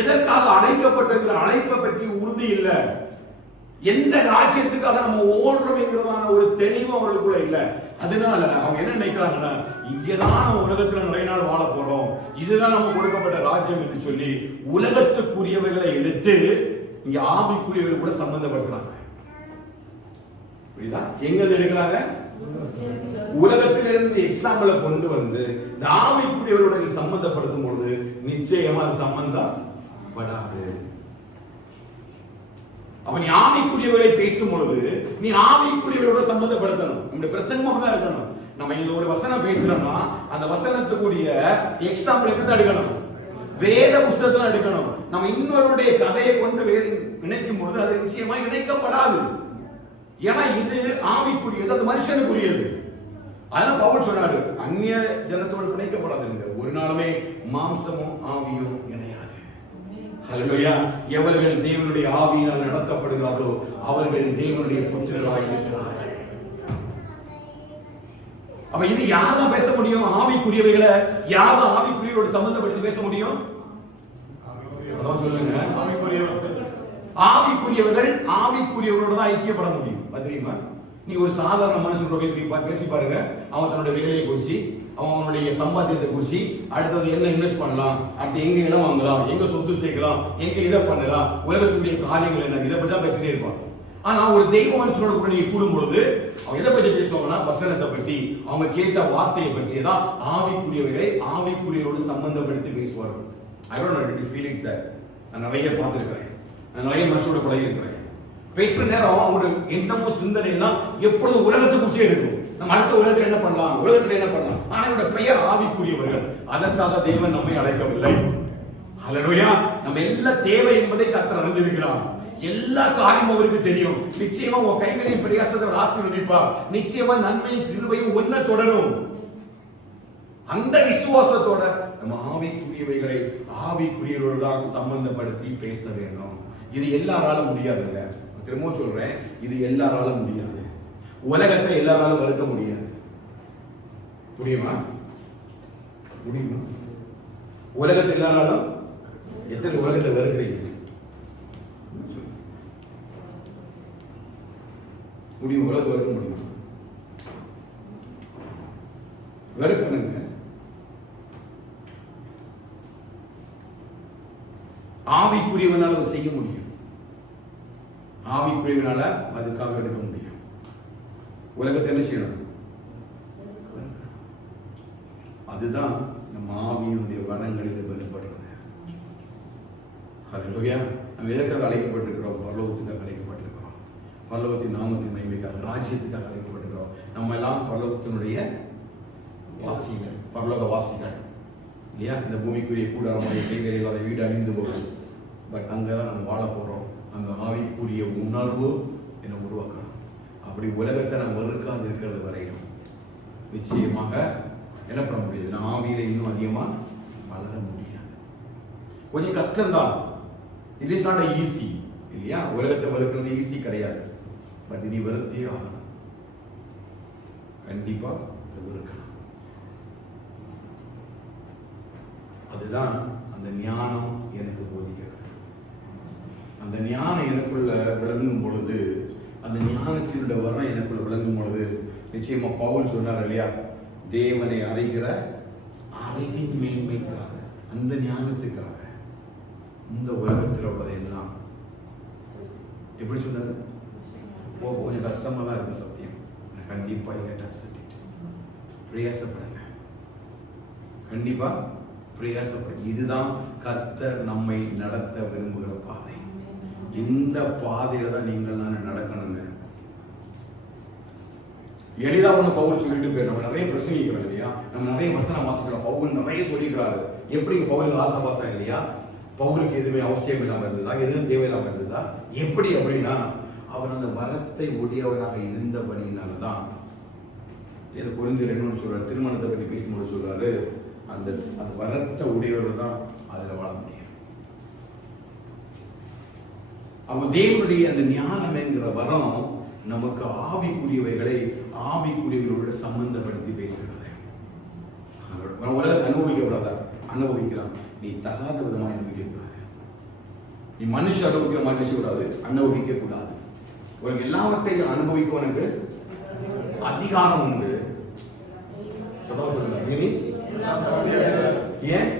எதற்காக அழைக்கப்பட்டிருக்கிற அழைப்பை பற்றி உறுதி இல்லை, எந்த ராஜ்யத்துக்காக நம்ம ஓடுறோம்ங்கிறதான ஒரு தெளிவு அவர்களுக்குள்ள இல்ல. அதனால அவங்க என்ன நினைக்கிறாங்கன்னா இங்கதான் நம்ம உலகத்துல நிறைய நாள் வாழ போறோம், இதுதான் நம்ம கொடுக்கப்பட்ட ராஜ்யம் என்று சொல்லி உலகத்துக்குரியவைகளை எடுத்து இங்க ஆவிக்குரியவர்கள் கூட சம்பந்தப்படுத்துறாங்க. புரியுதா? எங்க எடுக்கிறாங்க? உலகத்திலிருந்து எக்ஸாம்பிளை கொண்டு வந்து இந்த ஆவிக்குரியவரோட சம்பந்தப்படுத்தும் பொழுது நிச்சயமா அது சம்பந்தப்படாது. அவன் ஆவிக்குரியவர்களை பேசும் பொழுது நீ ஆவிக்குரியவர்களோட சம்பந்தப்படுத்தணும். நம்முடைய பிரசங்கம் தான் இருக்கணும். நம்ம இங்க ஒரு வசனம் பேசுறோம்னா அந்த வசனத்துக்குரிய எக்ஸாம்பிள் எங்க எடுக்கணும்? வேத புஸ்தகத்துல எடுக்கணும். நம்ம இன்னொருடைய கதையை கொண்டு இணைக்கும் பொழுது அது நிச்சயமா இணைக்கப்படாது. ஏன்னா இது ஆவிக்குரியது, அது மனுஷனுக்குரியது. அதனால பவுல் சொன்னாரு அந்நிய ஜனத்தோடு இணைக்கப்படாதுங்க. ஒரு நாளுமே மாம்சமும் ஆவியும் இணையாது. ஹல்லேலூயா. எவர்கள் தேவனுடைய ஆவியினால் நடத்தப்படுகிறார்களோ அவர்கள் தேவனுடைய புத்திரராய் இருக்கிறார்கள். அப்ப இது யார்தான் பேச முடியும்? ஆவிக்குரியவைகளை யார்தான் ஆவிக்குரியவோடு சம்பந்தப்படுத்தி பேச முடியும்? சொல்லுங்க. ஆவிக்குரியவர்கள் ஆவிக்குரியவரோடு தான் ஐக்கியப்பட முடியும். தெரியுமா? நீ ஒரு சாதாரண மனுஷனோட பேசி பாருங்க. அவன் தன்னுடைய வேலையை குறிச்சு, அவனுடைய சம்பாத்தியத்தை குறிச்சு, அடுத்தது என்ன இன்வெஸ்ட் பண்ணலாம், அடுத்து எங்க இடம் வாங்கலாம், எங்க சொத்து சேர்க்கலாம், எங்க இதை பண்ணலாம், உலகத்துடைய காரியங்கள் என்ன, இதை பற்றி தான் பேசிட்டே இருப்பான். ஆனா ஒரு தெய்வ மனுஷனோட கூட நீங்க கூடும் பொழுது அவங்க எதை பற்றி பேசுவாங்கன்னா வசனத்தை பற்றி, அவங்க கேட்ட வார்த்தையை பற்றி தான் ஆவிக்குரியவர்களை ஆவிக்குரியவரோடு சம்பந்தப்படுத்தி பேசுவார்கள். I don't know if you feel it that. நான் நிறைய பார்த்திருக்கிறேன். நான் நிறைய மனுஷனோட கூட இருக்கிறேன். பேசுற நேரம் அவங்களோட எண்ணமோ சிந்தனைனா எப்பொழுதும் உலகத்தை குறிச்சே இருக்கும். நம்ம அடுத்த உலகத்தில் என்ன பண்ணலாம், உலகத்தில் என்ன பண்ணலாம். ஆனா என்னோட பெயர் ஆவிக்குரியவர்கள். அதற்காக தேவன் நம்மை அழைக்கவில்லை. ஹல்லேலூயா. நம்ம எல்லா தேவை என்பதை கர்த்தர் அறிந்திருக்கிறார். எல்லா காரியம் அவருக்கு தெரியும். நிச்சயமா உன் கைகளின் பிரயாசத்தை ஆசீர்வதிப்பார். நிச்சயமா நன்மை கிருபையும் ஒன்ன தொடரும். அந்த விசுவாசத்தோட நம்ம ஆவிக்குரியவைகளை ஆவிக்குரியவர்களோடு தான் சம்பந்தப்படுத்தி பேச வேண்டும். இது எல்லாராலும் முடியாதுங்க. திரும்பவும் சொல்றேன், இது எல்லாராலும் முடியாது. உலகத்தை எல்லாராலும் வெறுக்க முடியாது. புரியுமா? முடியுமா? உலகத்தை எல்லாராலும் எத்தனை உலகத்தை வெறுக்கிறீங்க? முடியும். உலகத்தை வெறுக்க முடியுமா? வெறுக்கணுங்க. ஆவிக்குரியவனால அதை செய்ய முடியும். ஆவிக்குரியவனால அதுக்காக எடுக்க முடியும். உலகத்தை என்ன செய்யணும்? அதுதான் நம்ம ஆவியுடைய வரங்களில் வெளிப்படுறது. ஹல்லேலூயா. நம்ம எதற்காக அழைக்கப்பட்டிருக்கிறோம்? பரலோகத்துக்காக அழைக்கப்பட்டிருக்கிறோம். பரலோகத்தின் நாமத்தின் மகிமைக்காக, ராஜ்யத்துக்காக அழைக்கப்பட்டிருக்கிறோம். நம்ம எல்லாம் பரலோகத்தினுடைய வாசிகள், பரலோக வாசிகள் இல்லையா? இந்த பூமிக்குரிய கூடாரமுடைய கைவேலையில் அதை வீடு அழிந்து போகும். பட் அங்கதான் நம்ம வாழ போறோம். அந்த ஆவிக்குரிய உணர்வு என்ன உருவாக்கணும். அப்படி உலகத்தை நம்ம வெறுக்காது இருக்கிறது வரையும் நிச்சயமாக என்ன பண்ண முடியாது? நான் ஆவியில இன்னும் அதிகமா வளர முடியாது. கொஞ்சம் கஷ்டம்தான். இட் இஸ் நாட் ஈஸி இல்லையா? உலகத்தை வெறுக்கிறது ஈஸி கிடையாது. பட் இனி வெறுத்தே ஆகணும். கண்டிப்பா வெறுக்கணும். அதுதான் அந்த ஞானம் எனக்கு போதிக்கிறது. அந்த ஞானம் எனக்குள்ள விளங்கும் பொழுது, அந்த ஞானத்தினுடைய வரம் எனக்குள்ள விளங்கும் பொழுது நிச்சயமா பவுல் சொன்னார் இல்லையா? தேவனை அறிகிற அறிவின் மேன்மைக்காக, அந்த ஞானத்துக்காக இந்த உலகத்தில் உள்ளதை எல்லாம் எப்படி சொன்னாரு? கொஞ்சம் கஷ்டமா தான் இருக்கு சத்தியம். கண்டிப்பா பிரயாசப்படுங்க. கண்டிப்பா பிரயாசப்படுங்க. இதுதான் கர்த்தர் நம்மை நடத்த விரும்புகிற பாதை. இந்த பாதையில தான் நீங்கள் நான் நடக்கணுங்க. எளிதா ஒண்ணு பவுல் சொல்லிட்டு போய் நம்ம நிறைய பிரசங்கிக்கிறோம் இல்லையா? நம்ம நிறைய வசனம் வாசிக்கிறோம். பவுல் நிறைய சொல்லிக்கிறாரு. எப்படி பவுலுக்கு ஆசாபாசம் இல்லையா? பவுலுக்கு எதுவுமே அவசியம் இல்லாம இருந்ததா? எதுவும் தேவையில்லாம இருந்ததா? எப்படி அப்படின்னா அவர் அந்த வரத்தை உடையவராக இருந்தபடியினால்தான் இது கொரிந்தியர் இன்னொன்று சொல்றாரு, திருமணத்தை பற்றி பேசும்போது சொல்றாரு, அந்த வரத்தை உடையவர் தான் அதில் வாழ முடியும். அவன் தேவனுடைய அந்த ஞானம் என்கிற வரம் நமக்கு ஆவிக்குரியவைகளை ஆவிக்குரியவர்களோட சம்பந்தப்படுத்தி பேசுகிறது. உலகத்தை அனுபவிக்கப்படாத அனுபவிக்கலாம், நீ தகாத விதமாக அனுபவிக்கக்கூடாது. நீ மனுஷ அனுபவிக்கிற மாதிரி கூடாது, அனுபவிக்க கூடாது. உனக்கு எல்லாவற்றையும் அனுபவிக்க உனக்கு அதிகாரம் உண்டு. சொல்லுங்க ஏன்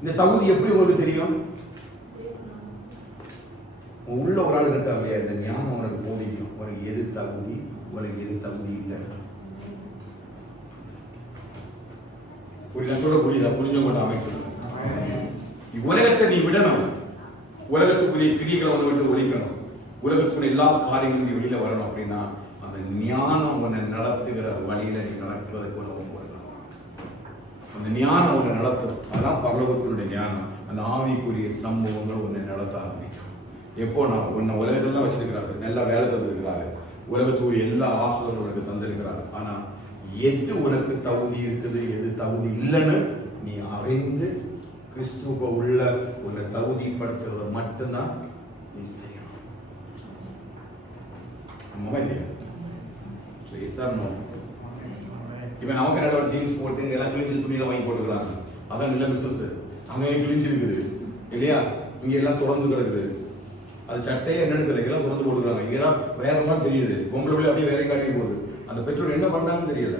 இந்த தகுதி எப்படி உங்களுக்கு தெரியும்? உள்ள ஒரு ஆள் இருக்கா இல்லையா, இந்த ஞானம் உனக்கு போதிக்கும். உனக்கு எது தகுதி, உனக்கு எது தகுதி இல்லை. சொல்ல புரியுதா? புரிஞ்ச மாட்டா அமைச்சு உலகத்தை நீ விடணும். உலகத்துக்குரிய கிரியைகளை உன்னை விட்டு ஒழிக்கணும். உலகத்துக்குரிய எல்லா காரியங்களும் நீ வெளியில வரணும். அப்படின்னா அந்த ஞானம் உன்னை நடத்துகிற வழியில நீ நடக்கிறதுக்கு உணவு போடணும். அந்த ஞானம் உன்னை நடத்தும். அதான் பரலோகத்தினுடைய ஞானம். அந்த ஆவிக்குரிய சம்பவங்கள் உன்னை நடத்த ஆரம்பிக்கும். எப்போ நான் உன்னை உலகத்தில் தான் வச்சிருக்கிறாரு, நல்லா வேலை தந்திருக்கிறாரு, உலகத்துக்குரிய எல்லா ஆசிரியர்களும் உனக்கு தந்திருக்கிறாரு. ஆனா எது உனக்கு தகுதி இருக்குது, எது தகுதி இல்லைன்னு நீ அறிந்து கிறிஸ்துவ உள்ள உன்னை தகுதிப்படுத்துறத மட்டும்தான் நீ செய்யணும். இல்லையா? இவன் நமக்கு நல்ல ஒரு ஜீன்ஸ் போட்டு எல்லாம் கிழிஞ்சல் துணியை வாங்கி போட்டுக்கிறாங்க. அதான் நல்ல பிசினஸ். அங்கே கிழிஞ்சிருக்குது இல்லையா? இங்க எல்லாம் தொடர்ந்து கிடக்குது. அது சட்டையே என்னன்னு தெரியல, தொடர்ந்து போட்டுக்கிறாங்க. இங்கெல்லாம் வேறெல்லாம் தெரியுது. பொம்பளை பிள்ளை அப்படியே வேற காட்டி போகுது. அந்த பெற்றோர் என்ன பண்ணாங்கன்னு தெரியல.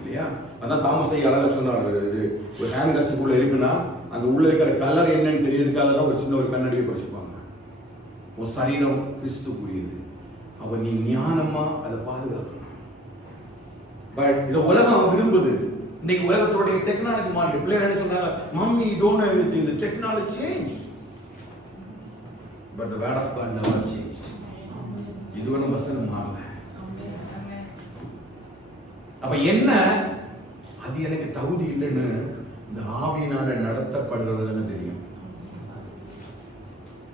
இல்லையா? அதான் தாமஸை அழகா சொன்னார், இது ஒரு ஹேண்ட் கர்ச்சிக்குள்ள இருக்குன்னா அந்த உள்ள இருக்கிற கலர் என்னன்னு தெரியறதுக்காக தான் ஒரு சின்ன ஒரு கண்ணாடியை படிச்சுப்பாங்க. ஒரு சரீரம் கிறிஸ்துக்குரியது. அப்ப நீ ஞானமா அதை பாதுகாக்கணும். பட் இந்த உலகம் விரும்புது. இன்னைக்கு உலகத்தோடைய டெக்னாலஜி மாறி பிள்ளைகள் என்ன சொன்னாங்க, mummy don't know anything, the technology changed but the word of God never changed. இது நம்ம வசனம் மாறல. அப்ப என்ன, அது எனக்கு தகுதி இல்லைன்னு இந்த ஆவியினால நடத்தப்படுறதுன்னு தெரியும்.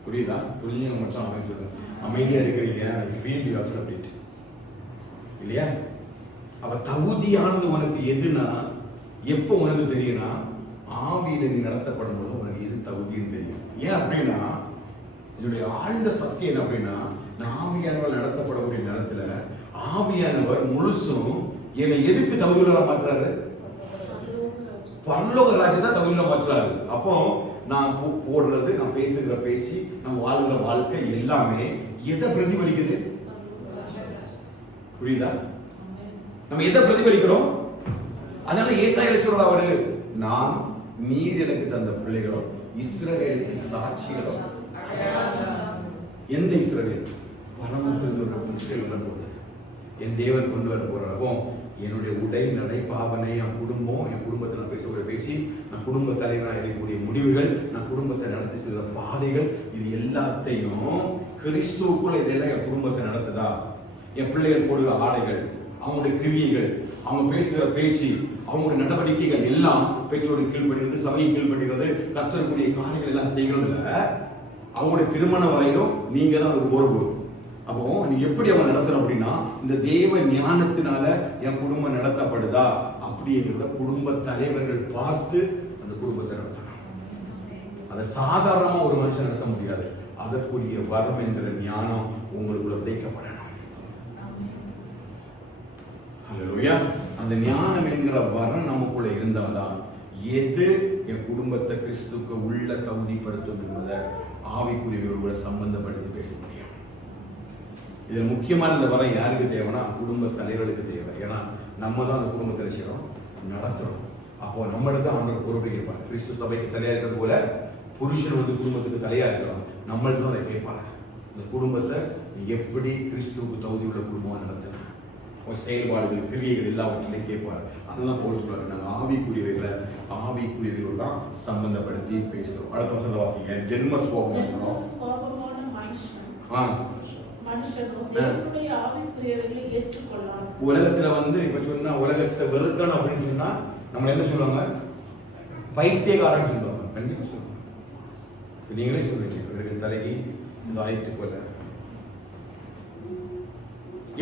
புரியுதா? புரிஞ்சு மட்டும் அவன் சொல்றேன், அமைதியா இருக்கிறீங்க, I feel you accept it. இல்லையா? அவ தகுதியானது உனக்கு எதுனா எப்போ உனக்கு தெரியும்னா ஆவியில நீ நடத்தப்படும் போது உனக்கு எது தகுதின்னு தெரியும். ஏன் அப்படின்னா இதனுடைய ஆழ்ந்த சக்தி என்ன அப்படின்னா, நான் ஆவியானவர் நடத்தப்படக்கூடிய நேரத்துல ஆவியானவர் முழுசும் என்னை எதுக்கு தகுதியுள்ள மாற்றுறாரு? பரலோக ராஜ்யத்தை தான் தகுதியுள்ள மாற்றுறாரு. அப்போ நான் போடுறது, நான் பேசுகிற பேச்சு, நான் வாழ்கிற வாழ்க்கை எல்லாமே எதை பிரதிபலிக்குது? புரியுதா? நம்ம எதை பிரதிபலிக்கிறோம்? அதனால ஏசாயால சொல்ற அவரு, நான் நீர் எனக்கு தந்த பிள்ளைகளும் இஸ்ரவேலுக்கு சாட்சிகளும். எந்த இஸ்ரவேல்? பரமத்திலிருந்து இஸ்ரவேல் போது என் தேவன் கொண்டு வர போறப்போ என்னுடைய உடை நடை பாவனை, என் குடும்பம், என் குடும்பத்தை நான் பேசக்கூடிய பேசி, நான் குடும்ப தலைவனாக எடுக்கக்கூடிய முடிவுகள், நான் குடும்பத்தை நடத்தி செல்ற பாதைகள், இது எல்லாத்தையும் கிறிஸ்துவுக்குள்ள இதெல்லாம் என் குடும்பத்தை நடத்துதா? என் பிள்ளைகள் போடுகிற ஆடைகள், அவங்களுடைய கிரியைகள், அவங்க பேசுகிற பேச்சு, அவங்களுடைய நடவடிக்கைகள் எல்லாம் பெற்றோரை கீழ்படுகிறது, சபையை கீழ்படுகிறது, கர்த்தருக்குரிய காரியங்கள் எல்லாம் செய்கிறதுல அவங்களுடைய திருமணம் வரையிலும் நீங்க தான் ஒரு பொறுப்பு. அப்போ நீ எப்படி அவன் நடத்தணும் அப்படின்னா, இந்த தேவ ஞானத்தினால என் குடும்பம் நடத்தப்படுதா அப்படிங்கிறத குடும்ப தலைவர்கள் பார்த்து அந்த குடும்பத்தை நடத்தணும். அதை சாதாரணமா ஒரு மனுஷன் நடத்த முடியாது. அதற்குரிய வரம் என்கிற ஞானம் உங்களுக்குள்ள விதைக்கப்படணும். அல்லேலூயா. அந்த ஞானம் என்கிற வரம் நமக்குள்ள இருந்தவன்தான் எது என் குடும்பத்தை கிறிஸ்துக்கு உள்ள தகுதிப்படுத்தும் என்பதை ஆவிக்குரியவர்களோட சம்பந்தப்படுத்தி பேச முடியும். இது முக்கியமான இந்த வரம் யாருக்கு தேவைன்னா குடும்ப தலைவர்களுக்கு தேவை. ஏன்னா நம்ம தான் அந்த குடும்பத்தை செய்யறோம், நடத்துறோம். அப்போ நம்மளுக்கு தான் ஆண்டவர் பொறுப்பை கேட்பாங்க. கிறிஸ்து சபைக்கு தலையா இருக்கிறது போல புருஷன் வந்து குடும்பத்துக்கு தலையா இருக்கிறோம், நம்மளுக்கு தான் அதை கேட்பாங்க. இந்த குடும்பத்தை எப்படி கிறிஸ்துவுக்கு தகுதி உள்ள குடும்பம் நடத்துறோம், செயல்பாடுகள், கிரியைகள் எல்லாவற்றிலையும் கேட்பார். அதெல்லாம் போல சொல்றாரு, நாங்கள் ஆவிக்குரியவைகள் தான் சம்பந்தப்படுத்தி பேசுறோம். அடுத்த வசனத்தை வாசிங்க. ஜென்ம ஸ்வபாவம் உலகத்துல வந்து இப்ப சொன்னா உலகத்தை வெறுக்கணும் அப்படின்னு சொன்னா நம்ம என்ன சொல்லுவாங்க? பைத்தியக்காரன் சொல்லுவாங்க. கண்டிப்பா சொல்லுவாங்க. நீங்களே சொல்றீங்க தலைக்கு இந்த ஆயிட்டு போல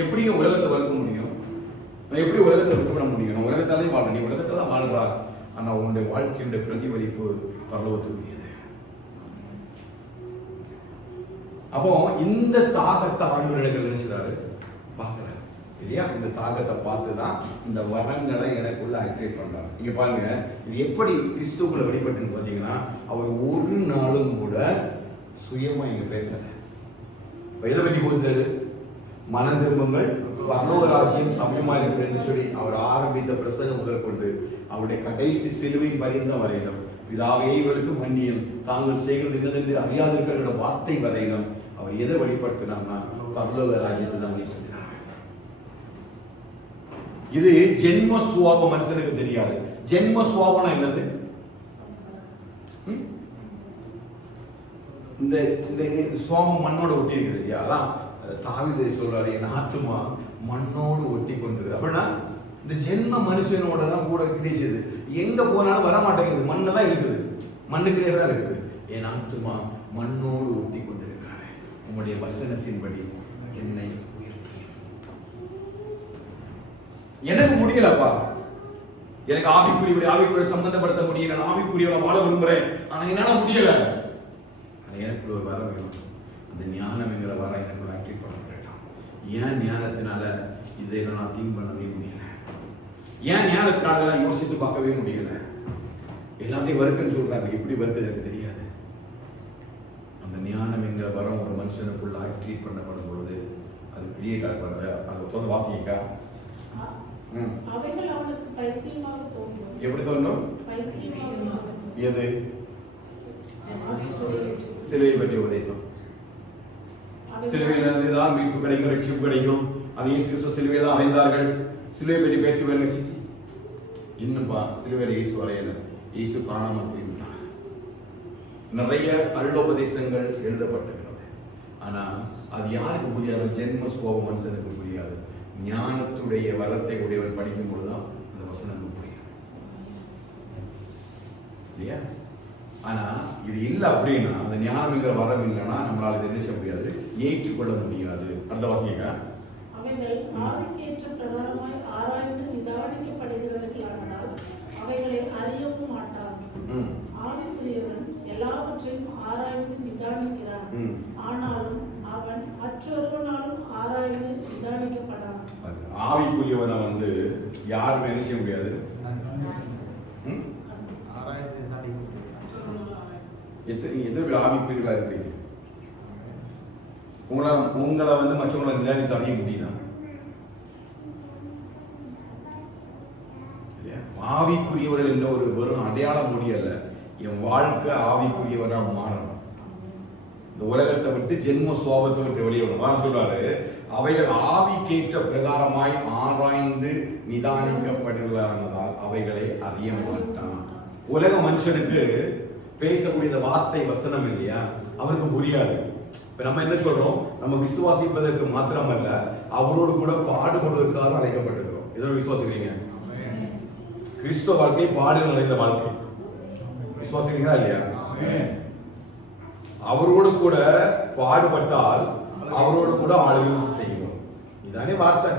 எப்படியும் உலகத்தை வளர்க்க முடியும், எப்படி உலகத்தை விட்டுவிட முடியும்? நான் உலகத்தாலே வாழ்றேன், நீ உலகத்துல தான் வாழ்றா, ஆனா உன்னுடைய வாழ்க்கையுடைய பிரதிபலிப்பு பரலோகத்துக்குரியது. அப்போ இந்த தாகத்தை ஆண்டவர்கள் நினைச்சாரு பார்க்கிறாரு இல்லையா? இந்த தாகத்தை பார்த்துதான் இந்த வரங்களை எனக்குள்ள ஆக்டிவேட் பண்றாரு. இங்க பாருங்க, இது எப்படி கிறிஸ்துவுக்குள்ள வெளிப்பட்டுன்னு பார்த்தீங்கன்னா, அவர் ஒரு நாளும் கூட சுயமா இங்க பேசல. எதை பற்றி போந்தாரு? மனம் திரும்புங்கள், பரலோக ராஜ்யம் சமயமா இருக்கு என்று சொல்லி அவர் ஆரம்பித்த பிரசங்கம் முதல் கொண்டு அவருடைய கடைசி சிலுவை பரியந்தம் வரையிடும். பிதாவே இவர்களுக்கு மன்னியும், தாங்கள் செய்கிறது என்னதென்று அறியாதிருக்கிற வார்த்தை வரையிடும். அவர் எதை வெளிப்படுத்தினார்னா பரலோக ராஜ்யத்தை தான் வெளிப்படுத்தினார். இது ஜென்ம சுவாபம் மனுஷனுக்கு தெரியாது. ஜென்ம சுவாபம் என்னது? இந்த சுவாபம் மண்ணோட ஒட்டி இருக்குது இல்லையா? அதான் தாவீது சொல்றாரு, என் ஆத்துமா மண்ணோடு ஒட்டி கொண்டிருக்கு. அப்படின்னா இந்த ஜென்ம மனுஷனோட தான் கூட கிடைச்சது. எங்க போனாலும் வர மாட்டேங்குது, மண்ணு தான் இருக்குது, மண்ணுக்கு நேரம் தான் இருக்குது. என் ஆத்துமா மண்ணோடு ஒட்டி கொண்டிருக்கிறாரு, உங்களுடைய வசனத்தின்படி என்னை உயர்த்தி. எனக்கு முடியலப்பா, எனக்கு ஆவிக்குரிய சம்பந்தப்படுத்த முடியல, நான் ஆவிக்குரியவளை வாழ விரும்புறேன், ஆனா என்னால முடியல. எனக்குள்ள ஒரு வர வேணும், அந்த ஞானம் எங்களை வர எனக்குள்ள ஆக்டிவேட் பண்ண வேண்டாம். ஏன் ஞானத்தினால இதை நான் திங்க் பண்ணவே முடியல? ஏன் ஞானத்தினால நான் யோசித்து பார்க்கவே முடியல? எல்லாத்தையும் வறுக்குன்னு சொல்றாங்க, எப்படி வறுக்குது எனக்கு தெரியாது. அந்த ஞானம் என்கிற வரம் ஒரு மனுஷனுக்குள்ள ஆக்டிவேட் பண்ணப்படும் பொழுது அது கிரியேட் ஆகப்படுது. அதை தொடர்ந்து வாசிக்கா. அவைகள் அவனுக்கு பைத்தியமாக தோன்றும். எப்படி தோணும்? பைத்தியமாக. எது? சிலுவை பற்றிய உபதேசம். சிலுவையிலிருந்து தான் மீட்பு கிடைக்கும், ரட்சிப்பு கிடைக்கும். அதையும் கிறிஸ்து சிலுவையை தான் அடைந்தார்கள். சிலுவை பற்றி பேசி வருங்க. இன்னும்பா சிலுவையில் இயேசு வரையல, இயேசு காணாமல் போய்விட்டார். நிறைய கள்ளோபதேசங்கள் எழுதப்பட்டிருக்கிறது, ஆனா அது யாருக்கு புரியாது? ஜென்ம சுவாப மனுஷனுக்கு புரியாது. ஞானத்துடைய வரத்தை உடையவன் படிக்கும் பொழுதுதான் அந்த வசனங்கள் புரியும் இல்லையா? ஆனா இது இல்லை அப்படின்னா, அந்த ஞானம்ங்கிற வரம் இல்லைன்னா நம்மளால இதை என்ன செய்ய முடியாது, ஏற்றுக்கொள்ள முடியாது. அடுத்த வாசிங்க. அவைகள் ஆவிக்கேற்ற பிரகாரமாய் ஆராய்ந்து நிதானிக்கப்படுகிறவர்களானால் அவைகளை அறியவும் மாட்டார்கள். ஆவிக்குரியவன் எல்லாவற்றையும் ஆராய்ந்து நிதானிக்கிறான், ஆனாலும் அவன் மற்றொருவனாலும் ஆராய்ந்து நிதானிக்கப்படான். ஆவிக்குரியவனை யாருமே என்ன செய்ய முடியாது. எத்தனை பேர் ஆவிக்குரியவா இருக்கீங்க? உங்களை மற்றவங்களை நிதானித்து அறிய முடியுதா? ஆவிக்குரியவர்கள் என்ற ஒரு வெறும் அடையாள முடியல, என் வாழ்க்கை ஆவிக்குரியவராக மாறணும். இந்த உலகத்தை விட்டு ஜென்ம சுவாபத்தை விட்டு வெளியே வரணும் சொல்றாரு. அவைகள் ஆவிக்கேற்ற பிரகாரமாய் ஆராய்ந்து நிதானிக்கப்படுவதால் அவைகளை அறிய மாட்டான். உலக மனுஷனுக்கு பேசக்கூடிய வார்த்தை வசனம் இல்லையா, அவருக்கு புரியாது. இப்ப நம்ம என்ன சொல்றோம்? நம்ம விசுவாசிப்பதற்கு மாத்திரமல்ல, அவரோடு கூட பாடுபடுவதற்காக அழைக்கப்பட்டிருக்கிறோம். இதோட விசுவாசிக்கிறீங்க? கிறிஸ்துவ வாழ்க்கை பாடுகள் நிறைந்த வாழ்க்கை. விசுவாசிக்கிறீங்களா இல்லையா? அவரோடு கூட பாடுபட்டால் அவரோடு கூட ஆளுகை செய்வோம். இதானே வார்த்தை.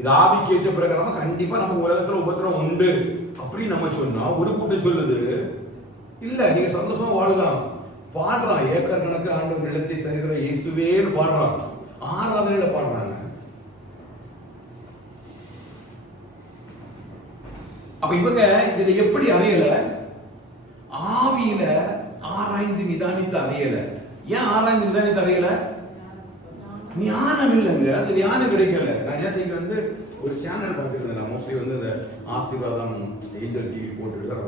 இது ஆவிக்கேற்ற பிரகாரமா கண்டிப்பா நம்ம உலகத்துல உபத்திரம் உண்டு அப்படின்னு நம்ம சொன்னா, ஒரு கூட்டம் சொல்லுது இல்ல, நீங்க சந்தோஷமா வாழலாம். பாடுறான், ஏக்கர் கணக்கு ஆண்டவர் நிலத்தை தருகிற இயேசுவேன்னு பாடுறான், ஆராதனையில பாடுறாங்க. அப்ப இவங்க இதை எப்படி அறியல? ஆவியில ஆராய்ந்து நிதானித்து அறியல. ஏன் ஆராய்ந்து நிதானித்து அறியல? ஞானம் இல்லைங்க, அது ஞானம் கிடைக்கல. நான் நேற்றைக்கு ஒரு சேனல் பார்த்துருந்தேன். மோஸ்ட்லி இந்த ஆசீர்வாதம் ஏஞ்சல் டிவி போட்டுருக்காரு.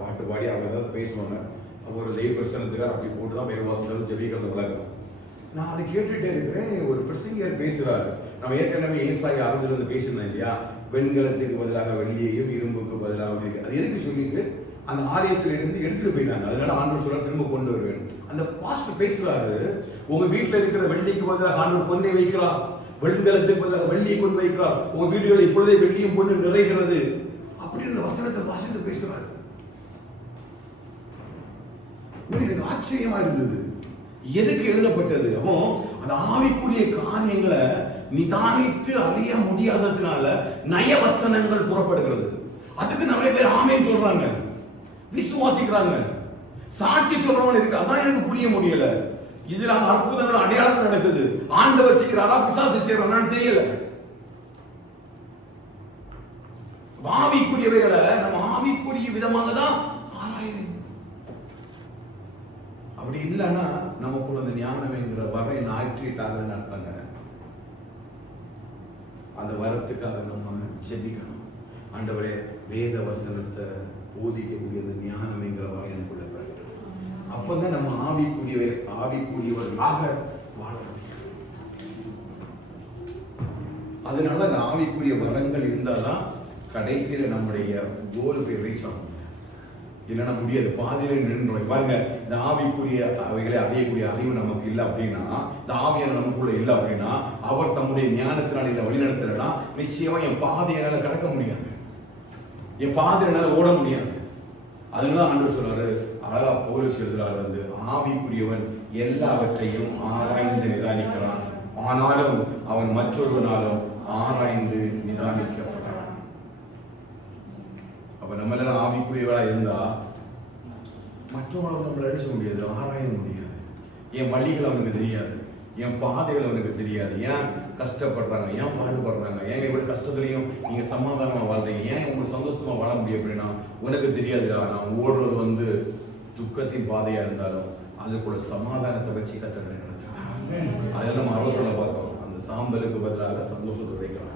பாட்டு பாடி அவங்க ஏதாவது பேசுவாங்க, ஒரு தெய்வ பிரசனத்துக்காக அப்படி போட்டு தான் பேர்வாசல் ஜெபிக்கிறது வழக்கம். நான் அதை கேட்டுட்டே இருக்கிறேன். ஒரு பிரசங்கர் பேசுறாரு. நம்ம ஏற்கனவே ஏசாய் 60 பேசினோம் இல்லையா, வெண்கலத்துக்கு பதிலாக வெள்ளியையும் இரும்புக்கு பதிலாக இருக்கு. அது எதுக்கு சொல்லிட்டு அந்த ஆலயத்திலிருந்து எடுத்துட்டு போயிட்டாங்க. அதனால ஆண்டவர் சொல்ல திரும்ப கொண்டு வருவேன். அந்த பாஸ்டர் பேசுறாரு, உங்க வீட்டுல இருக்கிற வெள்ளிக்கு பதிலாக ஆண்டவர் பொன்னை வைக்கிறார், வெண்கலத்துக்கு பதிலாக வெள்ளியை கொண்டு வைக்கிறார், உங்க வீடுகளில் இப்பொழுதே வெள்ளியும் பொண்ணு நிறைகிறது அப்படின்னு வசனத்தை வாசித்து பேசுறாரு. எனக்கு ஆச்சரியமா இருந்தது. எதுக்கு எழுதப்பட்டது? அப்போ அந்த ஆவிக்குரிய காரியங்களை நிதானித்து அறிய முடியாததுனால நயவசனங்கள் புறப்படுகிறது. அதுக்கு நிறைய பேர் ஆமேன்னு சொல்றாங்க, விசுவாசிக்கிறாங்க, சாட்சி சொல்றவங்க இருக்கு. அதான் எனக்கு புரிய முடியல. இதுல அந்த அற்புதங்கள் அடையாளம் நடக்குது. ஆண்டவர் செய்கிறாரா பிசாசு செய்யறான்னு தெரியல. ஆவிக்குரியவைகளை நம்ம ஆவிக்குரிய விதமாக தான் ஆராய வேண்டும். அப்படி இல்லைன்னா நமக்குள்ள அந்த ஞானம்ங்கிற வரை ஆற்றிட்டாங்கன்னு அர்த்தங்க. அந்த வரத்துக்காக நம்ம ஜெபிக்கணும். ஆண்டவரே, வேத வசனத்தை போதிக்கக்கூடிய அந்த ஞானம்ங்கிற வரை எனக்குள்ள அப்பதான் நம்ம ஆவிக்குரியவர்களாக வாழ முடியும். அதனால அந்த ஆவிக்குரிய வரங்கள் இருந்தால்தான் கடைசியில நம்முடைய கோல் போய் ரீச் ஆகும். இல்லைன்னா முடியாது, பாதியில நின்று பாருங்க. இந்த ஆவிக்குரிய அவைகளை அறியக்கூடிய அறிவு நமக்கு இல்லை அப்படின்னா, இந்த ஆவியான நமக்குள்ள இல்லை அப்படின்னா, அவர் தம்முடைய ஞானத்தினால் இதை வழிநடத்துறா நிச்சயமா என் பாதையினால கடக்க முடியாது, என் பாதையினால ஓட முடியாது. அதனால ஆண்டவர் சொல்றாரு, அழகா பவுல் எழுதுறாரு வந்து, ஆவிக்குரியவன் எல்லாவற்றையும் ஆராய்ந்து நிதானிக்கிறான், ஆனாலும் அவன் மற்றொருவனாலும் ஆராய்ந்து நிதானிக்கப்படுறான். அப்ப நம்ம எல்லாம் ஆவிக்குரியவளா இருந்தா மற்றவங்களும் நம்மள அடிச்ச முடியாது, ஆராய முடியாது. என் வழிகள் அவனுக்கு தெரியாது, என் பாதைகள் அவனுக்கு தெரியாது. ஏன் கஷ்டப்படுறாங்க, ஏன் பாடுபடுறாங்க, ஏன் இவ்வளவு கஷ்டத்துலையும் நீங்க சமாதானமா வாழ்றீங்க, ஏன் உங்களுக்கு சந்தோஷமா வாழ முடியும் அப்படின்னா உனக்கு தெரியாதுடா. நான் ஓடுறது வந்து துக்கத்தின் பாதையா இருந்தாலும் அதுக்குள்ள சமாதானத்தை வச்சு கத்தரை நினைச்சான். அதெல்லாம் நம்ம அவர்களை பார்த்தோம். அந்த சாம்பலுக்கு பதிலாக சந்தோஷத்தை வைக்கிறான்.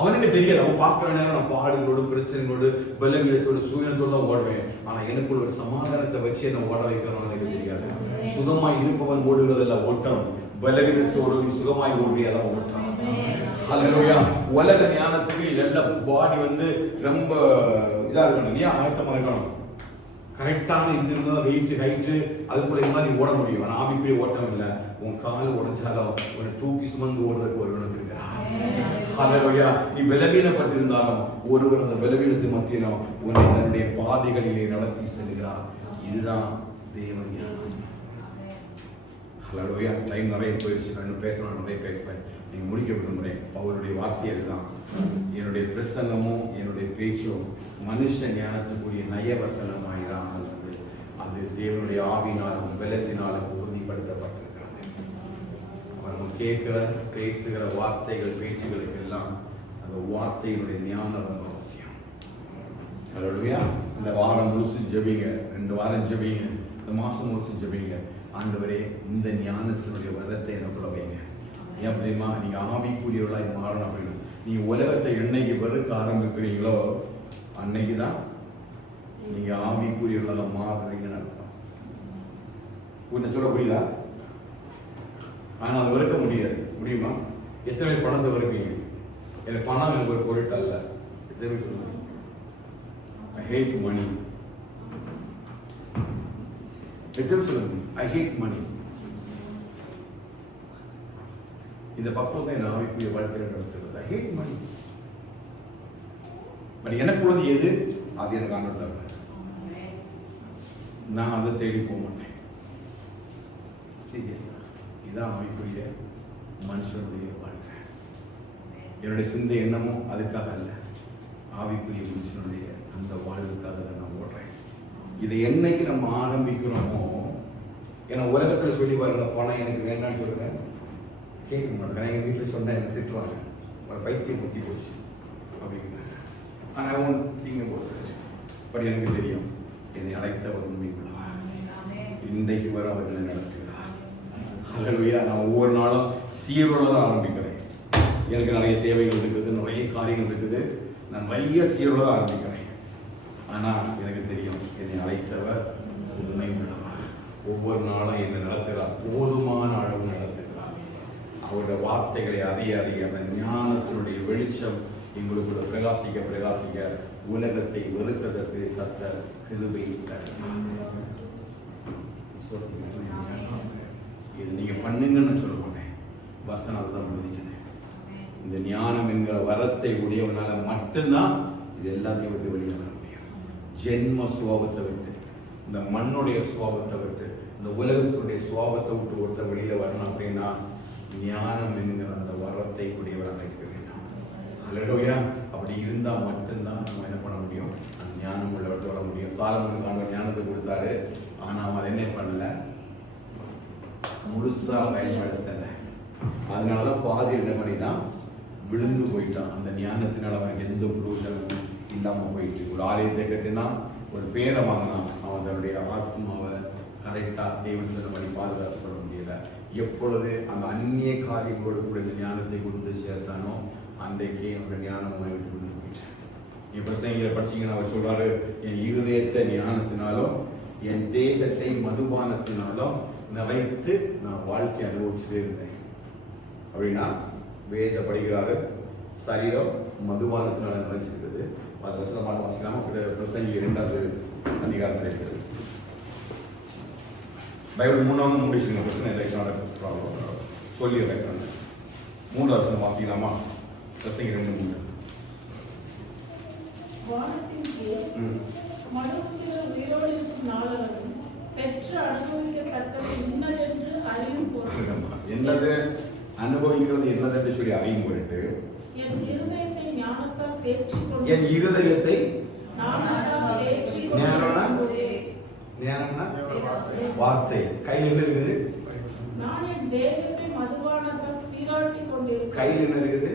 அவனுக்கு தெரியாது. அவன் பார்க்குற நேரம் நான் பாடுகளோடு பிரச்சனைகளோடு பலவீனத்தோடு சூழ்நிலத்தோடு தான் ஓடுவேன். ஆனா எனக்குள்ள ஒரு சமாதானத்தை வச்சு என்ன ஓட வைக்கணும் எனக்கு தெரியாது. சுகமாய் இருப்பவன் ஓடுவதெல்லாம் ஓட்டம், பலவீனத்தோடு நீ சுகமாய் ஓடுறியதான் ஓட்டம். ஹல்லேலூயா. உலக ஞானத்துக்கு நல்ல பாடி வந்து ரொம்ப இதா இருக்கணும், இல்லையா? ஆயத்தமா இருக்கணும். கரெக்டான இது இருந்தால் வெயிட் ஹைட்டு அதுக்குள்ள இந்த மாதிரி ஓட முடியும். ஆனால் ஆவிக்குரிய ஓட்டம் இல்லை. உன் கால் உடைச்சாலும் உன்னை தூக்கி சுமந்து ஓடுறதுக்கு ஒருவனுக்கு இருக்கிறான். ஹல்லேலூயா. நீ பலவீனப்பட்டிருந்தாலும் ஒருவர் அந்த பலவீனத்தின் மத்தியிலும் உன்னை தன்னுடைய பாதைகளிலே நடத்தி செல்கிறார். இதுதான் தேவ ஞானம். ஹல்லேலூயா. டைம் நிறைய போயிடுச்சு, நான் பேசணும், நிறைய பேசுவேன். நீங்க முடிக்க விரும்புகிறேன். அவருடைய வார்த்தை அதுதான். என்னுடைய பிரசங்கமும் என்னுடைய பேச்சும் மனுஷ ஞானத்துக்குரிய நயவசனமாயிராமல் அது தேவனுடைய ஆவினாலும் பலத்தினாலும் உறுதிப்படுத்தப்பட்டிருக்கிறது. நம்ம கேட்கிற பேசுகிற வார்த்தைகள் பேச்சுகளுக்கு எல்லாம் அந்த வார்த்தையினுடைய ஞானம் ரொம்ப அவசியம். ஹல்லேலூயா. இந்த வாரம் முழுசும் ஜெபிங்க, 2 வாரம் ஜெபிங்க, இந்த மாசம் முழுசும் ஜெபிங்க. ஆண்டவரே, இந்த ஞானத்தினுடைய வரத்தை எனக்குள்ள வைங்க. ஏன் தெரியுமா? நீங்க ஆவிக்குரியவர்களாய் மாறணும் அப்படின்னு. நீங்க உலகத்தை என்னைக்கு வெறுக்க ஆரம்பிக்கிறீங்களோ அன்னைக்குதான் நீங்க ஆவிக்குரியவர்களாக மாறுறீங்கன்னு அர்த்தம். உன்னை சொல்ல புரியுதா? ஆனா அதை வெறுக்க முடியாது. முடியுமா? எத்தனை பேர் பணத்தை வெறுப்பீங்க? எனக்கு பணம் எனக்கு ஒரு பொருட்டு அல்ல. எத்தனை பேர் சொல்லுங்க? I hate money. எத்தனை சொல்லுங்க? I hate money. இந்த பக்கம் தான் என் ஆவிக்குரிய வாழ்க்கையில் நடத்துகிறது. I hate money. பட் எனக்குள்ளது எது அது எனக்கு ஆண்டவர். நான் அதை தேடி போக மாட்டேன். சீரியஸா இதான் ஆவிக்குரிய மனுஷனுடைய வாழ்க்கை. என்னுடைய சிந்தை எண்ணமும் அதுக்காக அல்ல, ஆவிக்குரிய மனுஷனுடைய அந்த வாழ்வுக்காக தான் நான் ஓடுறேன். இதை என்னைக்கு நம்ம ஆரம்பிக்கிறோமோ, ஏன்னா உலகத்தில் சொல்லி பாருங்க, பணம் எனக்கு வேண்டாம்னு சொல்லுவேன், கேட்க மாட்டேன். எங்கள் வீட்டில் சொன்னால் எனக்கு திட்டுவாங்க, பைத்தியம் முத்தி போச்சு அப்படிங்கிறாங்க. ஆனால் அவன் தீங்க போட்டு பட் எனக்கு தெரியும் என்னை அழைத்தவர் உண்மை கொள்வார். இன்றைக்கு வர அவர்களை நடத்துகிறார். ஹல்லேலூயா. நான் ஒவ்வொரு நாளும் சீரோட தான் ஆரம்பிக்கிறேன். எனக்கு நிறைய தேவைகள் இருக்குது, நிறைய காரியங்கள் இருக்குது, நான் நிறைய சீரோட தான் ஆரம்பிக்கிறேன். ஆனால் எனக்கு தெரியும் என்னை அழைத்தவர் உண்மை உள்ளவர். ஒவ்வொரு நாளும் என்னை நடத்துகிறார், போதுமான அளவு நடத்துகிறார். அவருடைய வார்த்தைகளை அறிய அறிய அந்த ஞானத்தினுடைய வெளிச்சம் எங்களுக்குள்ள பிரகாசிக்க உலகத்தை வெறுப்பதற்கு கர்த்தர் கிருபை தருகிறார். இது நீங்க பண்ணுங்கன்னு சொல்ல போனேன், வசனம் தான் முடிக்கிறேன். இந்த ஞானம் என்கிற வரத்தை உடையவனால மட்டும்தான் இது எல்லாத்தையும் விட்டு வெளியே வர முடியும். ஜென்ம சுபாவத்தை விட்டு இந்த மண்ணுடைய சுவாபத்தை விட்டு, இந்த உலகத்துடைய சுவாபத்தை விட்டு ஒருத்த வெளியில வரணும் அப்படின்னா ஞானம் என்கிற அந்த வரத்தை கூடியவராக இருக்க வேண்டும். அல்லேலூயா. அப்படி இருந்தா மட்டும்தான் நம்ம என்ன பண்ண முடியும், அந்த ஞானம் உள்ளவர்கிட்ட வர முடியும். சாலமோனுக்கு ஆண்டவர் ஞானத்தை கொடுத்தாரு, ஆனா அவன் என்ன பண்ணல, முழுசா பயன்படுத்தல. அதனாலதான் பாதி என்ன பண்ணினா விழுந்து போயிட்டான். அந்த ஞானத்தினால அவனுக்கு எந்த புரோஜனமும் இல்லாம போயிட்டு, ஒரு ஆலயத்தை கட்டினா, ஒரு பேரை வாங்கினான், அவன் தன்னுடைய ஆத்மாவை கரெக்டா தேவன் சொன்னபடி பாதுகாத்து கொள்ள முடியல. எப்பொழுது அந்த அந்நிய காரியங்களோடு கூட இந்த ஞானத்தை கொண்டு சேர்த்தானோ அன்றைக்கே அவனுடைய ஞானம் விட்டு கொண்டு போயிட்டான். என் பிரசங்களை படிச்சீங்கன்னா அவர் சொல்றாரு, என் இருதயத்தை ஞானத்தினாலும் என் தேகத்தை மதுபானத்தினாலும் நிறைத்து நான் வாழ்க்கை அனுபவிச்சுட்டே இருந்தேன் அப்படின்னா வேத படிக்கிறாரு. சரீரம் மதுபானத்தினால நிறைச்சிருக்குது. அது வசனமான வாசிக்கலாம். பிரசங்கி 2வது அதிகாரத்தில் இருக்கிறது. பைபிள் 3வது முடிச்சுங்க. பிரச்சனை சொல்லிடுறேன். 3வது வசனம் வாசிக்கலாமா? பிரசங்கி 2:3. வானத்தின் கீழ் மனுஷர் உயிரோடு இருக்கும் நாளவரும் பெற்று அனுபவிக்கத்தக்கது இன்னதென்று அறியும் பொருள். என்னது அனுபவிக்கிறது என்னதென்று சொல்லி அறியும் பொருட்டு என் இருதயத்தை ஞானத்தால் தேற்றிக் கொண்டு, என் இருதயத்தை ஞானத்தால் தேற்றிக் கொண்டு, ஞானம்னா வார்த்தை கையில் என்ன இருக்குது? நான் என் தேகத்தை மதுபானத்தால் சீராட்டிக் கொண்டிருக்கிறேன். கையில் என்ன இருக்குது?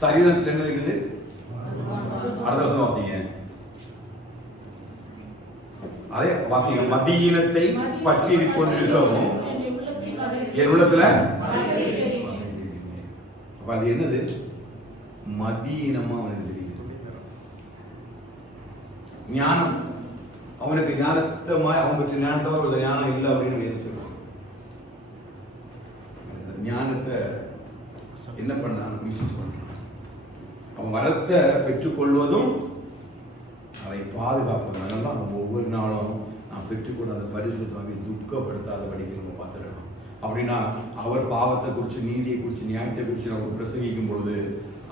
சரீரத்தில் என்ன இருக்குது? அடுத்த வசனம் வாசிங்க. அதே வாசிங்க. மதியீனத்தை பற்றி கொண்டிருக்கவும் என் உள்ளத்துல அப்ப அது என்னது? மதியீனமா அவனுக்கு தெரியுது. ஞானம் அவனுக்கு ஞானத்தமா அவனுக்கு ஞானத்தவா ஒரு ஞானம் இல்லை அப்படின்னு சொல்லுவான். ஞானத்தை என்ன பண்ணான்? மிஸ்யூஸ் பண்றான். அவன் வரத்தை பெற்றுக்கொள்வதும் அதை பாதுகாப்பதும். அதனால அவன் ஒவ்வொரு நாளும் நான் பெற்றுக்கொண்ட அந்த பரிசுத்தாவை துக்கப்படுத்தாதபடிக்கு நம்ம பார்த்துடணும். அப்படின்னா அவர் பாவத்தை குறித்து, நீதியை குறித்து, நியாயத்தை குறித்து நம்ம பிரசங்கிக்கும் பொழுது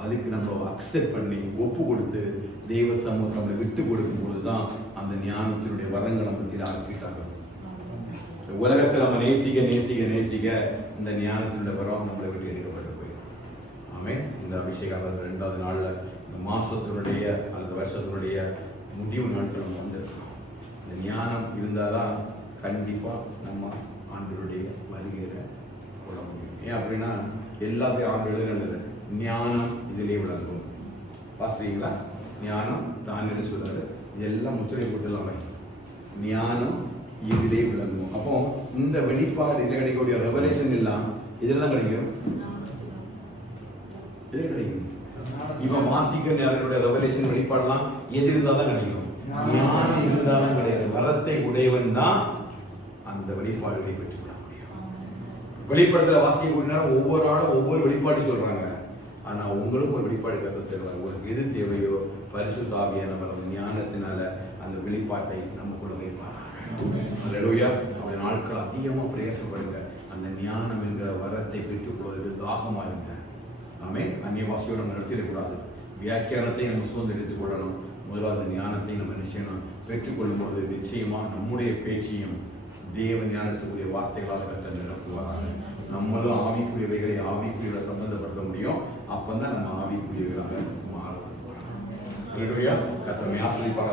அதுக்கு நம்ம அக்செப்ட் பண்ணி ஒப்பு கொடுத்து தெய்வ சமூகம் நம்மளை விட்டு கொடுக்கும் பொழுதுதான் அந்த ஞானத்தினுடைய வரங்களை நம்ம ஆக்கிட்டாங்க. உலகத்தில் நம்ம நேசிக்க நேசிக்க நேசிக்க இந்த ஞானத்தினுடைய வரம் நம்மளை விட்டு எடுக்கப்பட்டு போயிடும். ஆமே. இந்த அபிஷேகம் 2வது நாள்ல இந்த மாசத்தினுடைய அல்லது வருஷத்தினுடைய முடிவு நாட்கள் நம்ம வந்திருக்கோம். இந்த ஞானம் இருந்தாதான் கண்டிப்பா நம்ம ஆண்டவருடைய வருகையில கொள்ள முடியும். ஏன் அப்படின்னா எல்லாத்தையும் ஆண்டு எழுதுனது ஞானம் இதிலே விளங்கும். வாசிங்களா? ஞானம் தான் என்ன சொல்றாரு? இதெல்லாம் முத்திரை போட்டுலாம் ஞானம் இதிலே விளங்கும். அப்போ இந்த வெளிப்பாடு இதில் கிடைக்கக்கூடிய ரெவலேஷன் எல்லாம் இதில் தான் கிடைக்கும். இதில் கிடைக்கும். இவன் வாசிக்க நேரங்களுடைய ரெவலேஷன் வெளிப்பாடெல்லாம் எது இருந்தால் தான் கிடைக்கும். ஞானம் இருந்தாலும் கிடையாது. வரத்தை உடையவன் தான் அந்த வெளிப்பாடுகளை பெற்றுக்கொள்ள முடியும். வெளிப்பாடுல வாசிக்கக்கூடிய நேரம் ஒவ்வொரு ஆளும் ஒவ்வொரு வெளிப்பாடு சொல்றாங்க. ஆனா உங்களுக்கு ஒரு வெளிப்பாடு கற்று தருவாங்க. உங்களுக்கு எது தேவையோ பரிசுத்த ஆவியான நம்ம ஞானத்தினால அந்த வெளிப்பாட்டை நமக்குள்ள வைப்பாங்க. அல்லேலூயா. அந்த நாட்கள் அதிகமா பிரயாசப்படுங்க. அந்த ஞானம் என்கிற வரத்தை பெற்றுக்கொள்வதற்கு தாகமா இருங்க. நாமே அந்நிய பாஷையோடு நம்ம நடத்திடக்கூடாது. வியாக்கியானத்தை நம்ம சுதந்திரித்துக் கொள்ளணும். முதலாவது ஞானத்தை நம்ம நிச்சயம் பெற்றுக்கொள்ளும் பொழுது நிச்சயமா நம்முடைய பேச்சையும் தேவ ஞானத்துக்குரிய வார்த்தைகளால் கற்று நிரப்புவார்கள். நம்மளும் ஆவிக்குரியவைகளை ஆவிக்குரிய சம்பந்தப்படுத்த முடியும். அப்பதான் நம்ம ஆவிக்குரியவர்களாக மாறுவோம். கர்த்தரை ஆசீர்வதிப்பாராக.